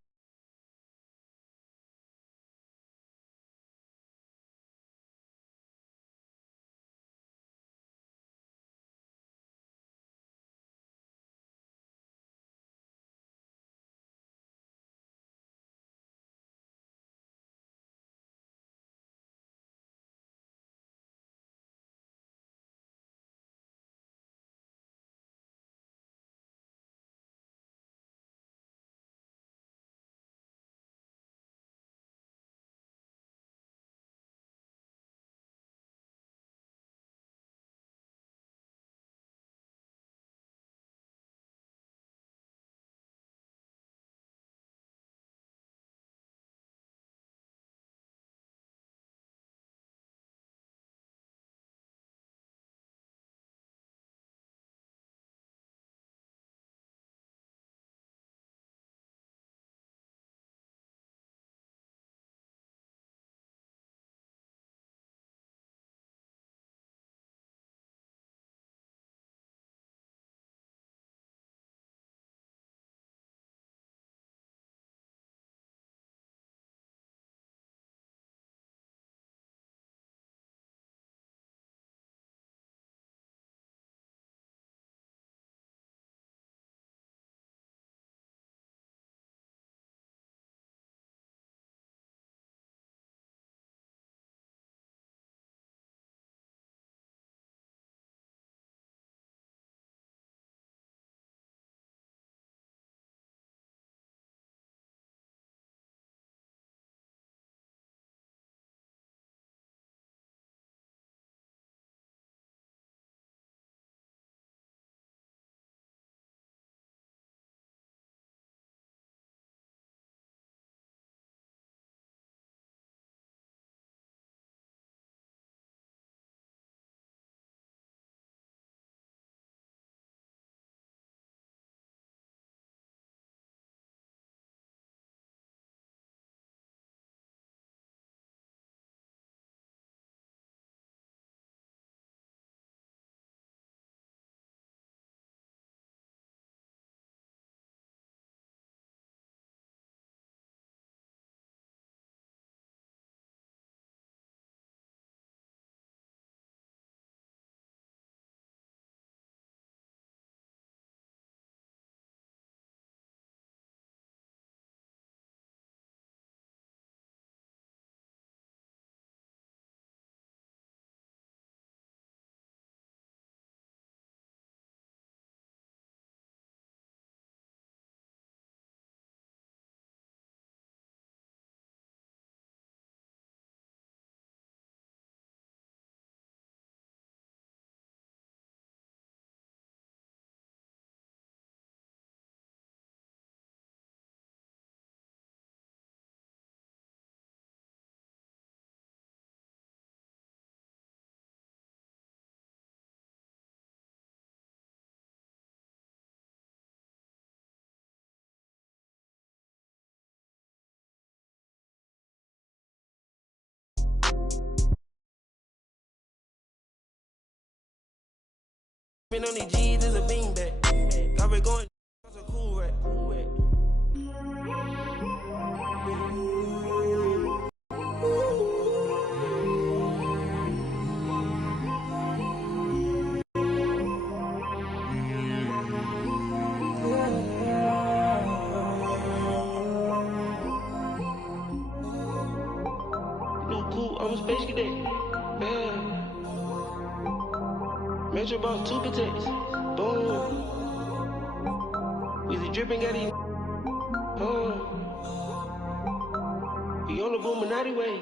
Been on these G's is a beanbag. Got me going, that's a cool rack. space cadet. Yeah. Metro bought 2 protectors. Boom. We the dripping at these. We on the Boominati way.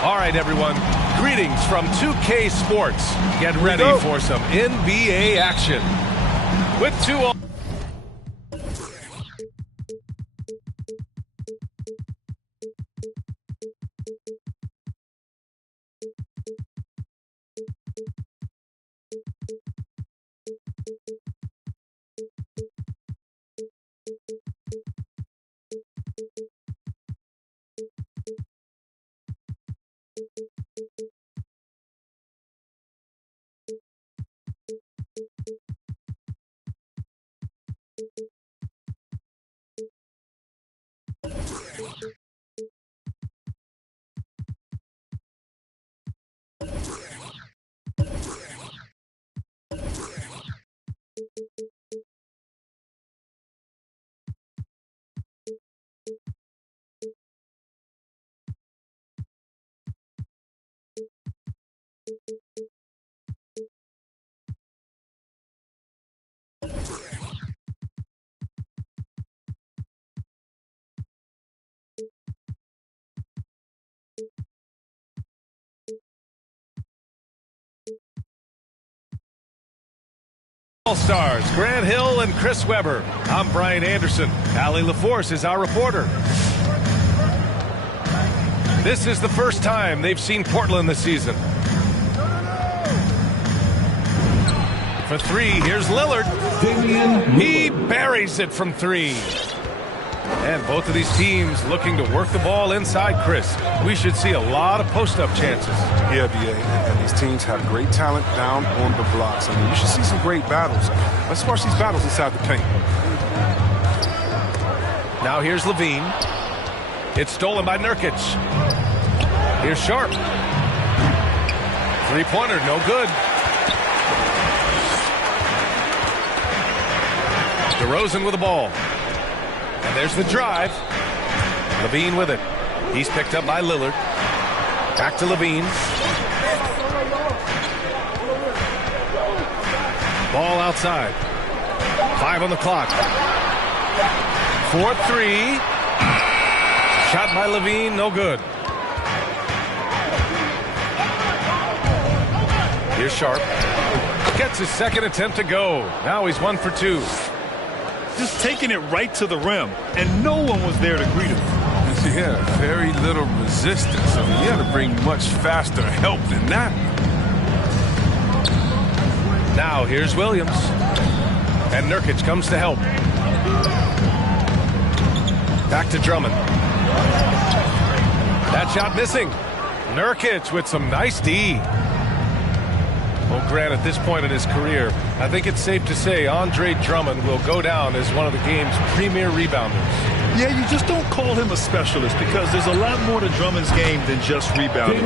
All right, everyone. Greetings from 2K Sports. Get ready for some NBA action. With 2 All-Stars, Grant Hill and Chris Webber. I'm Brian Anderson. Allie LaForce is our reporter. This is the first time they've seen Portland this season. For 3, here's Lillard. He buries it from 3. And both of these teams looking to work the ball inside Chris. We should see a lot of post-up chances. Yeah, BA, and these teams have great talent down on the blocks. I mean, you should see some great battles. Let's watch these battles inside the paint. Now here's Levine. It's stolen by Nurkic. Here's Sharp. Three-pointer, no good. DeRozan with the ball. And there's the drive. Levine with it. He's picked up by Lillard. Back to Levine. Ball outside. 5 on the clock. 4-3. Shot by Levine, no good. Here's Sharp. Gets his second attempt to go. Now he's 1 for 2. Just taking it right to the rim, and no one was there to greet him. Yeah, very little resistance. I mean, you had to bring much faster help than that. Now here's Williams. And Nurkic comes to help. Back to Drummond. That shot missing. Nurkic with some nice D. Well, Grant, at this point in his career, I think it's safe to say Andre Drummond will go down as one of the game's premier rebounders. Yeah, you just don't call him a specialist because there's a lot more to Drummond's game than just rebounding.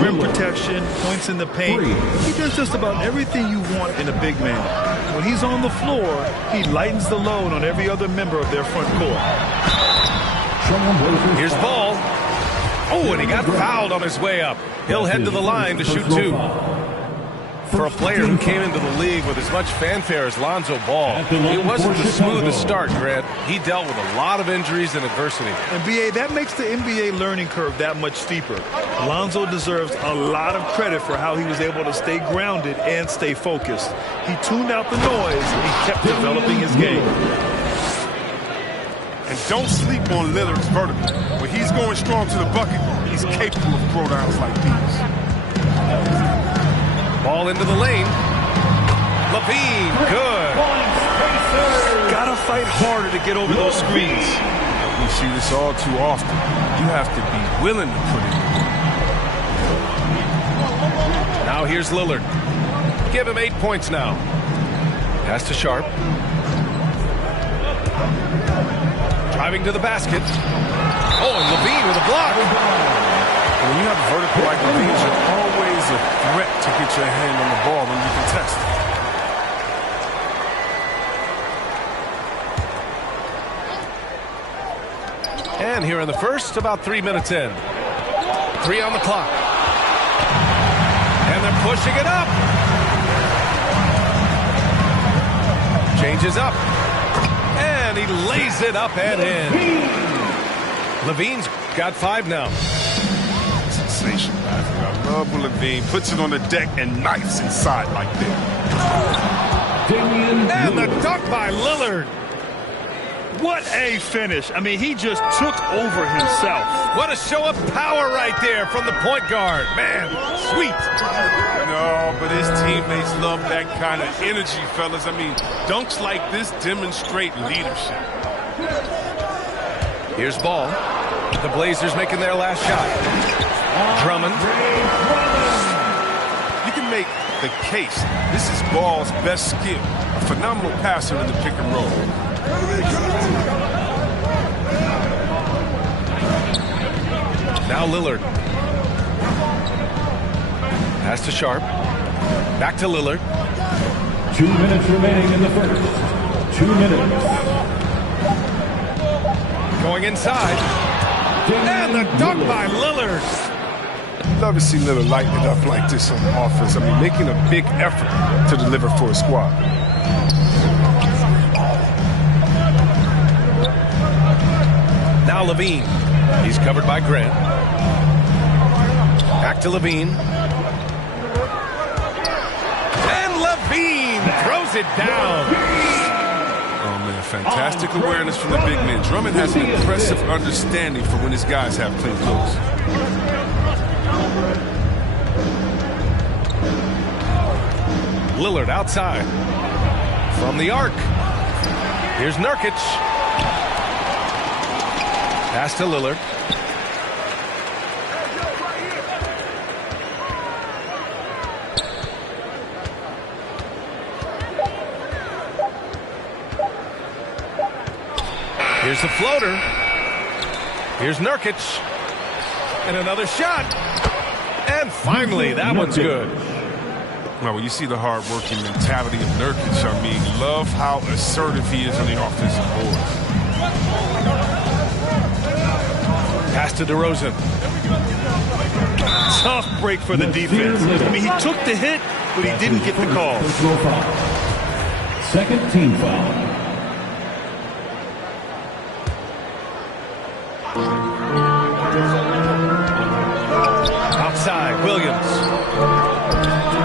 Rim protection, points in the paint. He does just about everything you want in a big man. When he's on the floor, he lightens the load on every other member of their front court. Here's Ball. Oh, and he got fouled on his way up. He'll head to the line to shoot 2. For a player who came into the league with as much fanfare as Lonzo Ball, it wasn't the smoothest start, Grant. He dealt with a lot of injuries and adversity. And, B.A., that makes the NBA learning curve that much steeper. Lonzo deserves a lot of credit for how he was able to stay grounded and stay focused. He tuned out the noise and kept developing his game. And don't sleep on Lillard's vertical. When he's going strong to the bucket, he's capable of throwdowns like these. Ball into the lane. LaVine, good. Gotta fight harder to get over those screens. We see this all too often. You have to be willing to put it in. Now here's Lillard. Give him 8 points now. Pass to Sharp. Driving to the basket. Oh, and LaVine with a block. When you have a vertical like LaVine, you're always a threat to get your hand on the ball when you contest. And here in the first, about 3 minutes in. 3 on the clock. And they're pushing it up. Changes up. And he lays it up and in. LaVine's got 5 now. Sensation, I love when LaVine puts it on the deck and knifes inside like that. And the dunk by Lillard. What a finish. I mean, he just took over himself. What a show of power right there from the point guard. Man, sweet. No, but his teammates love that kind of energy, fellas. I mean, dunks like this demonstrate leadership. Here's Ball. The Blazers making their last shot. Drummond. You can make the case. This is Ball's best skill. A phenomenal passer in the pick and roll. Now Lillard. Pass to Sharp. Back to Lillard. 2 minutes remaining in the first. 2 minutes. Going inside. And the dunk by Lillard. Love to see Lillard lighten it up like this on offense. I mean, making a big effort to deliver for his squad. Now LaVine. He's covered by Grant. Back to LaVine. And LaVine throws it down. Oh, man, fantastic awareness from the big men. Drummond has an impressive understanding for when his guys have played close. Lillard outside. From the arc. Here's Nurkic. Pass to Lillard. Here's the floater. Here's Nurkic. And another shot. And finally, that one's good. Well, when you see the hard-working mentality of Nurkic, I mean, love how assertive he is on the offensive board. Pass to DeRozan. Tough break for the defense. I mean, he took the hit, but he didn't get the call. Second team foul. Outside, Williams.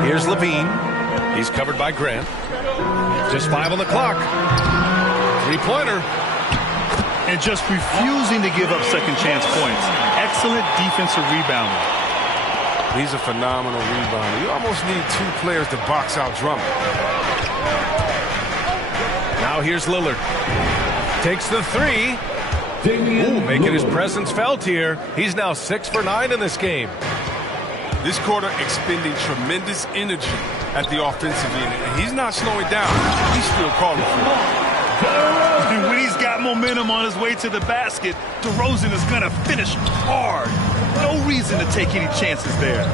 Here's LaVine. He's covered by Grant. Just 5 on the clock. Three-pointer. And just refusing to give up second chance points. Excellent defensive rebounding. He's a phenomenal rebounder. You almost need 2 players to box out Drummond. Now here's Lillard. Takes the 3. Ooh, making his presence felt here. He's now 6 for 9 in this game. This quarter expending tremendous energy at the offensive end. And he's not slowing down. He's still calling for it. And when he's got momentum on his way to the basket, DeRozan is going to finish hard. No reason to take any chances there.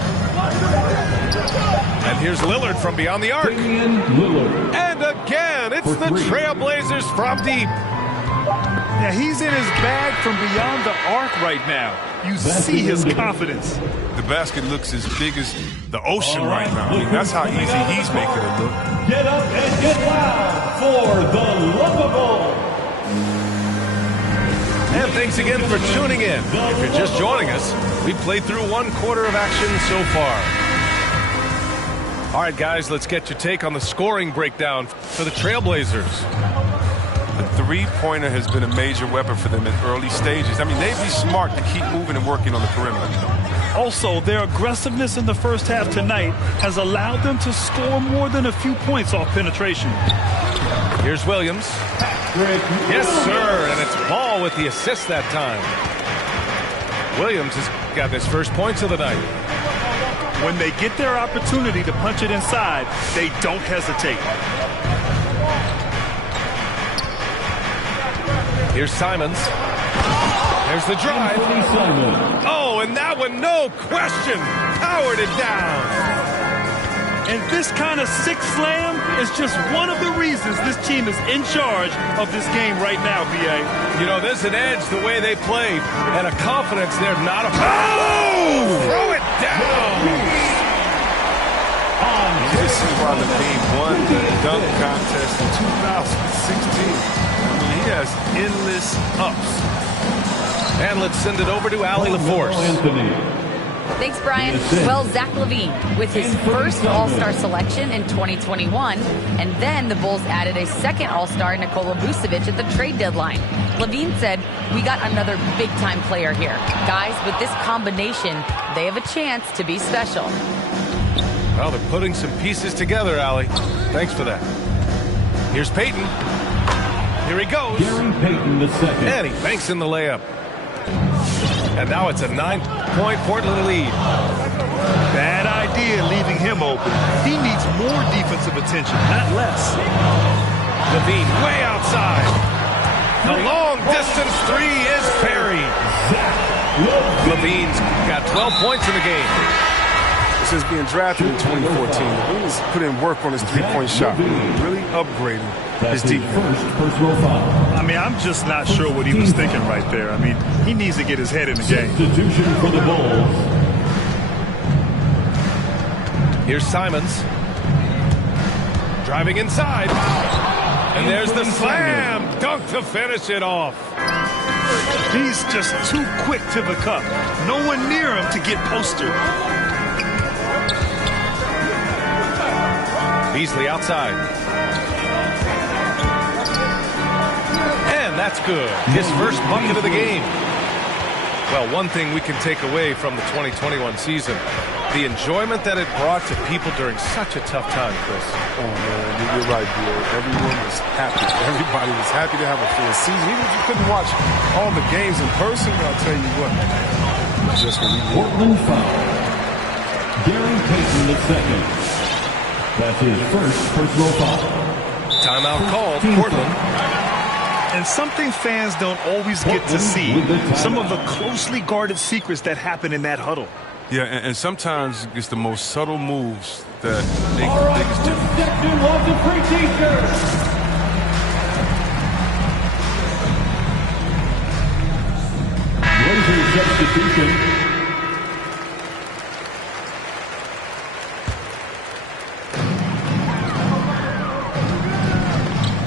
And here's Lillard from beyond the arc. And again, it's the Trailblazers from deep. Yeah, he's in his bag from beyond the arc right now. You see his confidence. The basket looks as big as the ocean right now. I mean, that's how easy he's making it look. Get up and get loud for the Lovable. And thanks again for tuning in. If you're just joining us, we played through 1 quarter of action so far. All right, guys, let's get your take on the scoring breakdown for the Trailblazers. The three-pointer has been a major weapon for them in early stages. I mean, they'd be smart to keep moving and working on the perimeter. Also, their aggressiveness in the first half tonight has allowed them to score more than a few points off penetration. Here's Williams. Yes, sir, and it's Ball with the assist that time. Williams has got his first points of the night. When they get their opportunity to punch it inside, they don't hesitate. Here's Simons. There's the drive. Oh, and that one, no question, powered it down. And this kind of sick slam is just one of the reasons this team is in charge of this game right now, B.A. You know, there's an edge the way they played and a confidence they're not a... Oh! Throw it down! This is why LaVine won the dunk contest in 2016. He has endless ups. And let's send it over to Allie LaForce. Thanks, Brian. Well, Zach LaVine with his first All-Star selection in 2021, and then the Bulls added a second All-Star, Nikola Vucevic, at the trade deadline. LaVine said, "We got another big-time player here. Guys, with this combination, they have a chance to be special." Well, they're putting some pieces together, Allie. Thanks for that. Here's Payton. Here he goes. Gary Payton II. And he banks in the layup. And now it's a 9-point Portland lead. Bad idea leaving him open. He needs more defensive attention, not less. LaVine way outside. The long distance three is buried. LaVine's got 12 points in the game. Since being drafted in 2014, LaVine has put in work on his three-point shot. Really upgrading his defense. I mean, I'm just not sure what he was thinking right there. I mean, he needs to get his head in the game. Substitution for the Bulls. Here's Simons. Driving inside. And there's the slam dunk to finish it off. He's just too quick to the cup. No one near him to get postered. Beasley outside. And that's good. His first bucket of the game. Well, one thing we can take away from the 2021 season, the enjoyment that it brought to people during such a tough time, Chris. Oh, man, you're right, Bill. Everyone was happy. Everybody was happy to have a full season. Even if you couldn't watch all the games in person, I'll tell you what. Just what we did. Portland foul. Gary Payton II. That's his first personal foul. Timeout called, Portland. And something fans don't always get to see, some of the closely guarded secrets that happen in that huddle. Yeah, and sometimes it's the most subtle moves that make the biggest difference. Loves a free t-shirt. Blazer substitution.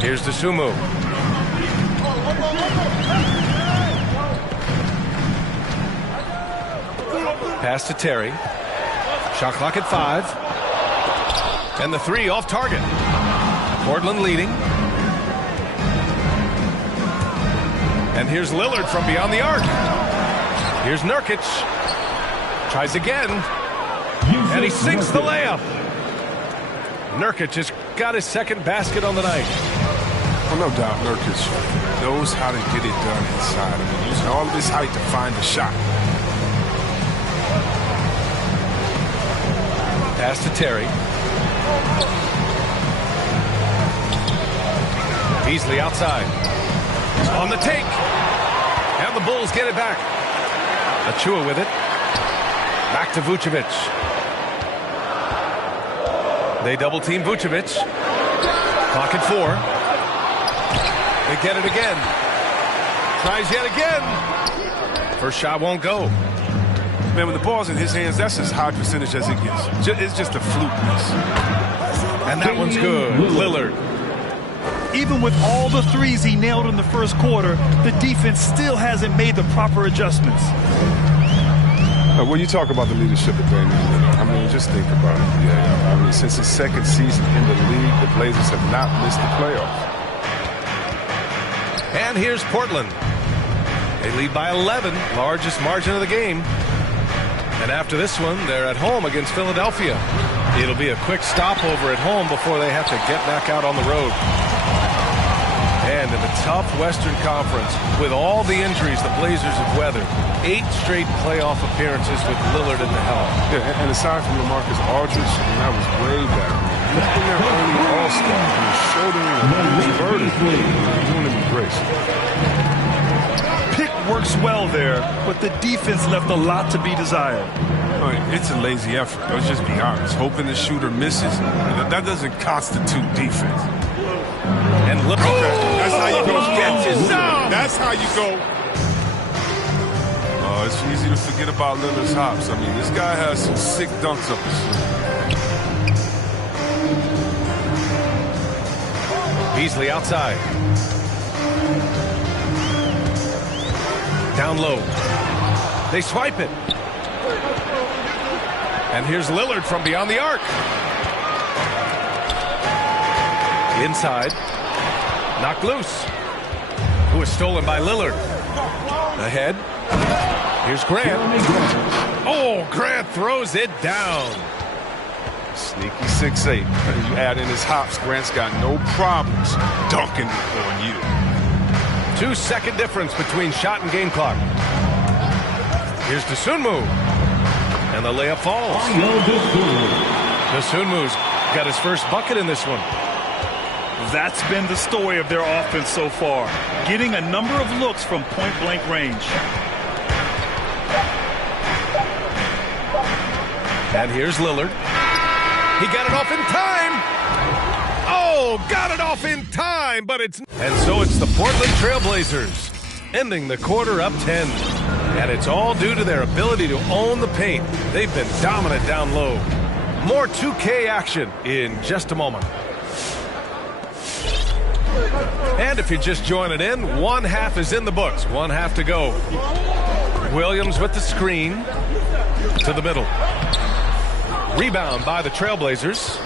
Here's Dosunmu. Pass to Terry. Shot clock at 5. And the three off target. Portland leading. And here's Lillard from beyond the arc. Here's Nurkic. Tries again. And he sinks the layup. Nurkic has got his second basket on the night. Well, no doubt Nurkic knows how to get it done inside. I mean, using all of this height to find the shot. Pass to Terry. Beasley outside. On the take. And the Bulls get it back. Achua with it. Back to Vucevic. They double-team Vucevic. Clock at 4. They get it again. Tries yet again. First shot won't go. Man, when the ball's in his hands, that's as high percentage as it gets. It's just a flukeness. And that one's good. Lillard. Even with all the threes he nailed in the first quarter, the defense still hasn't made the proper adjustments. When you talk about the leadership of Damian Lillard, I mean, just think about it. Yeah, I mean, since his second season in the league, the Blazers have not missed the playoffs. And here's Portland. They lead by 11, largest margin of the game. And after this one, they're at home against Philadelphia. It'll be a quick stopover at home before they have to get back out on the road. And in the tough Western Conference, with all the injuries the Blazers have weathered, 8 straight playoff appearances with Lillard in the helm. Yeah, and aside from LaMarcus Aldridge, and that was way back when, he's been their only all-star. He's shouldering a huge burden. Doing him grace. Pick works well there, but the defense left a lot to be desired. It's a lazy effort. Let's just be honest. Hoping the shooter misses, that doesn't constitute defense. And look, that's how you go. Down. That's how you go. It's easy to forget about Lillard's hops. I mean, this guy has some sick dunks up his sleeve. Beasley outside. Down low. They swipe it. And here's Lillard from beyond the arc. Inside. Knocked loose. Who was stolen by Lillard. Ahead. Here's Grant. Oh, Grant throws it down. Sneaky 6'8". You add in his hops, Grant's got no problems dunking on you. 2-second difference between shot and game clock. Here's Dosunmu. And the layup falls. Dosunmu's got his first bucket in this one. That's been the story of their offense so far, getting a number of looks from point-blank range. And here's Lillard. He got it off in time. Oh, got it off in time, but it's... And so it's the Portland Trailblazers, ending the quarter up 10. And it's all due to their ability to own the paint. They've been dominant down low. More 2K action in just a moment. And if you're just joining in, one half is in the books. One half to go. Williams with the screen to the middle. Rebound by the Trailblazers.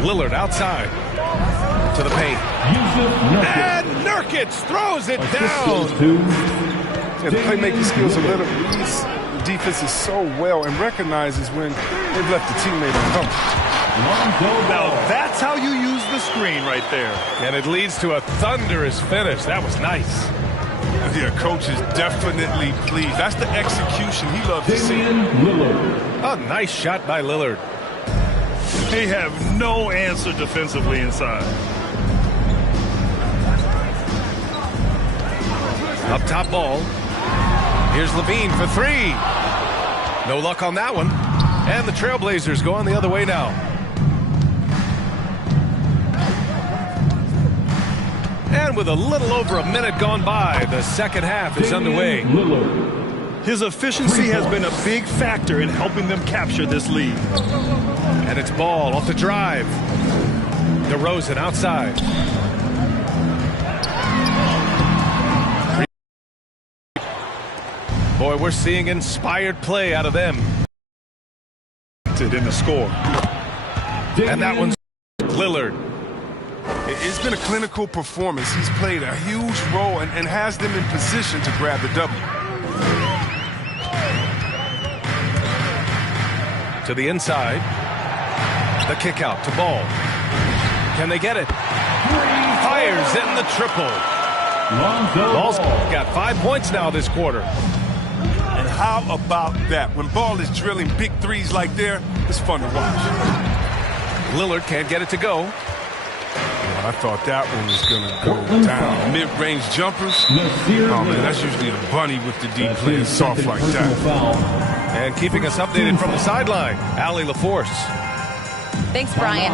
Lillard outside to the paint. And Nurkic throws it down. Yeah, the playmaking skills of Lillard reads the defenses so well and recognizes when they've left the teammate uncomfortable. Now that's how you use the screen right there. And it leads to a thunderous finish. That was nice. Yeah, coach is definitely pleased. That's the execution he loves to see. A nice shot by Lillard. They have no answer defensively inside. Up top ball. Here's Levine for 3. No luck on that one. And the Trailblazers going the other way now. And with a little over a minute gone by, the second half is underway. His efficiency has been a big factor in helping them capture this lead. And it's Ball off the drive. DeRozan outside. Boy, we're seeing inspired play out of them. In the score. And that one's Lillard. It's been a clinical performance. He's played a huge role and has them in position to grab the W. To the inside. The kick out to Ball. Can they get it? Fires in the triple. Ball's got 5 points now this quarter. And How about that? When Ball is drilling big threes like there, it's fun to watch. Lillard can't get it to go. I thought that one was going to go down. Mid-range jumpers. Oh, man, that's usually a bunny with the deep playing soft like that. And keeping us updated from the sideline, Allie LaForce. Thanks, Brian.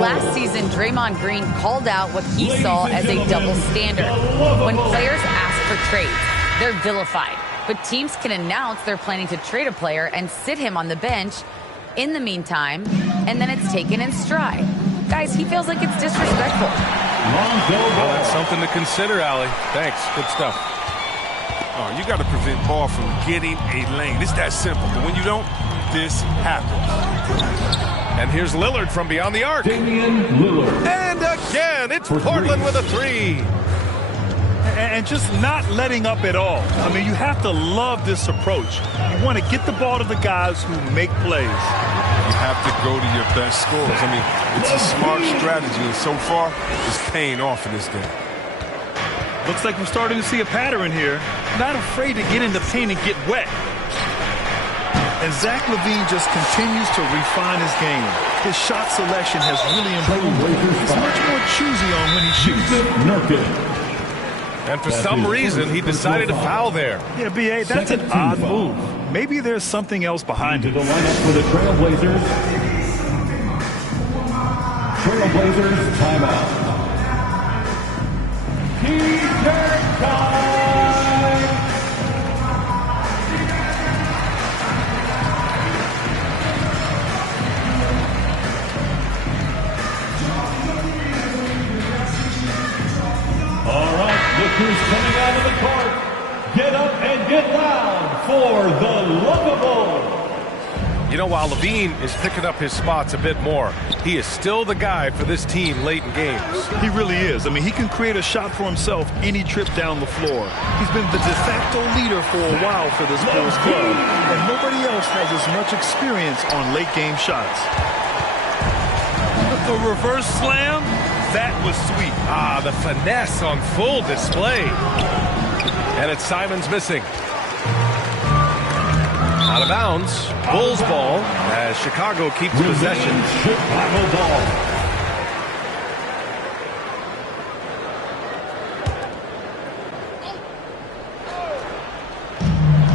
Last season, Draymond Green called out what he saw as a double standard. When players ask for trades, they're vilified. But teams can announce they're planning to trade a player and sit him on the bench in the meantime, and then it's taken in stride. Guys, he feels like it's disrespectful. Well, that's something to consider, Allie. Thanks. Good stuff. Oh, you got to prevent Ball from getting a lane. It's that simple. But when you don't, this happens. And here's Lillard from beyond the arc. Damian Lillard. And again, it's Portland with a three. And just not letting up at all. I mean, you have to love this approach. You want to get the ball to the guys who make plays. You have to go to your best scorers. I mean, it's a smart strategy, and so far, it's paying off in this game. Looks like we're starting to see a pattern here. Not afraid to get in the paint and get wet. And Zach LaVine just continues to refine his game. His shot selection has really improved. He's much more choosy on when he shoots. And for some reason, he decided to foul there. Yeah, B.A., that's an odd move. Maybe there's something else behind it. The lineup for the Trailblazers. Trailblazers timeout. T-shirt time! All right, look who's coming out of the court. Get up and get loud for the Lovable. You know, while LaVine is picking up his spots a bit more, he is still the guy for this team late in games. He really is. I mean, he can create a shot for himself any trip down the floor. He's been the de facto leader for a while for this Bulls club, and nobody else has as much experience on late game shots. The reverse slam, that was sweet. Ah, the finesse on full display. And it's Simons missing. Out of bounds. Bulls ball as Chicago keeps possession. Chicago ball.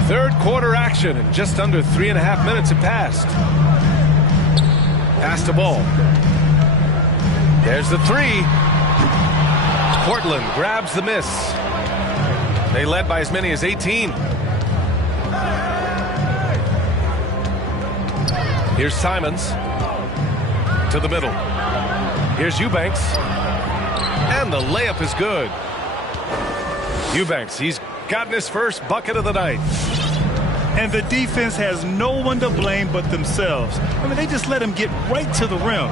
Third quarter action, and just under 3.5 minutes have passed. Pass to Ball. There's the three. Portland grabs the miss. They led by as many as 18. Here's Simons to the middle. Here's Eubanks. And the layup is good. Eubanks, he's gotten his first bucket of the night. And the defense has no one to blame but themselves. I mean, they just let him get right to the rim.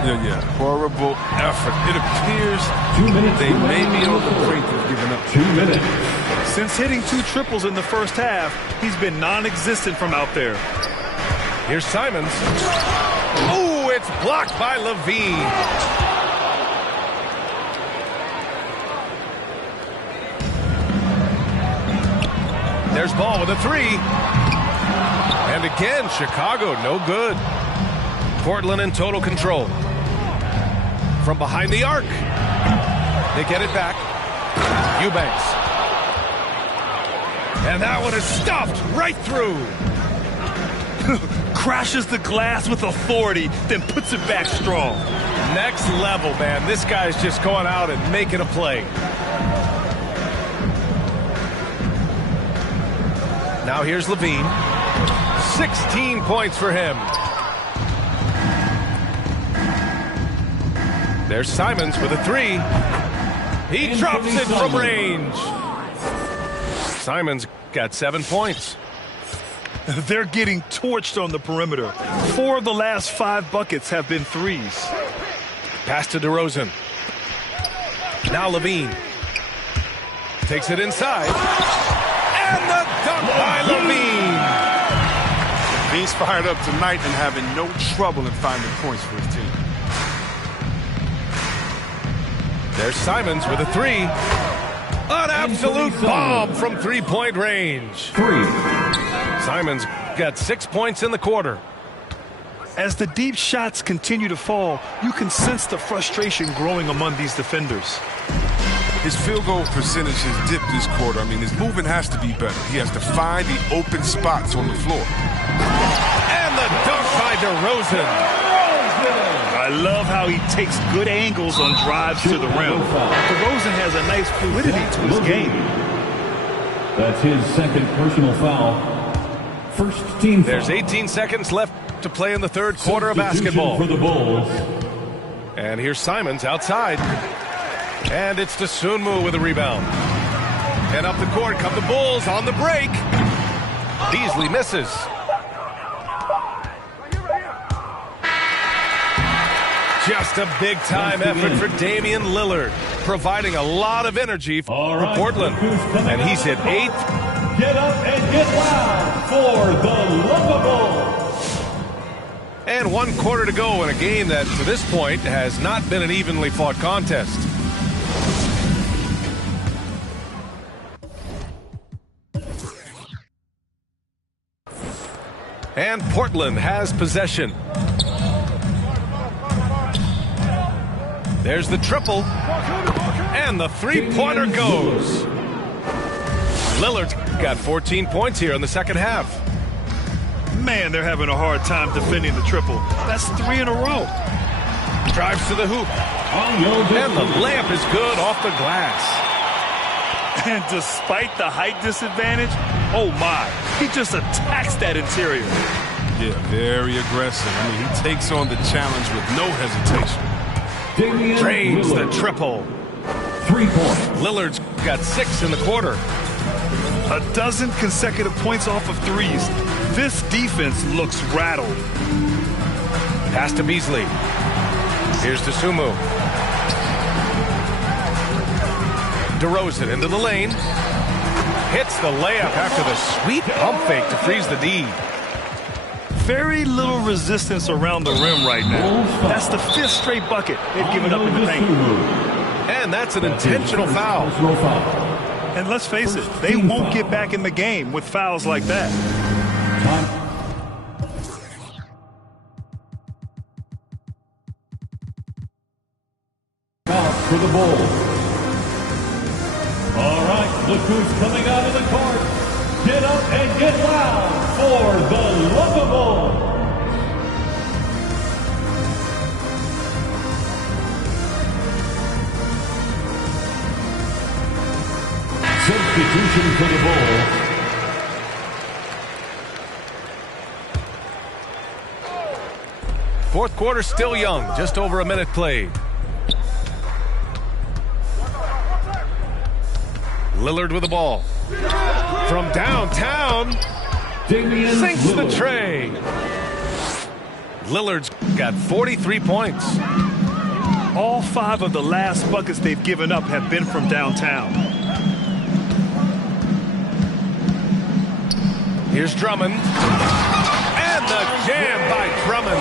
Yeah. Horrible effort. It appears they may be on the brink of giving up. 2 minutes. Since hitting 2 triples in the first half, he's been non-existent from out there. Here's Simons. Oh, it's blocked by LaVine. There's Ball with a three. And again, Chicago no good. Portland in total control. From behind the arc. They get it back. Eubanks. And that one is stuffed right through. Crashes the glass with authority, then puts it back strong. Next level, man. This guy's just going out and making a play. Now here's LaVine. 16 points for him. There's Simons with a three. He drops it from range. Simons got 7 points. They're getting torched on the perimeter. 4 of the last 5 buckets have been threes. Pass to DeRozan. Now LaVine. Takes it inside. And the dunk by LaVine. He's fired up tonight and having no trouble in finding points for his team. There's Simons with a three. An absolute bomb from three-point range. 3. Simons got 6 points in the quarter. As the deep shots continue to fall, you can sense the frustration growing among these defenders. His field goal percentage has dipped this quarter. I mean, his movement has to be better. He has to find the open spots on the floor. And the dunk by DeRozan. I love how he takes good angles on drives to the rim. DeRozan has a nice fluidity to his game. That's his second personal foul. First team foul. There's 18 seconds left to play in the third quarter of basketball. For the Bulls. And here's Simons outside. And it's Dosunmu with a rebound. And up the court come the Bulls on the break. Beasley misses. Just a big-time effort for Damian Lillard, providing a lot of energy for Portland. And he's hit 8. Get up and get loud for the Lovable. And 1 quarter to go in a game that, to this point, has not been an evenly fought contest. And Portland has possession. There's the triple. And the three-pointer goes. Lillard's got 14 points here in the second half. Man, they're having a hard time defending the triple. That's 3 in a row. Drives to the hoop. And the layup is good off the glass. And despite the height disadvantage, oh my, he just attacks that interior. Yeah, very aggressive. I mean, he takes on the challenge with no hesitation. Drains the triple. 3 points. Lillard's got 6 in the quarter. A dozen consecutive points off of threes. This defense looks rattled. Pass to Beasley. Here's Dosunmu. DeRozan into the lane. Hits the layup after the sweet pump fake to freeze the D. Very little resistance around the rim right now. That's the 5th straight bucket they've given up in the paint. And that's an intentional foul. And let's face it, they won't get back in the game with fouls like that. For the Bulls. All right, look who's coming out of the court. Get up and get loud for the Lovable. Substitution for the Bulls. Fourth quarter still young, just over a minute played. Lillard with the ball. From downtown, sinks the tray. Lillard's got 43 points. All 5 of the last buckets they've given up have been from downtown. Here's Drummond. And the jam by Drummond.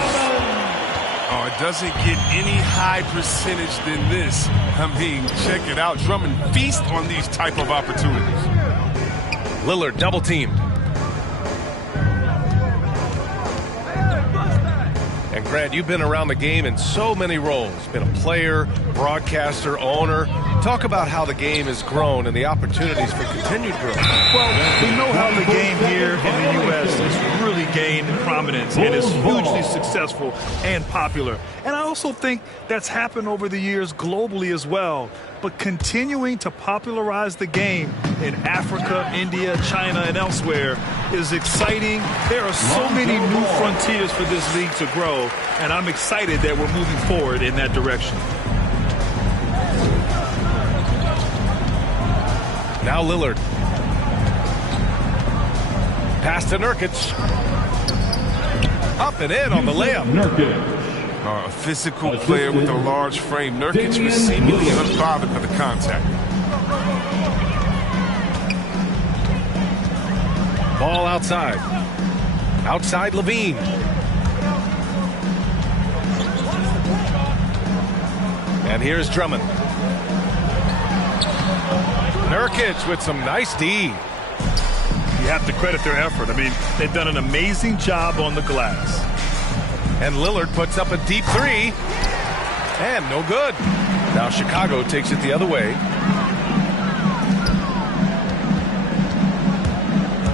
Oh, it doesn't get any high percentage than this. I mean, check it out. Drummond feast on these type of opportunities. Lillard double teamed. And Grant, you've been around the game in so many roles. Been a player, broadcaster, owner. Talk about how the game has grown and the opportunities for continued growth. Well, we know how the game here in the U.S. has really gained prominence and is hugely successful and popular. And I also think that's happened over the years globally as well. But continuing to popularize the game in Africa, India, China, and elsewhere is exciting. There are so many new frontiers for this league to grow, and I'm excited that we're moving forward in that direction. Now Lillard. Pass to Nurkic. Up and in on the layup. Nurkic. A physical player with a large frame. Nurkic was seemingly unbothered by the contact. Ball outside. Outside Levine. And here's Drummond. Nurkic with some nice D. The have to credit their effort. I mean, they've done an amazing job on the glass. And Lillard puts up a deep three. And no good. Now Chicago takes it the other way.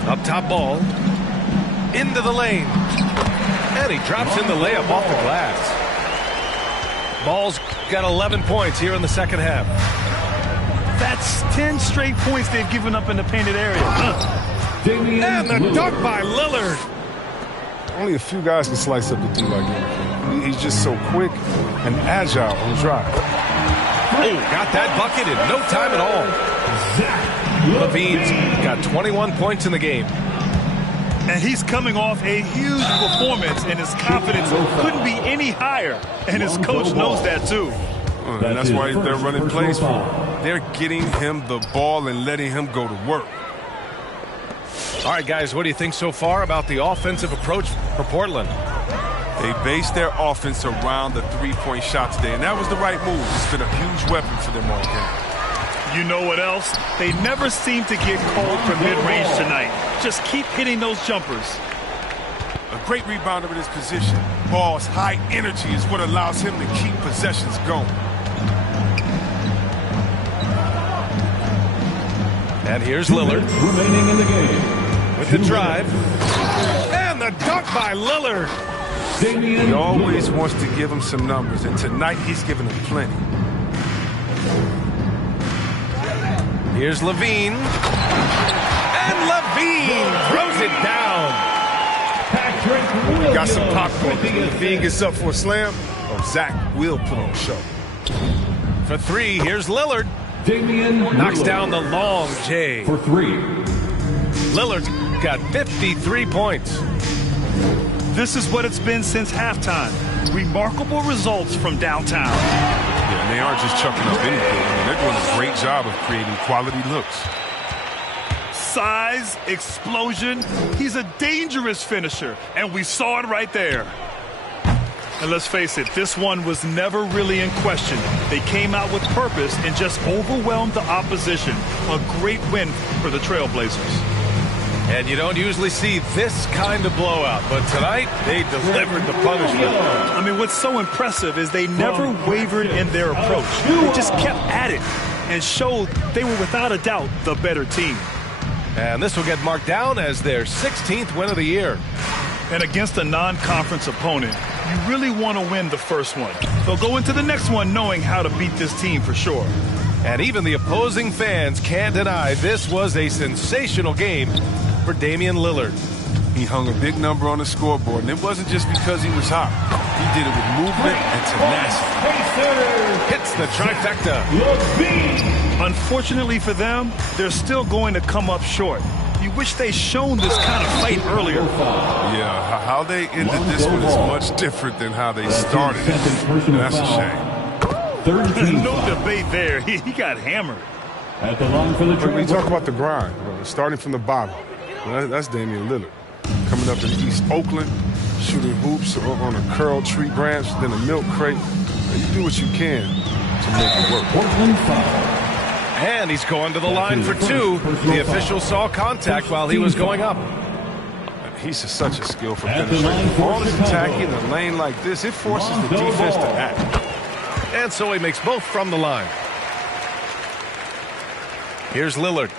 Up top ball. Into the lane. And he drops in the layup off the glass. Ball's got 11 points here in the second half. That's 10 straight points they've given up in the painted area. And the dunk by Lillard. Only a few guys can slice up the D like him. He's just so quick and agile on drive. Oh, got that bucket in no time at all. Levine's got 21 points in the game. And he's coming off a huge performance, and his confidence couldn't be any higher. And his coach knows that, too. And that's why they're running plays for him. They're getting him the ball and letting him go to work. All right, guys, what do you think so far about the offensive approach for Portland? They based their offense around the three-point shot today, and that was the right move. It's been a huge weapon for them all game. You know what else? They never seem to get cold from mid-range tonight. Just keep hitting those jumpers. A great rebounder in his position. Ball's high energy is what allows him to keep possessions going. And here's Lillard. Remaining in the game. With the drive. And the dunk by Lillard. He always wants to give him some numbers, and tonight he's giving him plenty. Here's Levine. And Levine throws it down. Got some popcorn. Levine gets up for a slam. Oh, Zach will put on a show. For three, here's Lillard. Knocks down the long J. For three. Lillard's got 53 points. This is what it's been since halftime. Remarkable results from downtown. Yeah, and they aren't just chucking up anything. I mean, they're doing a great job of creating quality looks. Size, explosion. He's a dangerous finisher, and we saw it right there. And let's face it, this one was never really in question. They came out with purpose and just overwhelmed the opposition. A great win for the Trailblazers. And you don't usually see this kind of blowout, but tonight they delivered the punishment. I mean, what's so impressive is they never wavered in their approach. They just kept at it and showed they were without a doubt the better team. And this will get marked down as their 16th win of the year. And against a non-conference opponent, you really want to win the first one. They'll go into the next one knowing how to beat this team for sure. And even the opposing fans can't deny this was a sensational game for Damian Lillard. He hung a big number on the scoreboard, and it wasn't just because he was hot. He did it with movement and tenacity. Hits the trifecta. Unfortunately for them, they're still going to come up short. You wish they'd shown this kind of fight earlier. Yeah, how they ended this one is much different than how they started it. That's a shame. No debate there. He got hammered. At the line for the When we talk about the grind, starting from the bottom, that's Damian Lillard. Coming up in East Oakland, shooting hoops on a curled tree branch, then a milk crate. You do what you can to make it work. And he's going to the line for two. The official saw contact while he was going up. He's such a skillful finisher. Ball is attacking a lane like this. It forces the defense to act. And so he makes both from the line. Here's Lillard.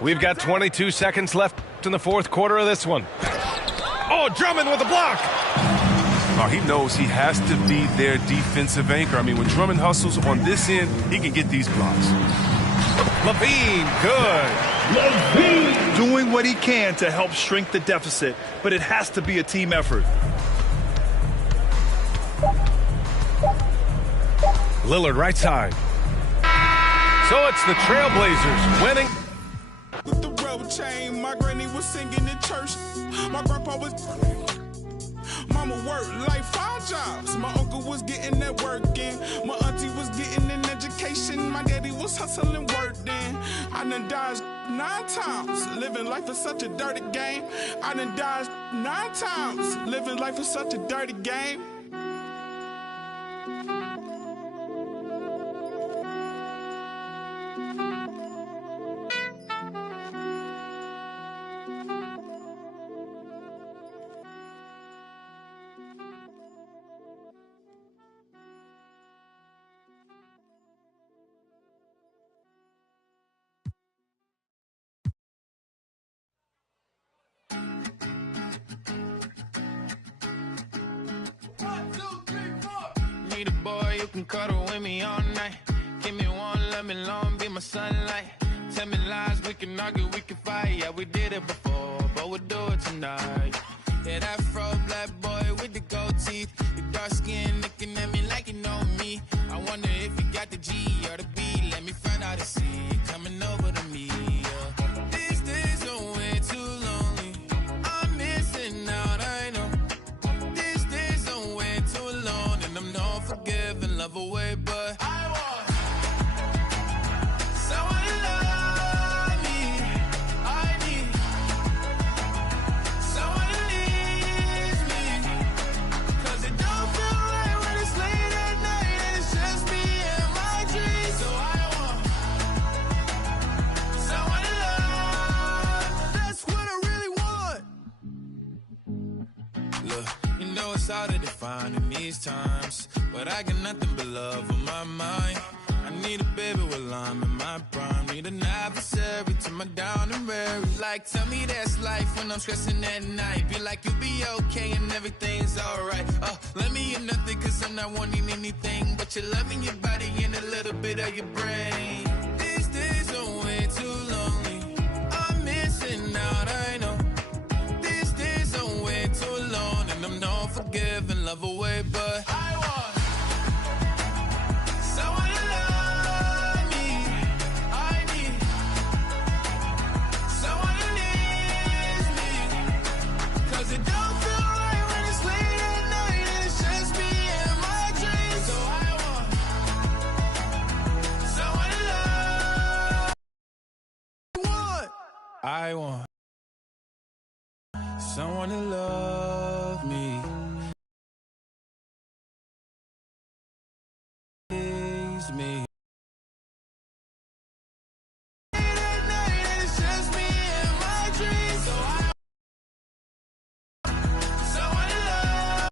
We've got 22 seconds left in the fourth quarter of this one. Oh, Drummond with a block. Oh, he knows he has to be their defensive anchor. I mean, when Drummond hustles on this end, he can get these blocks. Levine, good. Levine doing what he can to help shrink the deficit, but it has to be a team effort. Lillard right side. So it's the Trailblazers winning. With the road chain, my granny was singing in church. My grandpa was... Mama worked like 5 jobs. My uncle was getting that work in. My auntie was getting an education. My daddy was hustling work then. I done dodged 9 times. Living life is such a dirty game. I done dodged 9 times. Living life is such a dirty game. you can cuddle with me all night. Give me one, let me long, be my sunlight. Tell me lies, we can argue, we can fight. Yeah, we did it before, but we'll do it tonight. Yeah, that fro black boy with the gold teeth. Your dark skin looking at me like you know me. I wonder if you got the G or the B. Let me find out and see you coming over to me. Yeah. These days are way too lonely. I'm missing out, I know. These days are way too long, and I'm not forgiving, love away, but I want someone to love me. I need someone to leave me, 'cause it don't feel right when it's late at night and it's just me and my dreams. So I want someone to love. That's what I really want. Look, you know it's hard to define in these times, but I got nothing but love on my mind. I need a baby while I'm in my prime. Need an adversary to my down and weary. Like, tell me that's life when I'm stressing at night. Be like, you'll be okay and everything's alright. Let me in nothing, 'cause I'm not wanting anything but your love in your body and a little bit of your brain. These days are way too lonely. I'm missing out, I know. These days are way too long, and I'm not forgiving, love away, but I want someone to love me. I need someone to leave me, 'cause it don't feel right when it's late at night and it's just me and my dreams. So I want someone to love. I want someone to love me. Please me. It's just me and my dreams. So I someone to love.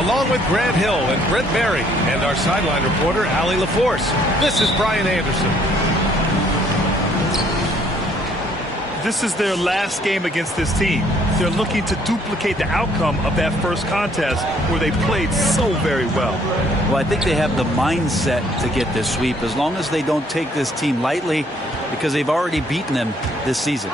Along with Grant Hill and Brent Barry and our sideline reporter, Allie LaForce, this is Brian Anderson. This is their last game against this team. They're looking to duplicate the outcome of that first contest where they played so very well. Well, I think they have the mindset to get this sweep as long as they don't take this team lightly, because they've already beaten them this season.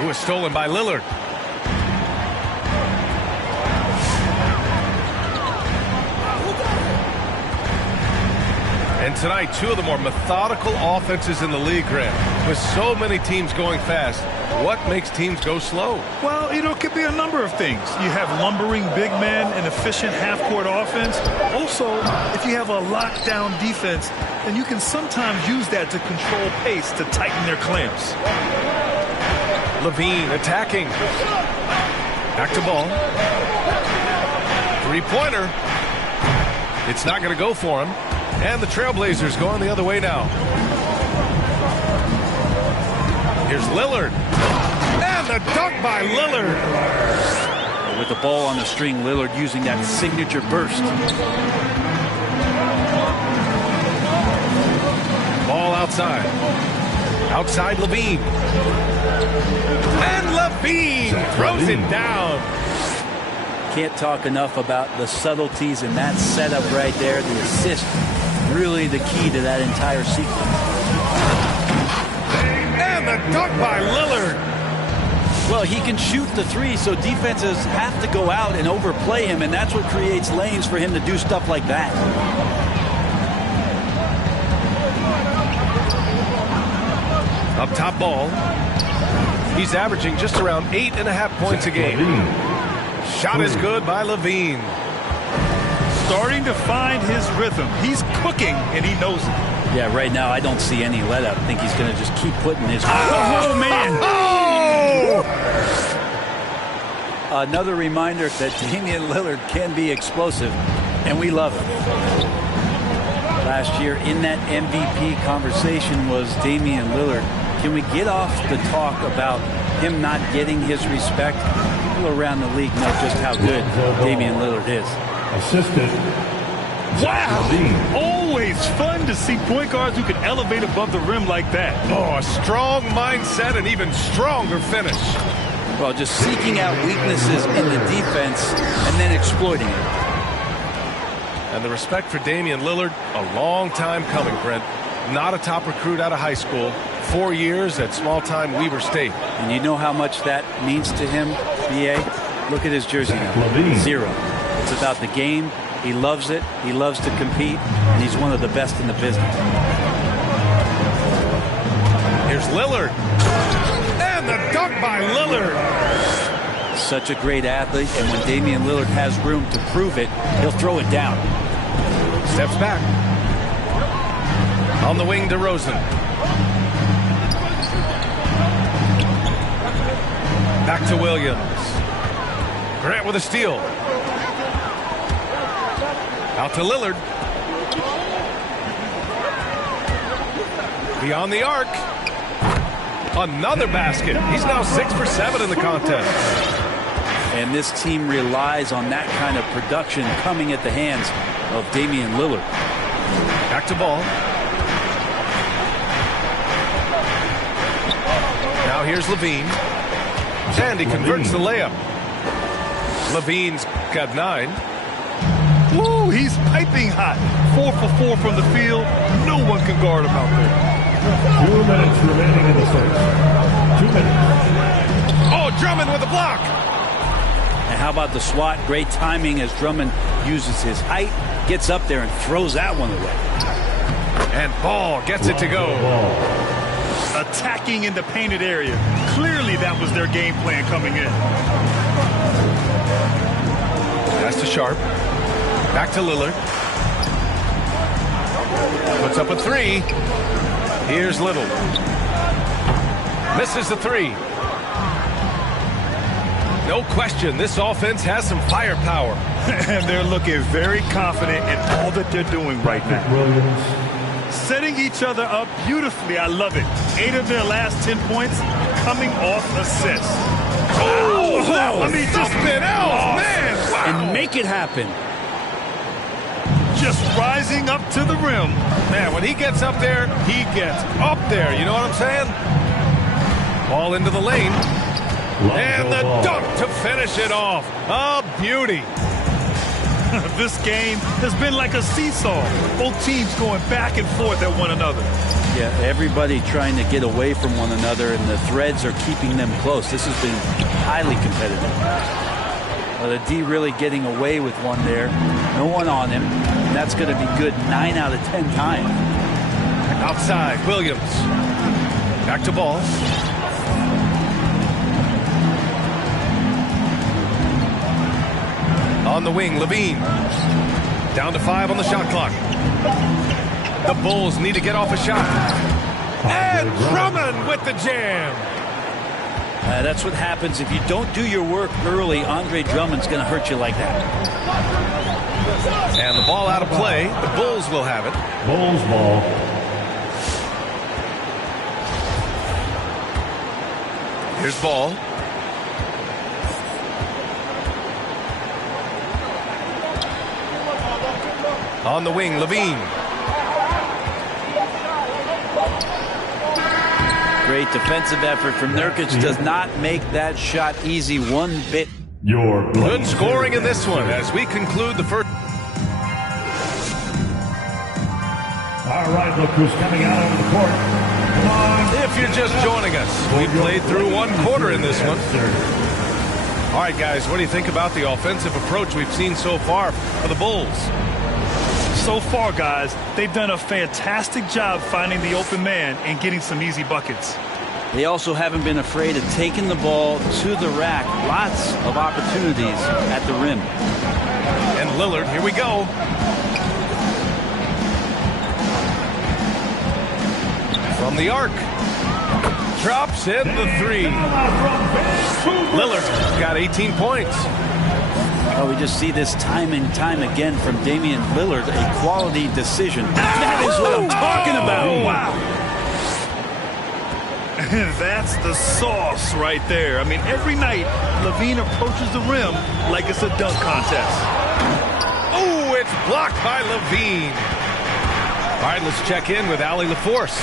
It was stolen by Lillard. And tonight, two of the more methodical offenses in the league, Grant. With so many teams going fast, what makes teams go slow? Well, it could be a number of things. You have lumbering big men and efficient half-court offense. Also, if you have a lockdown defense, then you can sometimes use that to control pace to tighten their clamps. LaVine attacking. Back to ball. Three-pointer. It's not going to go for him. And the Trailblazers going the other way now. Here's Lillard. And the dunk by Lillard. With the ball on the string, Lillard using that signature burst. Ball outside. Outside LaVine. And LaVine throws it down. Can't talk enough about the subtleties in that setup right there. The assist, really the key to that entire sequence. And the dunk by Lillard. Well, he can shoot the three, so defenses have to go out and overplay him, and that's what creates lanes for him to do stuff like that. Up top ball. He's averaging just around 8.5 points a game. Shot is good by LaVine. Starting to find his rhythm. He's cooking, and he knows it. Yeah, right now I don't see any let up. I think he's going to just keep putting his... Oh, man! Oh! Another reminder that Damian Lillard can be explosive, and we love it. Last year in that MVP conversation was Damian Lillard. Can we get off the talk about him not getting his respect? People around the league know just how good Damian Lillard is. Assistant. Wow! Always fun to see point guards who can elevate above the rim like that. Oh, a strong mindset and even stronger finish. Well, just seeking out weaknesses in the defense and then exploiting it. And the respect for Damian Lillard, a long time coming, Brent. Not a top recruit out of high school. 4 years at small-time Weber State. And you know how much that means to him, B.A.? Look at his jersey now. 0. It's about the game. He loves it. He loves to compete. And he's one of the best in the business. Here's Lillard. And the dunk by Lillard. Such a great athlete. And when Damian Lillard has room to prove it, he'll throw it down. Steps back. On the wing, DeRozan. Back to Williams. Grant with a steal. Out to Lillard. Beyond the arc. Another basket. He's now 6 for 7 in the contest. And this team relies on that kind of production coming at the hands of Damian Lillard. Back to ball. Now here's LaVine. And he converts the layup. LaVine's got 9. Woo, he's piping hot. 4 for 4 from the field. No one can guard him out there. 2 minutes remaining in the first. 2 minutes. Oh, Drummond with the block. And how about the swat? Great timing as Drummond uses his height, gets up there and throws that one away. And Ball gets it to go. Attacking in the painted area. Clearly that was their game plan coming in. Pass to Sharp. Back to Lillard. Puts up a 3. Here's Little. Misses the 3. No question, this offense has some firepower. And they're looking very confident in all that they're doing right now. Setting each other up beautifully. I love it. 8 of their last 10 points coming off assists. Oh, that was something else, man. Wow. And make it happen. Just rising up to the rim. Man, when he gets up there, he gets up there. You know what I'm saying? Ball into the lane. And the dunk to finish it off. A beauty. This game has been like a seesaw. Both teams going back and forth at one another. Yeah, everybody trying to get away from one another, and the threads are keeping them close. This has been highly competitive. The D really getting away with one there. No one on him. And that's going to be good 9 out of 10 times. Outside, Williams. Back to ball. On the wing, Levine. Down to 5 on the shot clock. The Bulls need to get off a shot. And Drummond with the jam. That's what happens if you don't do your work early. Andre Drummond's going to hurt you like that. And the ball out of play. The Bulls will have it. Bulls ball. Here's ball. On the wing, Levine. Great defensive effort from Nurkic. Does not make that shot easy one bit. Good scoring in this one as we conclude the first. All right, look who's coming out on the court. Come on. If you're just joining us, we played through 1 quarter in this one. All right, guys, what do you think about the offensive approach we've seen so far for the Bulls? So far, guys, they've done a fantastic job finding the open man and getting some easy buckets. They also haven't been afraid of taking the ball to the rack. Lots of opportunities at the rim. And Lillard, here we go. From the arc. Drops in the 3. Lillard got 18 points. Oh, we just see this time and time again from Damian Lillard, a quality decision. That is what I'm talking about. Wow. That's the sauce right there. I mean, every night, Levine approaches the rim like it's a dunk contest. Oh, it's blocked by Levine. All right, let's check in with Allie LaForce.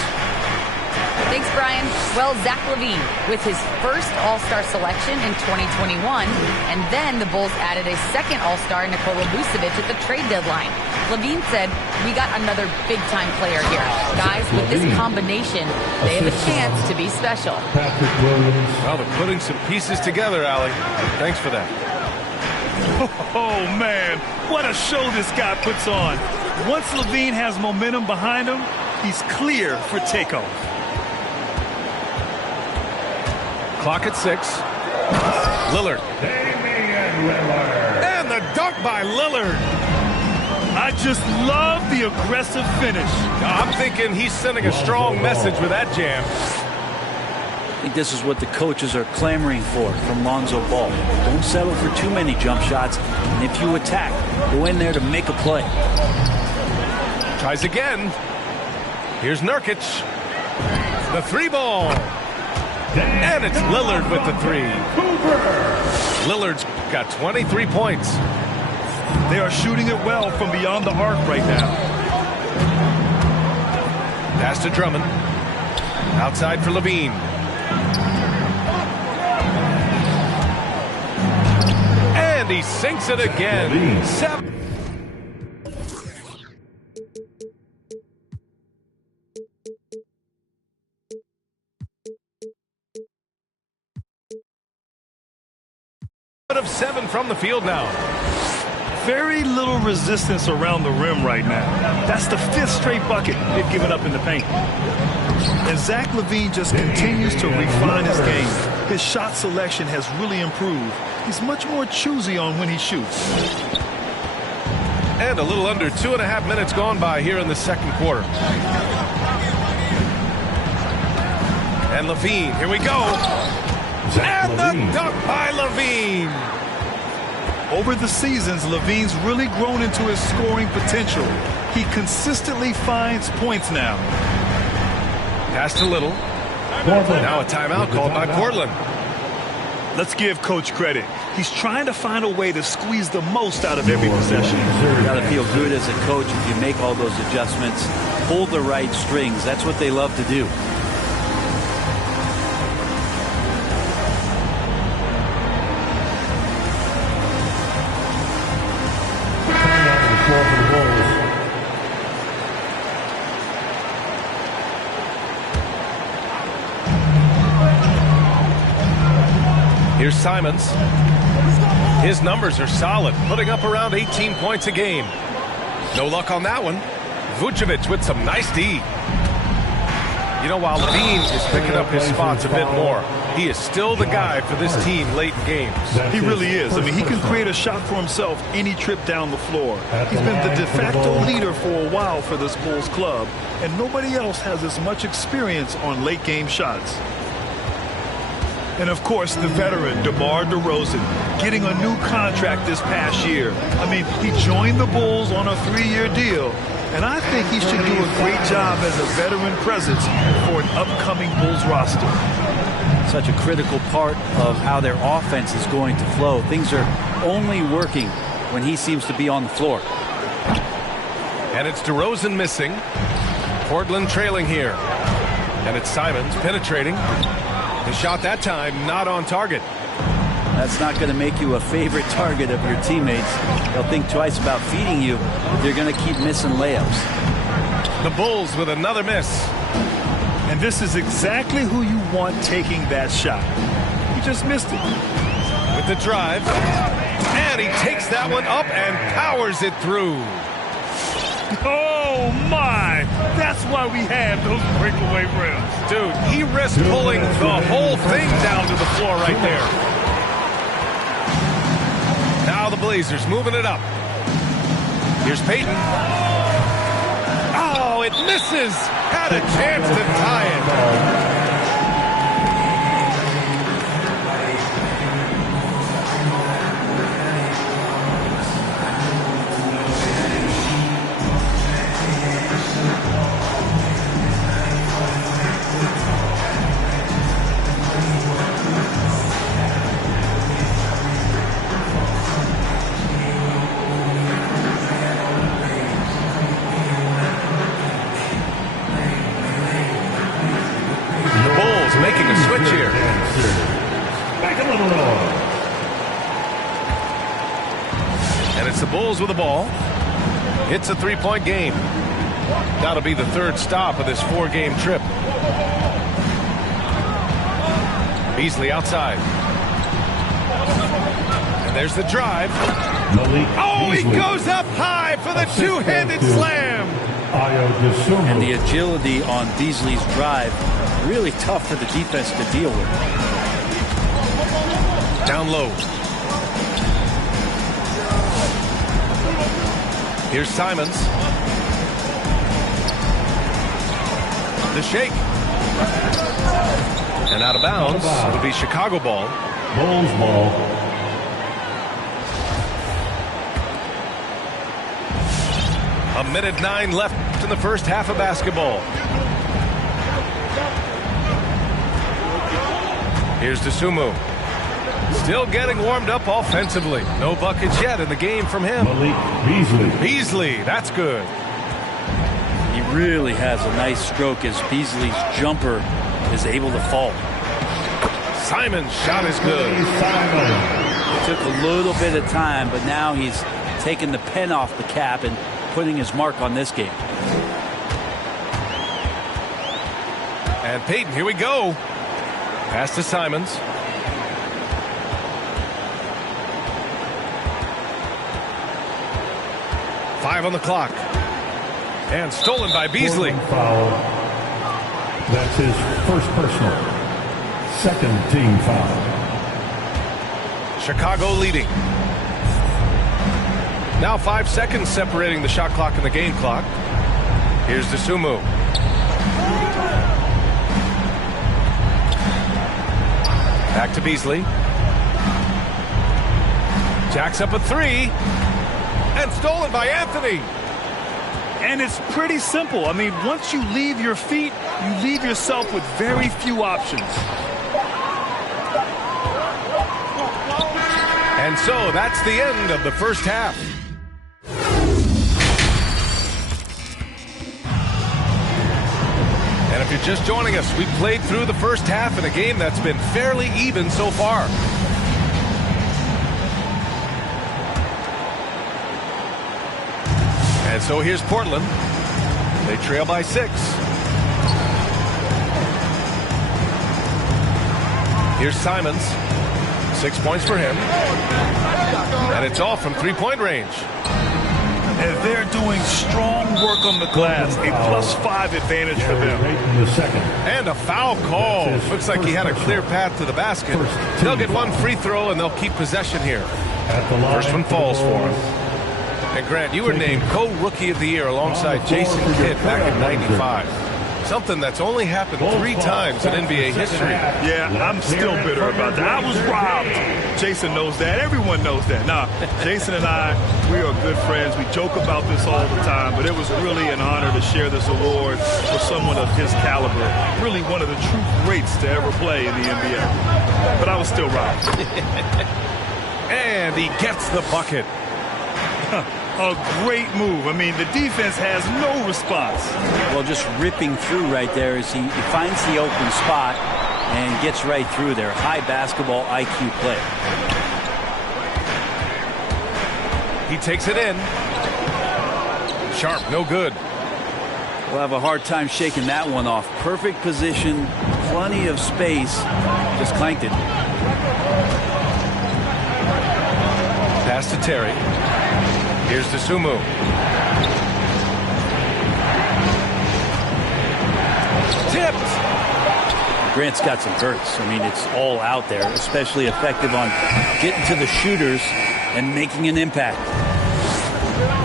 Thanks, Brian. Well, Zach LaVine with his first All-Star selection in 2021, and then the Bulls added a second All-Star, Nikola Vucevic, at the trade deadline. LaVine said, "We got another big-time player here. Guys, with this combination, they have a chance to be special." Well, they're putting some pieces together, Allie. Thanks for that. Oh, man, what a show this guy puts on. Once LaVine has momentum behind him, he's clear for takeoff. Clock at 6. Lillard. And the dunk by Lillard. I just love the aggressive finish. I'm thinking he's sending a strong message with that jam. I think this is what the coaches are clamoring for from Lonzo Ball. Don't settle for too many jump shots. And if you attack, go in there to make a play. Tries again. Here's Nurkic. The 3 ball. And it's Lillard with the 3. Lillard's got 23 points. They are shooting it well from beyond the arc right now. Pass to Drummond. Outside for Levine. And he sinks it again. 7. Of 7 from the field now. Very little resistance around the rim right now. That's the 5th straight bucket they've given up in the paint. And Zach LaVine just continues to refine his game. His shot selection has really improved. He's much more choosy on when he shoots. And a little under 2.5 minutes gone by here in the second quarter. And Levine, here we go. And the dunk by Levine. Over the seasons, Levine's really grown into his scoring potential. He consistently finds points now. Pass to Little. Now a timeout called by Portland. Let's give Coach credit. He's trying to find a way to squeeze the most out of every possession. You got to feel good as a coach if you make all those adjustments. Pull the right strings. That's what they love to do. Here's Simons. His numbers are solid, putting up around 18 points a game. No luck on that one. Vucevic with some nice D. You know, while Levine is picking up his spots a bit more, he is still the guy for this team late in games. He really is. I mean, he can create a shot for himself any trip down the floor. He's been the de facto leader for a while for this Bulls club, and nobody else has as much experience on late game shots. And, of course, the veteran, DeMar DeRozan, getting a new contract this past year. I mean, he joined the Bulls on a 3-year deal, and I think he should do a great job as a veteran presence for an upcoming Bulls roster. Such a critical part of how their offense is going to flow. Things are only working when he seems to be on the floor. And it's DeRozan missing. Portland trailing here. And it's Simons penetrating. The shot that time not on target. That's not going to make you a favorite target of your teammates. They'll think twice about feeding you if you're going to keep missing layups. The Bulls with another miss. And this is exactly who you want taking that shot. He just missed it. With the drive. And he takes that one up and powers it through. Oh, my. That's why we have those breakaway rims. Dude, he risked pulling the whole thing down to the floor right there. Now the Blazers moving it up. Here's Payton. Oh, it misses. Had a chance to tie it. Making a switch here. And it's the Bulls with the ball. It's a 3-point game. That'll be the third stop of this 4-game trip. Beasley outside. And there's the drive. Oh, he goes up high for the two-handed slam. And the agility on Beasley's drive, really tough for the defense to deal with. Down low. Here's Simons. The shake. And out of bounds. It'll be Chicago ball. Bulls ball. A minute 9 left in the first half of basketball. Here's DeSumo. Still getting warmed up offensively. No buckets yet in the game from him. Malik Beasley. Beasley, that's good. He really has a nice stroke as Beasley's jumper is able to fall. Simon's shot is good. It took a little bit of time, but now he's taking the pen off the cap and putting his mark on this game. And Payton, here we go. Pass to Simons. Five on the clock. And stolen by Beasley. Foul. That's his first personal. Second team foul. Chicago leading. Now 5 seconds separating the shot clock and the game clock. Here's DeSumo. Back to Beasley. Jacks up a 3. And stolen by Anthony. And it's pretty simple. I mean, once you leave your feet, you leave yourself with very few options. And so that's the end of the first half. And if you're just joining us, we played through the first half in a game that's been fairly even so far. And so here's Portland. They trail by 6. Here's Simons. 6 points for him. And it's off from three-point range. And they're doing strong work on the glass. A +5 advantage for them. And a foul call. Looks like he had a clear path to the basket. They'll get one free throw, and they'll keep possession here. First one falls for him. And Grant, you were named co-rookie of the year alongside Jason Kidd back in '95. Something that's only happened 3 times in NBA history. Yeah, I'm still bitter about that. I was robbed. Jason knows that. Everyone knows that. Nah, Jason and I, we are good friends. We joke about this all the time, but it was really an honor to share this award with someone of his caliber. Really one of the true greats to ever play in the NBA. But I was still robbed. And he gets the bucket. A great move. I mean, the defense has no response. Well, just ripping through right there as he finds the open spot and gets right through there. High basketball IQ play. He takes it in. Sharp, no good. We'll have a hard time shaking that one off. Perfect position, plenty of space. Just clanked it. Pass to Terry. Here's to Sumu. Tipped. Grant's got some hurts. I mean, it's all out there, especially effective on getting to the shooters and making an impact.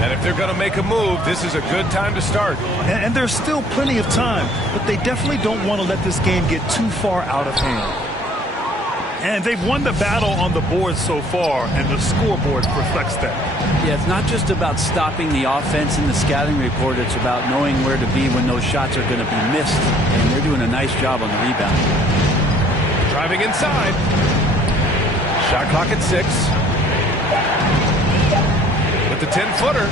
And if they're going to make a move, this is a good time to start. And there's still plenty of time, but they definitely don't want to let this game get too far out of hand. And they've won the battle on the board so far, and the scoreboard reflects that. Yeah, it's not just about stopping the offense in the scouting report. It's about knowing where to be when those shots are going to be missed. And they're doing a nice job on the rebound. Driving inside. Shot clock at 6. With the 10-footer.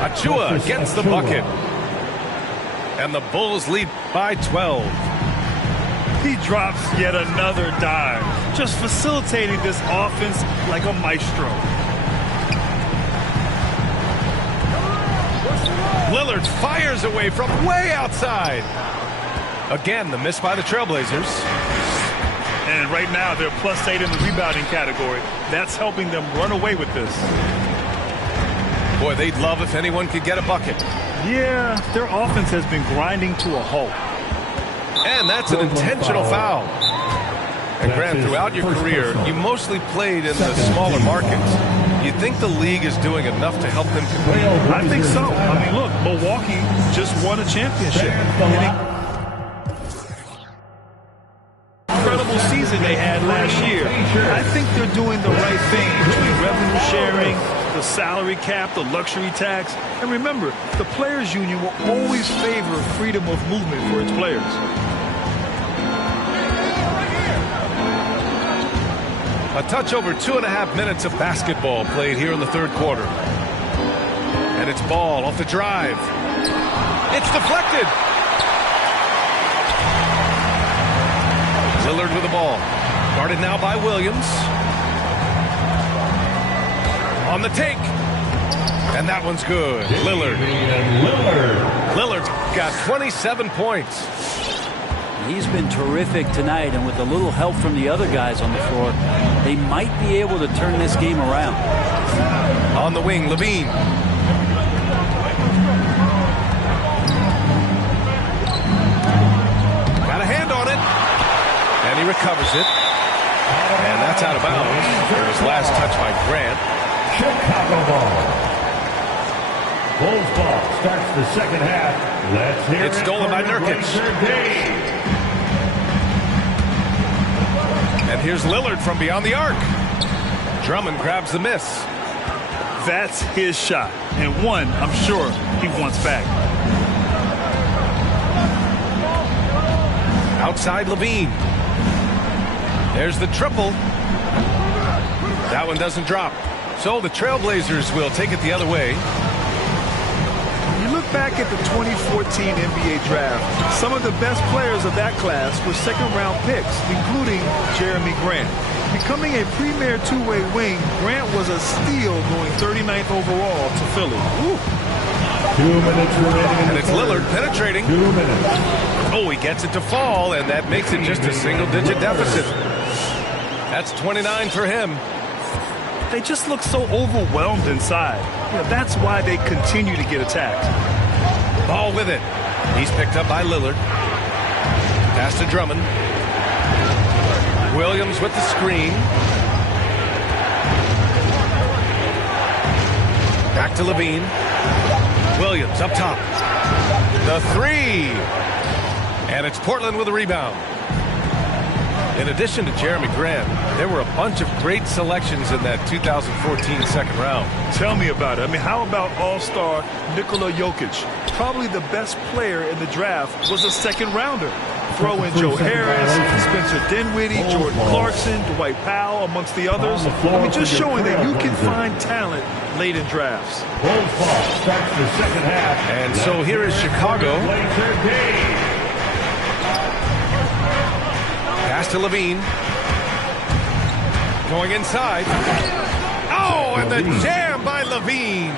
Achua gets the bucket. And the Bulls lead by 12. He drops yet another dive, just facilitating this offense like a maestro. Lillard fires away from way outside. Again, the miss by the Trailblazers. And right now, they're +8 in the rebounding category. That's helping them run away with this. Boy, they'd love if anyone could get a bucket. Yeah, their offense has been grinding to a halt. And that's an intentional foul. And Grant, throughout your career, you mostly played in the smaller markets. You think the league is doing enough to help them compete? I think so. I mean, look, Milwaukee just won a championship. Incredible season they had last year. I think they're doing the right thing between revenue sharing, the salary cap, the luxury tax. And remember, the Players Union will always favor freedom of movement for its players. A touch over 2.5 minutes of basketball played here in the third quarter. And it's ball off the drive. It's deflected. Lillard with the ball. Guarded now by Williams. On the take. And that one's good. Lillard. Lillard's got 27 points. He's been terrific tonight, and with a little help from the other guys on the floor, they might be able to turn this game around. On the wing, Levine. Got a hand on it. And he recovers it. And that's out of bounds. It was last touch by Grant. Chicago ball. Bulls ball starts the second half. Let's hear it's stolen by Nurkic. And here's Lillard from beyond the arc. Drummond grabs the miss. That's his shot. And one, I'm sure, he wants back. Outside Levine. There's the triple. That one doesn't drop. So the Trailblazers will take it the other way. You look back at the 2014 NBA draft, some of the best players of that class were second-round picks, including Jeremy Grant. Becoming a premier two-way wing, Grant was a steal going 39th overall to Philly. Woo. 2 minutes remaining. And it's Lillard penetrating. 2 minutes. Oh, he gets it to fall, and that makes it just a single-digit deficit. That's 29 for him. They just look so overwhelmed inside. That's why they continue to get attacked. Ball with it. He's picked up by Lillard. Pass to Drummond. Williams with the screen. Back to Levine. Williams up top. The three. And it's Portland with a rebound. In addition to Jeremy Grant, there were a bunch of great selections in that 2014 second round. Tell me about it. I mean, how about all-star Nikola Jokic? Probably the best player in the draft was a second rounder. Throw in Joe Harris, Spencer Dinwiddie, Jordan Clarkson, Dwight Powell, amongst the others. I mean, just showing that you can find talent late in drafts. Bulls ball starts the second half. And so here is Chicago. Pass to Levine. Going inside. Oh, and the jam by Levine.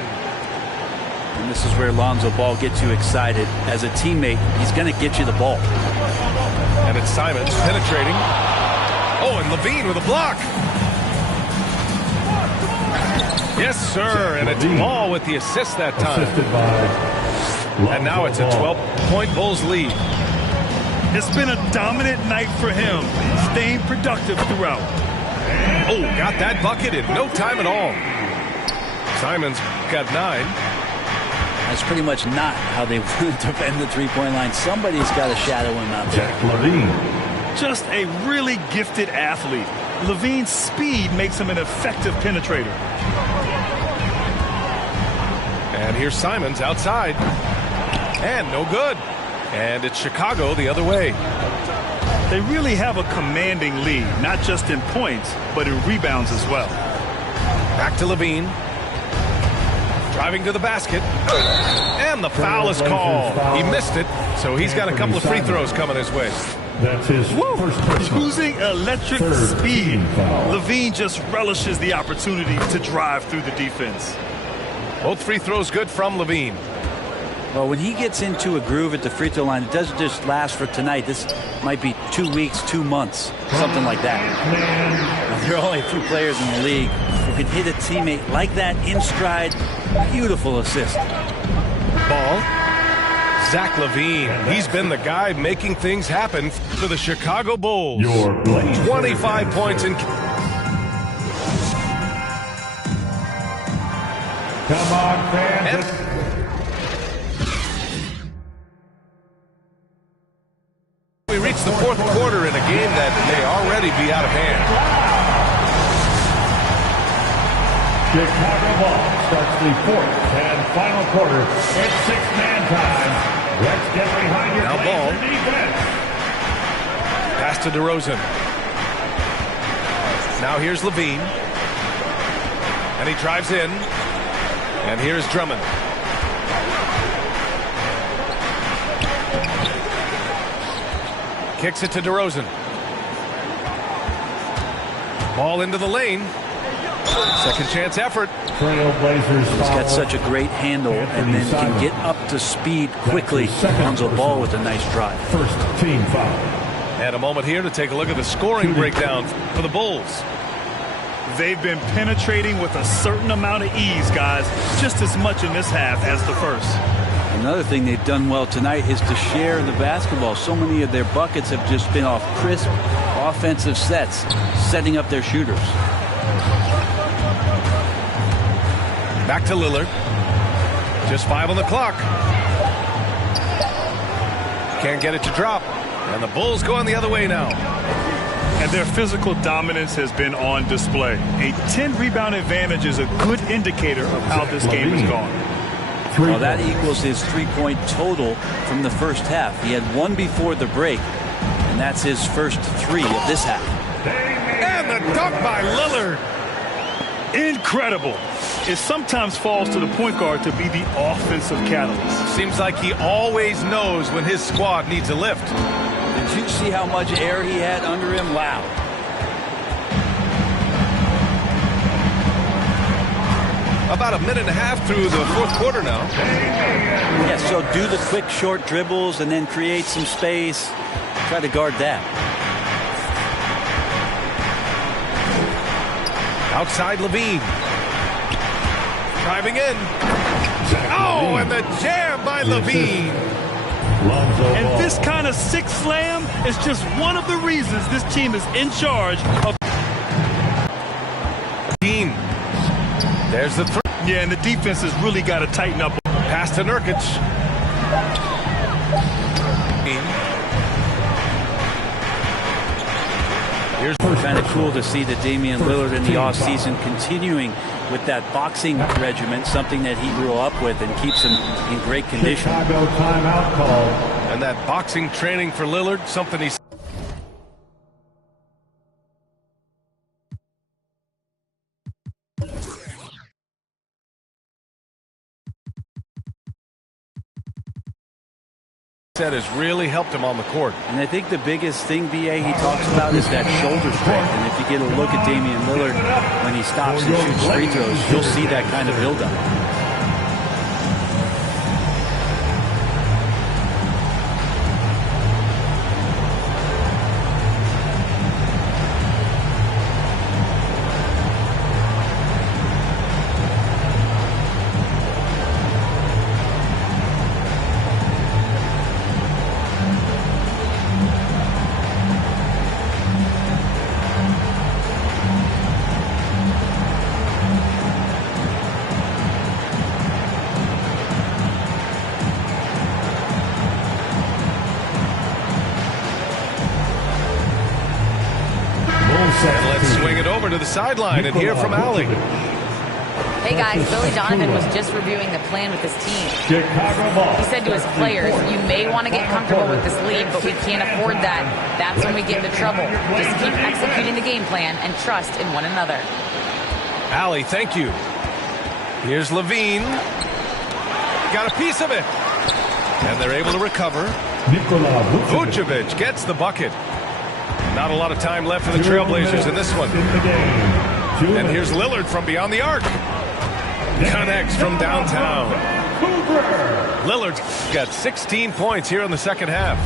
And this is where Lonzo Ball gets you excited. As a teammate, he's going to get you the ball. And it's Simons penetrating. Oh, and Levine with a block. Yes, sir. And it's Ball with the assist that time. And now it's a 12-point Bulls lead. It's been a dominant night for him, staying productive throughout. Oh, got that bucket in no time at all. Simons got 9. That's pretty much not how they want to defend the three-point line. Somebody's got to shadow him out there. Just a really gifted athlete. Levine's speed makes him an effective penetrator. And here's Simons outside. And no good. And it's Chicago the other way. They really have a commanding lead, not just in points, but in rebounds as well. Back to Levine. Driving to the basket. And the foul is called. He missed it, so he's got a couple of free throws coming his way. That's his first. Using electric speed, Levine just relishes the opportunity to drive through the defense. Both free throws good from Levine. Well, when he gets into a groove at the free throw line, it doesn't just last for tonight. This might be 2 weeks, 2 months, something like that. Now, there are only a few players in the league who can hit a teammate like that in stride. Beautiful assist. Ball. Zach LaVine. He's been the guy making things happen for the Chicago Bulls. 25 points in. Come on, fans. We reach the fourth quarter in a game that may already be out of hand. Chicago ball starts the fourth and final quarter. It's six-man time. Let's get behind your Ball. defense. Pass to DeRozan. Now here's Levine. And he drives in. And here's Drummond. Kicks it to DeRozan. Ball into the lane. Second chance effort. He's got such a great handle and then can get up to speed quickly. Lonzo Ball with a nice drive. First team foul. And a moment here to take a look at the scoring breakdown for the Bulls. They've been penetrating with a certain amount of ease, guys, just as much in this half as the first. Another thing they've done well tonight is to share the basketball. So many of their buckets have just been off crisp offensive sets, setting up their shooters. Back to Lillard. Just 5 on the clock. Can't get it to drop. And the Bulls going the other way now. And their physical dominance has been on display. A 10-rebound advantage is a good indicator of how this game has gone. Well, that equals his three-point total from the first half. He had one before the break, and that's his first 3 of this half. And the dunk by Lillard. Incredible. It sometimes falls to the point guard to be the offensive catalyst. Seems like he always knows when his squad needs a lift. Did you see how much air he had under him? Wow. About a minute and a half through the fourth quarter now. Yeah, so do the quick short dribbles and then create some space. Try to guard that. Outside Levine. Driving in. Oh, and the jam by Levine. And this kind of six slam is just one of the reasons this team is in charge of. There's the three. Yeah, and the defense has really got to tighten up. Pass to Nurkic. Here's kind of cool to see that Damian Lillard in the offseason continuing with that boxing regimen, something that he grew up with and keeps him in great condition. Chicago timeout call. And that boxing training for Lillard, something he's. Said has really helped him on the court. And I think the biggest thing, B.A., he talks about is that shoulder strength. And if you get a look at Damian Lillard when he stops and shoots free throws, you'll see that kind of buildup. And let's swing it over to the sideline and hear from Allie. Hey guys, Billy Donovan was just reviewing the plan with his team. He said to his players, you may want to get comfortable with this lead, but we can't afford that. That's when we get into trouble. Just keep executing the game plan and trust in one another. Allie, thank you. Here's Levine. Got a piece of it. And they're able to recover. Vucevic gets the bucket. Not a lot of time left for the Trailblazers in this one. And here's Lillard from beyond the arc. Connects from downtown. Lillard's got 16 points here in the second half.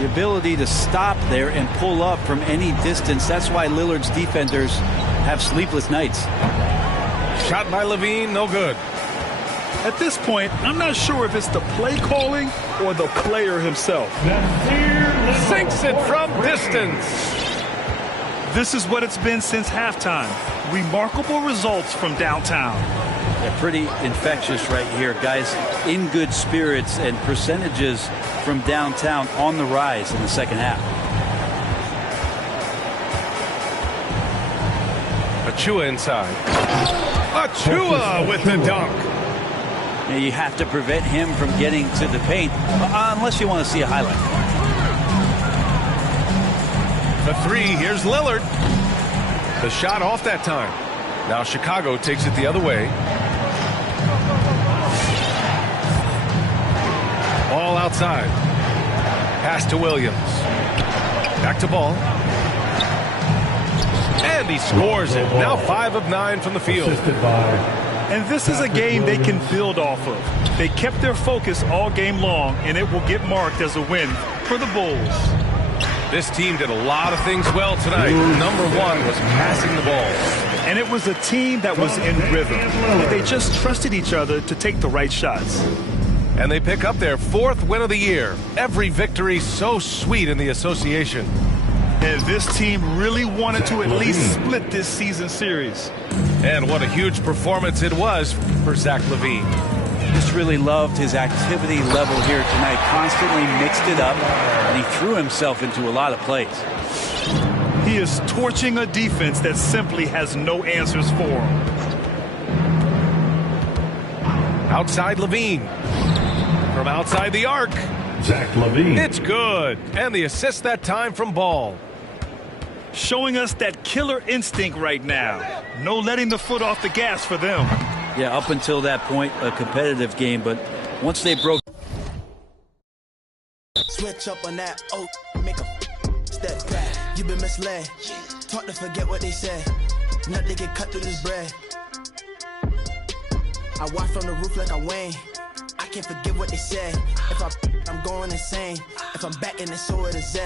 The ability to stop there and pull up from any distance. That's why Lillard's defenders have sleepless nights. Shot by Levine, no good. At this point, I'm not sure if it's the play calling or the player himself. Sinks it from distance. This is what it's been since halftime. Remarkable results from downtown. They're pretty infectious right here, guys. In good spirits and percentages from downtown on the rise in the second half. Achua inside. Achua with the dunk. Now you have to prevent him from getting to the paint, unless you want to see a highlight. The three, here's Lillard. The shot off that time. Now Chicago takes it the other way. All outside. Pass to Williams. Back to Ball. And he scores it. Now 5 of 9 from the field. And this is a game they can build off of. They kept their focus all game long, and it will get marked as a win for the Bulls. This team did a lot of things well tonight. Number one was passing the ball. And it was a team that was in rhythm. They just trusted each other to take the right shots. And they pick up their 4th win of the year. Every victory so sweet in the association. And this team really wanted to at least split this season series. And what a huge performance it was for Zach LaVine. Just really loved his activity level here tonight. Constantly mixed it up, and he threw himself into a lot of plays. He is torching a defense that simply has no answers for him. Outside LaVine. From outside the arc. Zach LaVine. It's good. And the assist that time from Ball. Showing us that killer instinct right now. No letting the foot off the gas for them. Yeah, up until that point, a competitive game, but once they broke. Switch up on that, oh, make a step back. You been misled. Taught to forget what they said. Nothing get cut through this bread. I watch from the roof like I Wayne. I can't forget what they said. If I'm going insane. If I'm back in it, so it is.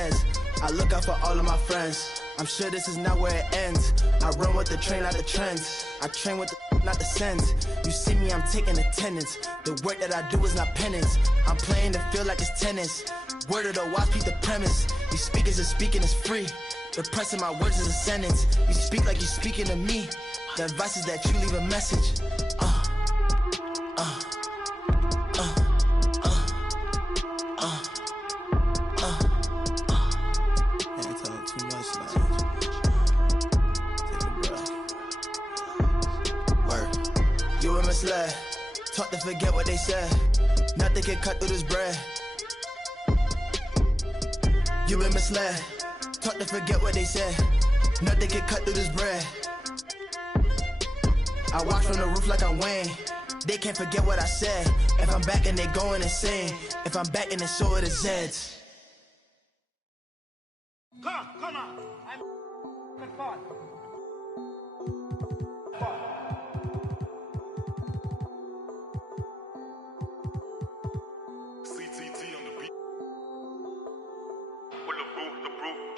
I look out for all of my friends. I'm sure this is not where it ends. I run with the train, not the trends. I train with the not the sends. You see me, I'm taking attendance. The work that I do is not penance. I'm playing the field like it's tennis. Word of the watch, beat the premise. You speak as if speaking is free. The press of my words is a sentence. You speak like you're speaking to me. The advice is that you leave a message. Taught to forget what they said. Nothing can cut through this bread. You been misled. Taught to forget what they said. Nothing can cut through this bread. I watch from the roof like I'm Wayne. They can't forget what I said. If I'm back and they going insane. If I'm back and they so are the Zeds. Come on. I'm fun.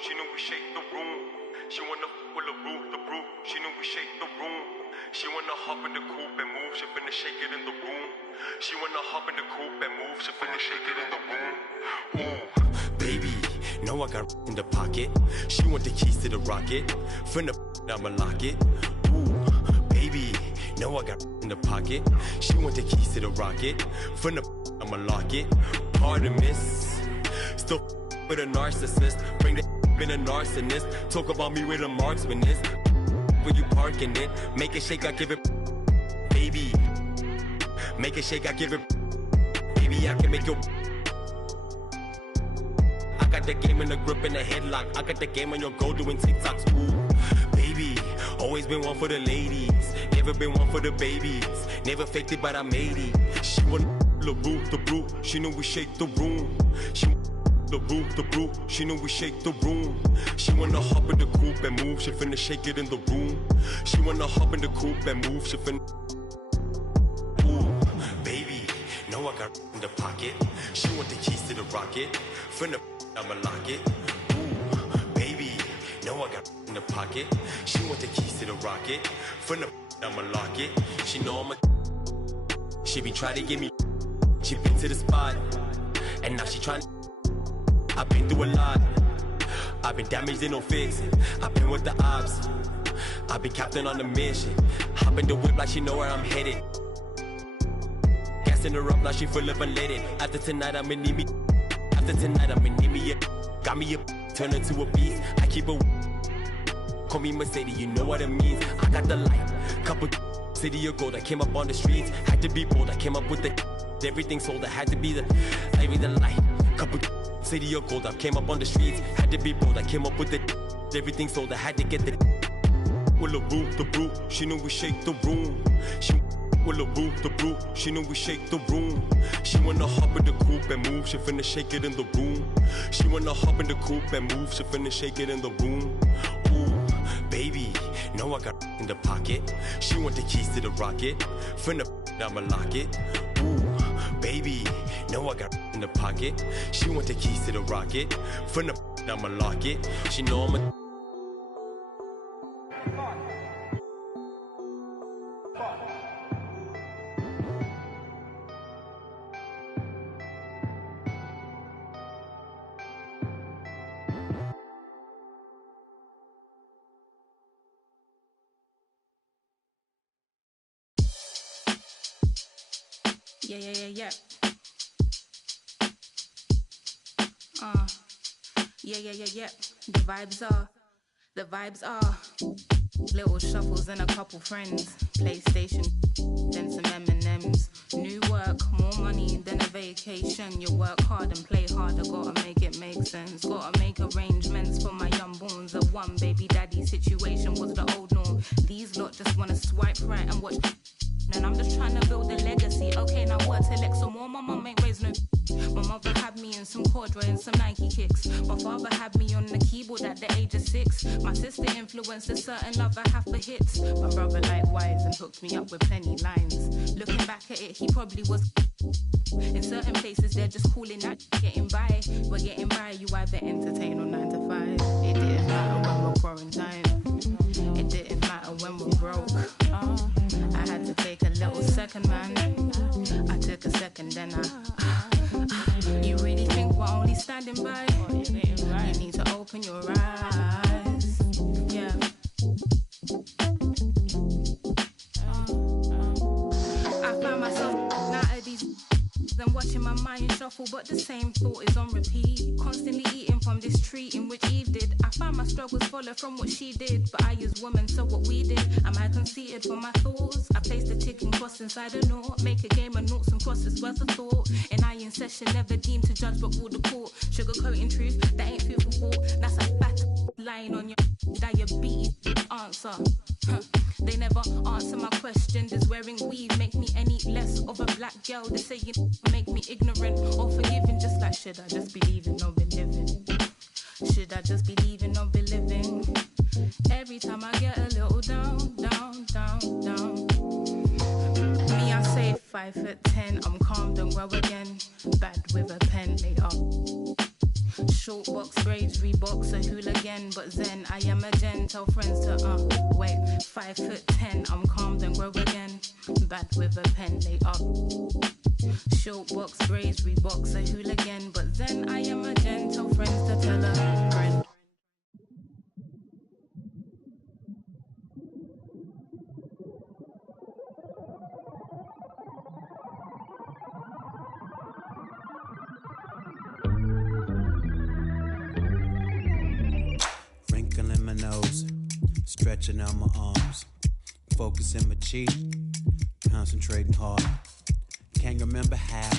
She knew we shake the room. She wanna f with the brew. She knew we shake the room. She wanna hop in the coupe and move. She finna shake it in the room. She wanna hop in the coupe and move. She finna shake it in the room. Ooh, baby, know I got in the pocket. She want the keys to the rocket. Finna I'ma lock it. Ooh, baby, know I got in the pocket. She want the keys to the rocket. Finna I'ma lock it. Pardon miss. Still with a narcissist. Bring the been a narcissist. Talk about me with a marksman is. When you parking it, make it shake, I give it. Baby, make it shake, I give it. Baby, I can make you. I got the game in the grip and the headlock. I got the game on your goal doing TikToks. Ooh, baby, always been one for the ladies. Never been one for the babies. Never faked it, but I made it. She want the brew. She knew we shake the room. She the brew, she knew we shake the room. She wanna hop in the coupe and move, she finna shake it in the room. She wanna hop in the coupe and move, she finna. Ooh, baby, know I got in the pocket. She want the keys to the rocket, finna I'ma lock it. Ooh, baby, know I got in the pocket. She want the keys to the rocket, finna I'ma lock it. She know I'm a. She been trying to get me. She been to the spot, and now she trying. I've been through a lot. I've been damaged and no fixing. I've been with the ops. I've been captain on the mission. Hop in the whip like she know where I'm headed. Gassing her up now she full of unleaded. After tonight I'ma need me. After tonight I'ma need me a. Got me a. Turn into a beast. I keep a. Call me Mercedes, you know what it means. I got the light. Couple city of gold. I came up on the streets. Had to be bold. I came up with the. Everything sold. I had to be the. I be the light. Couple. City of gold, I came up on the streets. Had to be bold, I came up with it. Everything sold, I had to get the. Will the brew, she knew we shake the room. She will the brew, she knew we shake the room. She wanna hop in the coupe and move, she finna shake it in the room. She wanna hop in the coupe and move, she finna shake it in the room. Ooh, baby, know I got in the pocket. She want the keys to the rocket, finna I'ma lock it. Ooh, baby, know I got in the pocket. She want the keys to the rocket. Finna I'ma lock it. She know I'm a. Yeah. Yeah. The vibes are little shuffles and a couple friends. PlayStation, then some M&Ms. New work, more money than a vacation. You work hard and play harder, gotta make it make sense. Gotta make arrangements for my young borns. A one baby daddy situation was the old norm. These lot just wanna swipe right and watch. And I'm just trying to build a legacy. Okay, now work till X or more. My mum ain't raised no. My mother had me in some corduroy and some Nike kicks. My father had me on the keyboard at the age of 6. My sister influenced a certain love I have for hits. My brother likewise and hooked me up with plenty lines. Looking back at it, he probably was. In certain places, they're just calling out getting by. We're getting by, you either entertain or 9 to 5. It didn't matter when we're quarantined. It didn't matter when we're broke. I had to take a little second, man. I took a second, then you really think we're only standing by? You need to open your eyes. Yeah. I found myself out of these and watching my mind shuffle, but the same thought is on repeat. Constantly eating from this tree in which Eve did. I found my struggles follow from what she did, but I as woman, so what we did. Am I conceited for my thoughts? I placed a ticking cross inside a knot. Make a game of noughts and crosses worth of thought. And I in session, never deemed to judge but rule the court. Sugarcoating truth, that ain't food for thought. That's a fat lying on your diabetes answer. They never answer my question. Does wearing weave make me any less of a black girl? They say you make me ignorant or forgiving. Just like, should I just be leaving or be living? Should I just be leaving or be living? Every time I get a little down, down, down, down. Me, I say 5'10", I'm calm, don't grow again. Bad with a pen, later. Short box braids, Reeboks, a hooligan, but then I am a gen. Tell friends to wait. 5'10", I'm calm, then grow again. Bad with a pen, lay up. Short box braids, Reeboks, a hooligan, but then I am a gen. Tell friends to tell a friend. In my nose, stretching out my arms, focusing my cheek, concentrating hard. Can't remember how,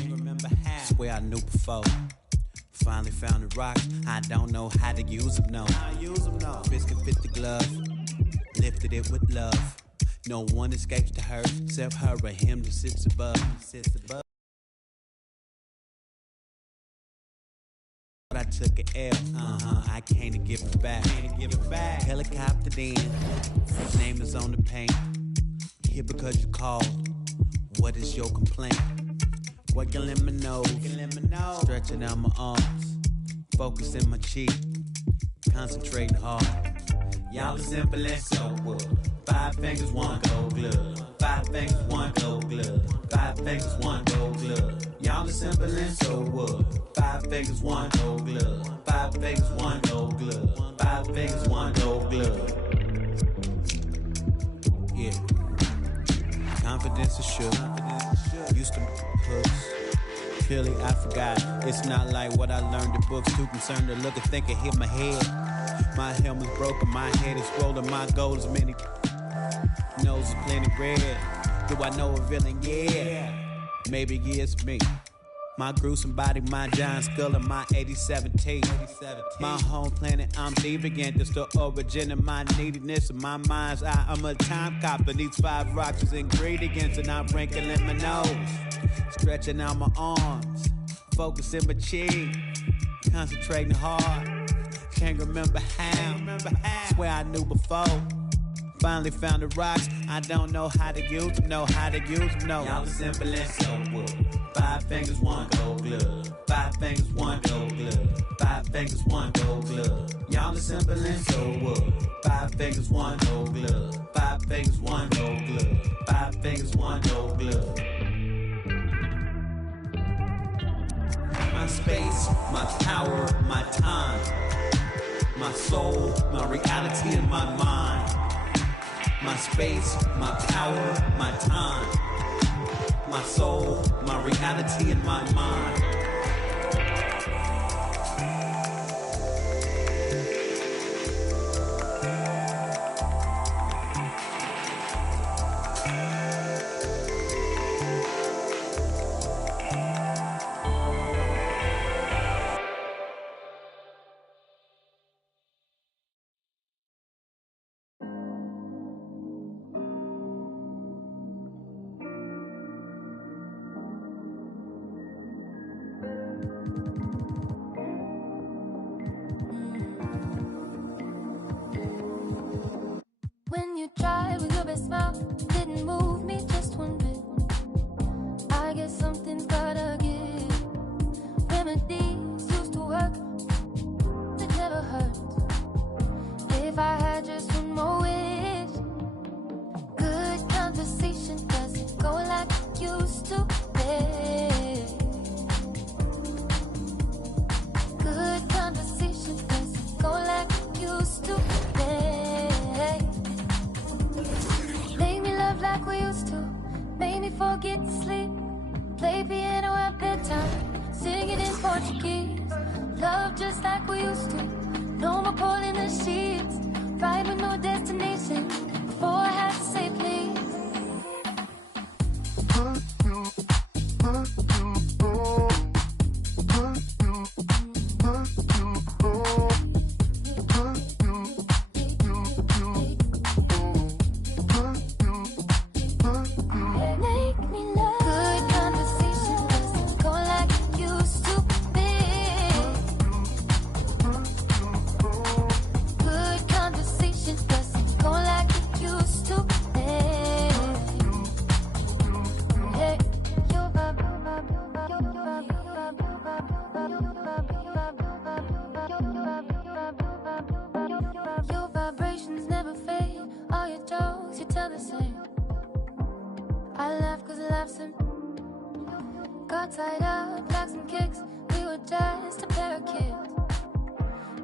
swear I knew before. Finally found the rocks, I don't know how to use them, no. Biscuit fit the glove, lifted it with love. No one escapes the hurt, except her or him that sits above. I took an L, I can't give it back. Helicopter in, name is on the paint. Here because you called, what is your complaint? Working in my nose, stretching out my arms, focusing my cheek, concentrating hard. Y'all are simple and so wood. 5 fingers, 1 gold glove. 5 fingers, 1 gold glove. 5 fingers, 1 gold glove. Y'all are simple and so wood. 5 fingers, 1 gold glove. 5 fingers, 1 gold glove. 5 fingers, 1 gold glove. Yeah. Confidence is sure. Used to hooks. Clearly I forgot. It's not like what I learned in books. Too concerned to look and think and hit my head. My helmet's broken, my head is swollen, my goal is many. Nose is plenty red. Do I know a villain? Yeah. Maybe it's me. My gruesome body, my giant skull, and my 87 teeth. My home planet, I'm deviant. It's the origin of my neediness and my mind's eye. I'm a time cop, and these 5 rocks is ingredients, and I'm wrinkling my nose, stretching out my arms, focusing my cheek, concentrating hard. Can't remember how, swear I knew before. Finally found the rocks, I don't know how to use them, no. Y'all are simple and so wood. 5 fingers, 1 gold glove. 5 fingers, 1 gold glove. 5 fingers, 1 gold glove. Y'all are simple and so wood. 5 fingers, 1 gold glove. 5 fingers, 1 gold glove. 5 fingers, 1 gold glove. My space, my power, my time. My soul, my reality, and my mind. My space, my power, my time. My soul, my reality, and my mind. When you tried with your best smile, didn't move me just one bit. I guess something's gotta give. forget to sleep. Play piano at bedtime, sing it in Portuguese. Love just like we used to. No more pulling the sheets. Ride with no destination. Before I had to say please. Tied up, like some kicks. We were just a pair of kids.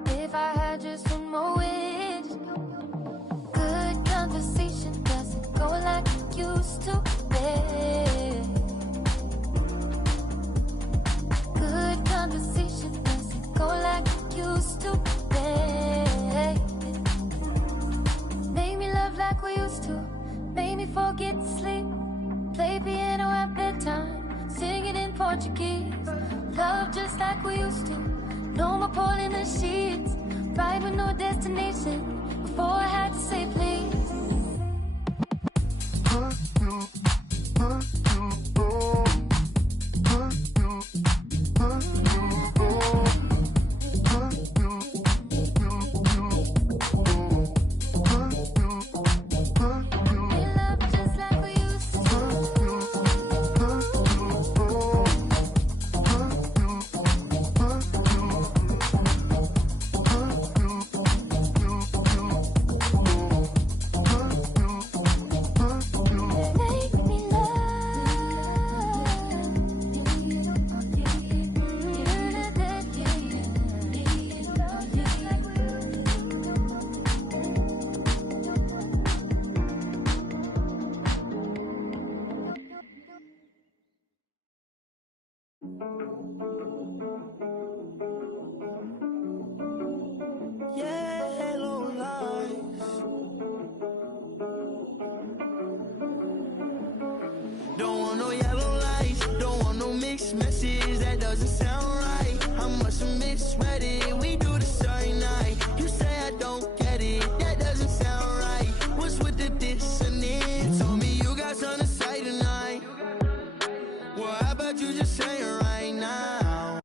If I had just one more wish, good conversation doesn't go like it used to be. Good conversation doesn't go like it used to be. Made me love like we used to. Made me forget to sleep. Play piano at bedtime. Sing it in Portuguese. Love just like we used to. No more pulling the sheets. Ride with no destination. Before I had to say please. Message that doesn't sound right. I must have misread it. We do this every night. You say I don't get it. That doesn't sound right. What's with the dissonance? Told me you got something to say tonight. Well, how about you just say it right now?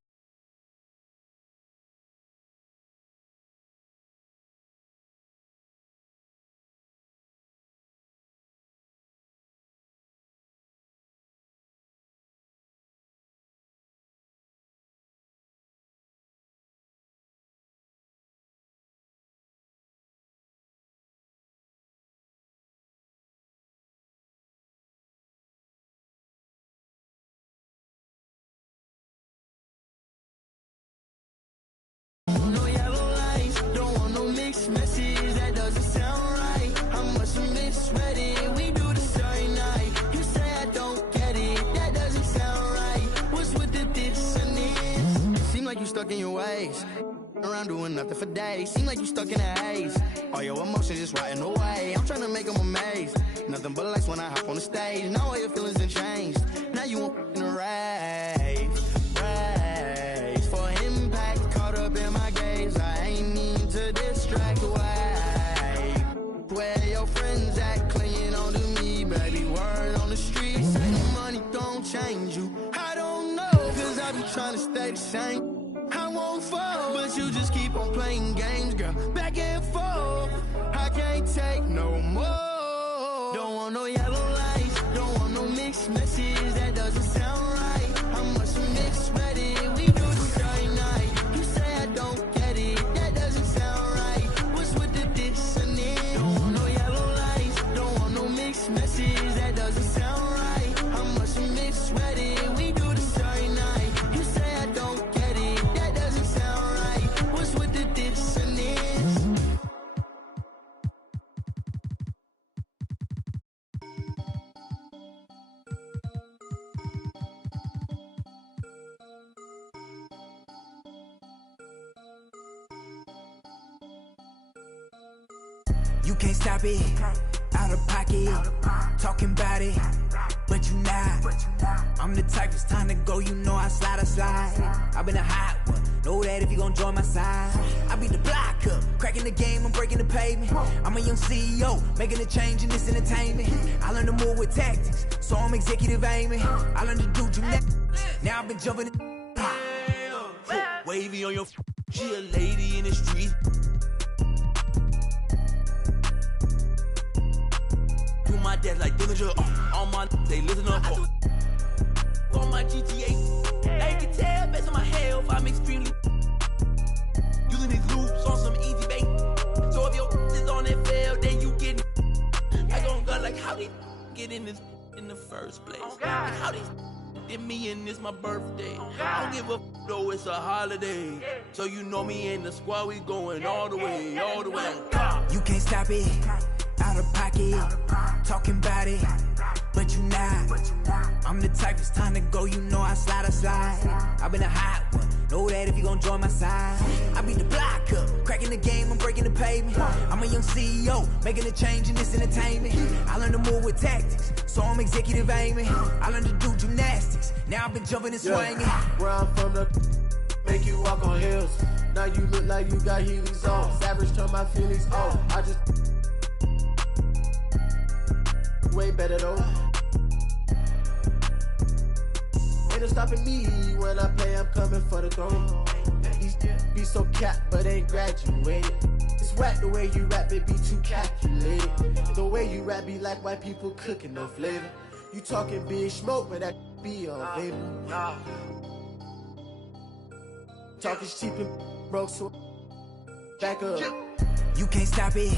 Message that doesn't sound right. I must have misread it. We do this every night. You say I don't get it. That doesn't sound right. What's with the dissonance? Seem like you stuck in your ways. Around doing nothing for days. Seem like you stuck in a haze. All your emotions just rotting away. I'm trying to make them amazed. Nothing but lights when I hop on the stage. Now all your feelings have changed. Now you want in a rave. Race for impact. Caught up in my gaze. I ain't mean to distract away. Where your friends at, clinging on to me, baby. Word on the street, say the money don't change you. I don't know, cause I be trying to stay the same. I won't fall, but you just keep on playing games, girl. Back and forth, I can't take no more. Don't want no yellow lights, don't want no mixed messages. That doesn't sound right. I must have misread it. We do this every night. You say I don't get it. That doesn't sound right. What's with the dissonance? Don't want no yellow lights, don't want no mixed messages. That doesn't sound right. I must have misread it. We do this every night. You say I don't get it. That doesn't sound right. What's with the dissonance? You can't stop it, out of pocket, talking about it, but you not. I'm the type, it's time to go, you know I slide. I've been a hot one, know that if you gon' join my side. I beat the block up, cracking the game, I'm breaking the pavement. I'm a young CEO, making a change in this entertainment. I learned to move with tactics, so I'm executive aiming. I learned to do gymnastics, now I've been jumping in. Wavy on your she a lady in the street. Do my dad like Dillinger, all my they listen up. On my GTA, they can tell based on my health, I'm extremely using these loops on some easy bait. So if your is on that fail, then you get I gon' go like how they get in this in the first place. Like how they did me and this my birthday. I don't give a though it's a holiday. So you know me and the squad, we going all the way, all the way. You can't stop it, out of pocket, talking about it, but you not. I'm the type, it's time to go, you know I slide. I've been a hot one, know that if you gon' join my side. I beat the block up, cracking the game, I'm breaking the pavement. I'm a young CEO, making a change in this entertainment. I learned to move with tactics, so I'm executive aiming. I learned to do gymnastics, now I've been jumping and swinging. Where I'm from, the make you walk on hills. Now you look like you got Heelys on. Savage turn my feelings on. I just way better though. Ain't no stopping me when I play, I'm coming for the throne. These be so capped, but ain't graduated. It's whack the way you rap, it be too calculated. The way you rap be like white people cooking, no flavor. You talking big smoke, but that be on vapor. Talking cheap and broke, so back up. You can't stop it,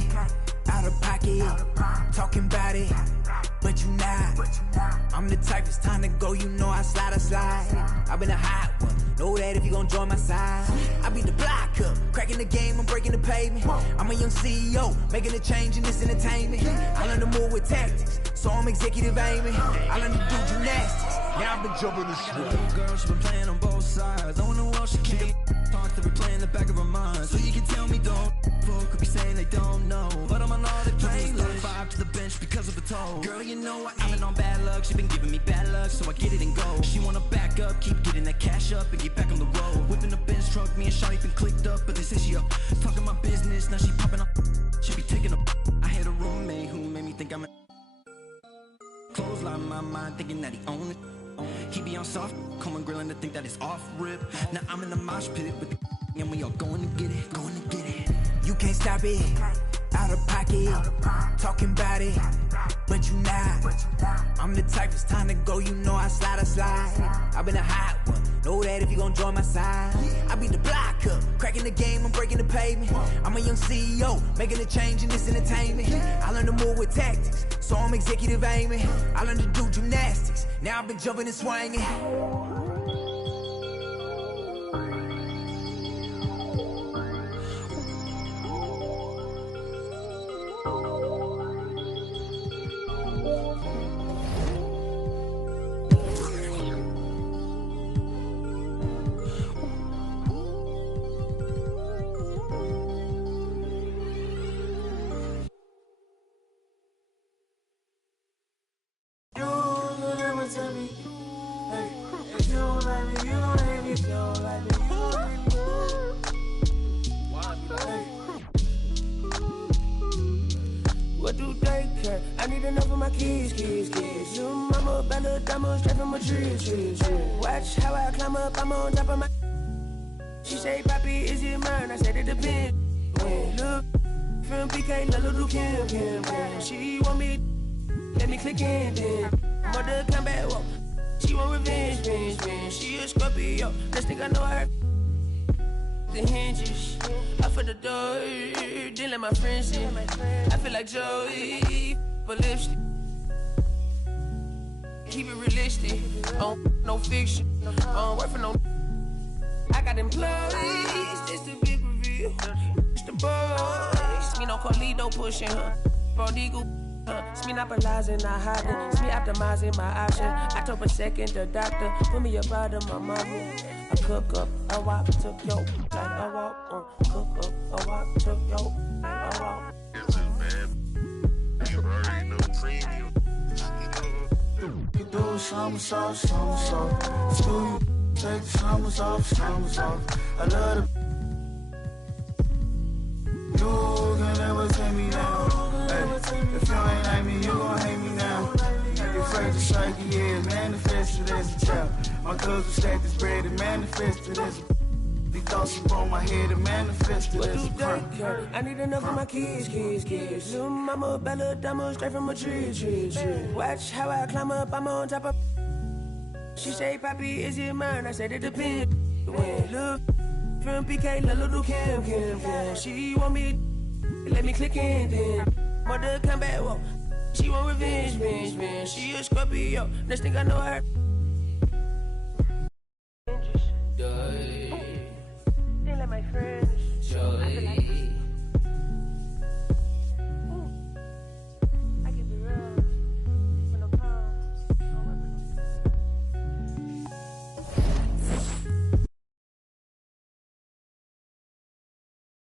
out of pocket, talking about it, but you not. I'm the type, it's time to go, you know I slide. I've been a hot one, know that if you gon' join my side. I beat the block up, cracking the game, I'm breaking the pavement. I'm a young CEO, making a change in this entertainment. I learned to move with tactics, so I'm executive aiming. I learned to do gymnastics, now I've been jumping the shit. Little girl, she been playing on both sides. On the wall, she can't talk to replay in the back of her mind. So you can tell me don't fuck, could be saying they don't know. But I'm on all the playlist, vibe to the bench because of the toe. Girl, you know I've been on bad luck, she been giving me bad luck, so I get it and go. She wanna back up, keep getting that cash up and get back on the road. Whipping the Benz truck, me and Shawty been clicked up, but they say she up talking my business, now she popping up. She be taking up. I had a roommate who made me think I'm a clothesline my mind, thinking that he own it. He be on soft, come and grilling to think that it's off rip. Now I'm in the mosh pit with the and we all going to get it, going to get it. You can't stop it, out of pocket, talking about it, but you not. I'm the type, it's time to go, you know I slide. I've been a hot one, know that if you gon' join my side. I beat the block up, cracking the game, I'm breaking the pavement. I'm a young CEO, making a change in this entertainment. I learned to move with tactics, so I'm executive aiming. I learned to do gymnastics, now I've been jumping and swinging. What do they care? I need enough for my kids. Little mama, bella diamond, straight from a tree. Watch how I climb up, I'm on top of my. She say, Papi, is it mine? I said it depends. When look from PK, little Kim. She want me, let me click in then. Mother come back, whoa. She want revenge. She a Scorpio, let's think I know her. The hinges, I for the door, then let my friends in. I feel like Joey, but lipstick. Keep it realistic, no fiction, work for no. I got employees, this the big reveal. It's the boys, me no Carlito pushing her. Prodigal, it's me not paralyzing, not hiding. It's me optimizing my option. I took a second, the doctor put me up out of my mama. I cook up, I walk, took yo, like I walk, cook up, I walk, took yo, like I walk. You do somersault. Screw you, take the summers off. I love the. You can never take me down. Hey, if you ain't like me, you gon' hate me now. You're afraid to psyche, yeah, it's manifested as a child. My cousin stacked this bread and manifested as a. These thoughts upon my head and manifested as a crime. I need enough for my kids. Little mama, Bella, Dama, straight from a tree. Watch how I climb up, I'm on top of. She say, Papi, is it mine? I said, it depends. When look from PK, little Kim. She want me, let me click in then. Mother come back, whoa. She want revenge. She a Scorpio. Next thing I know, her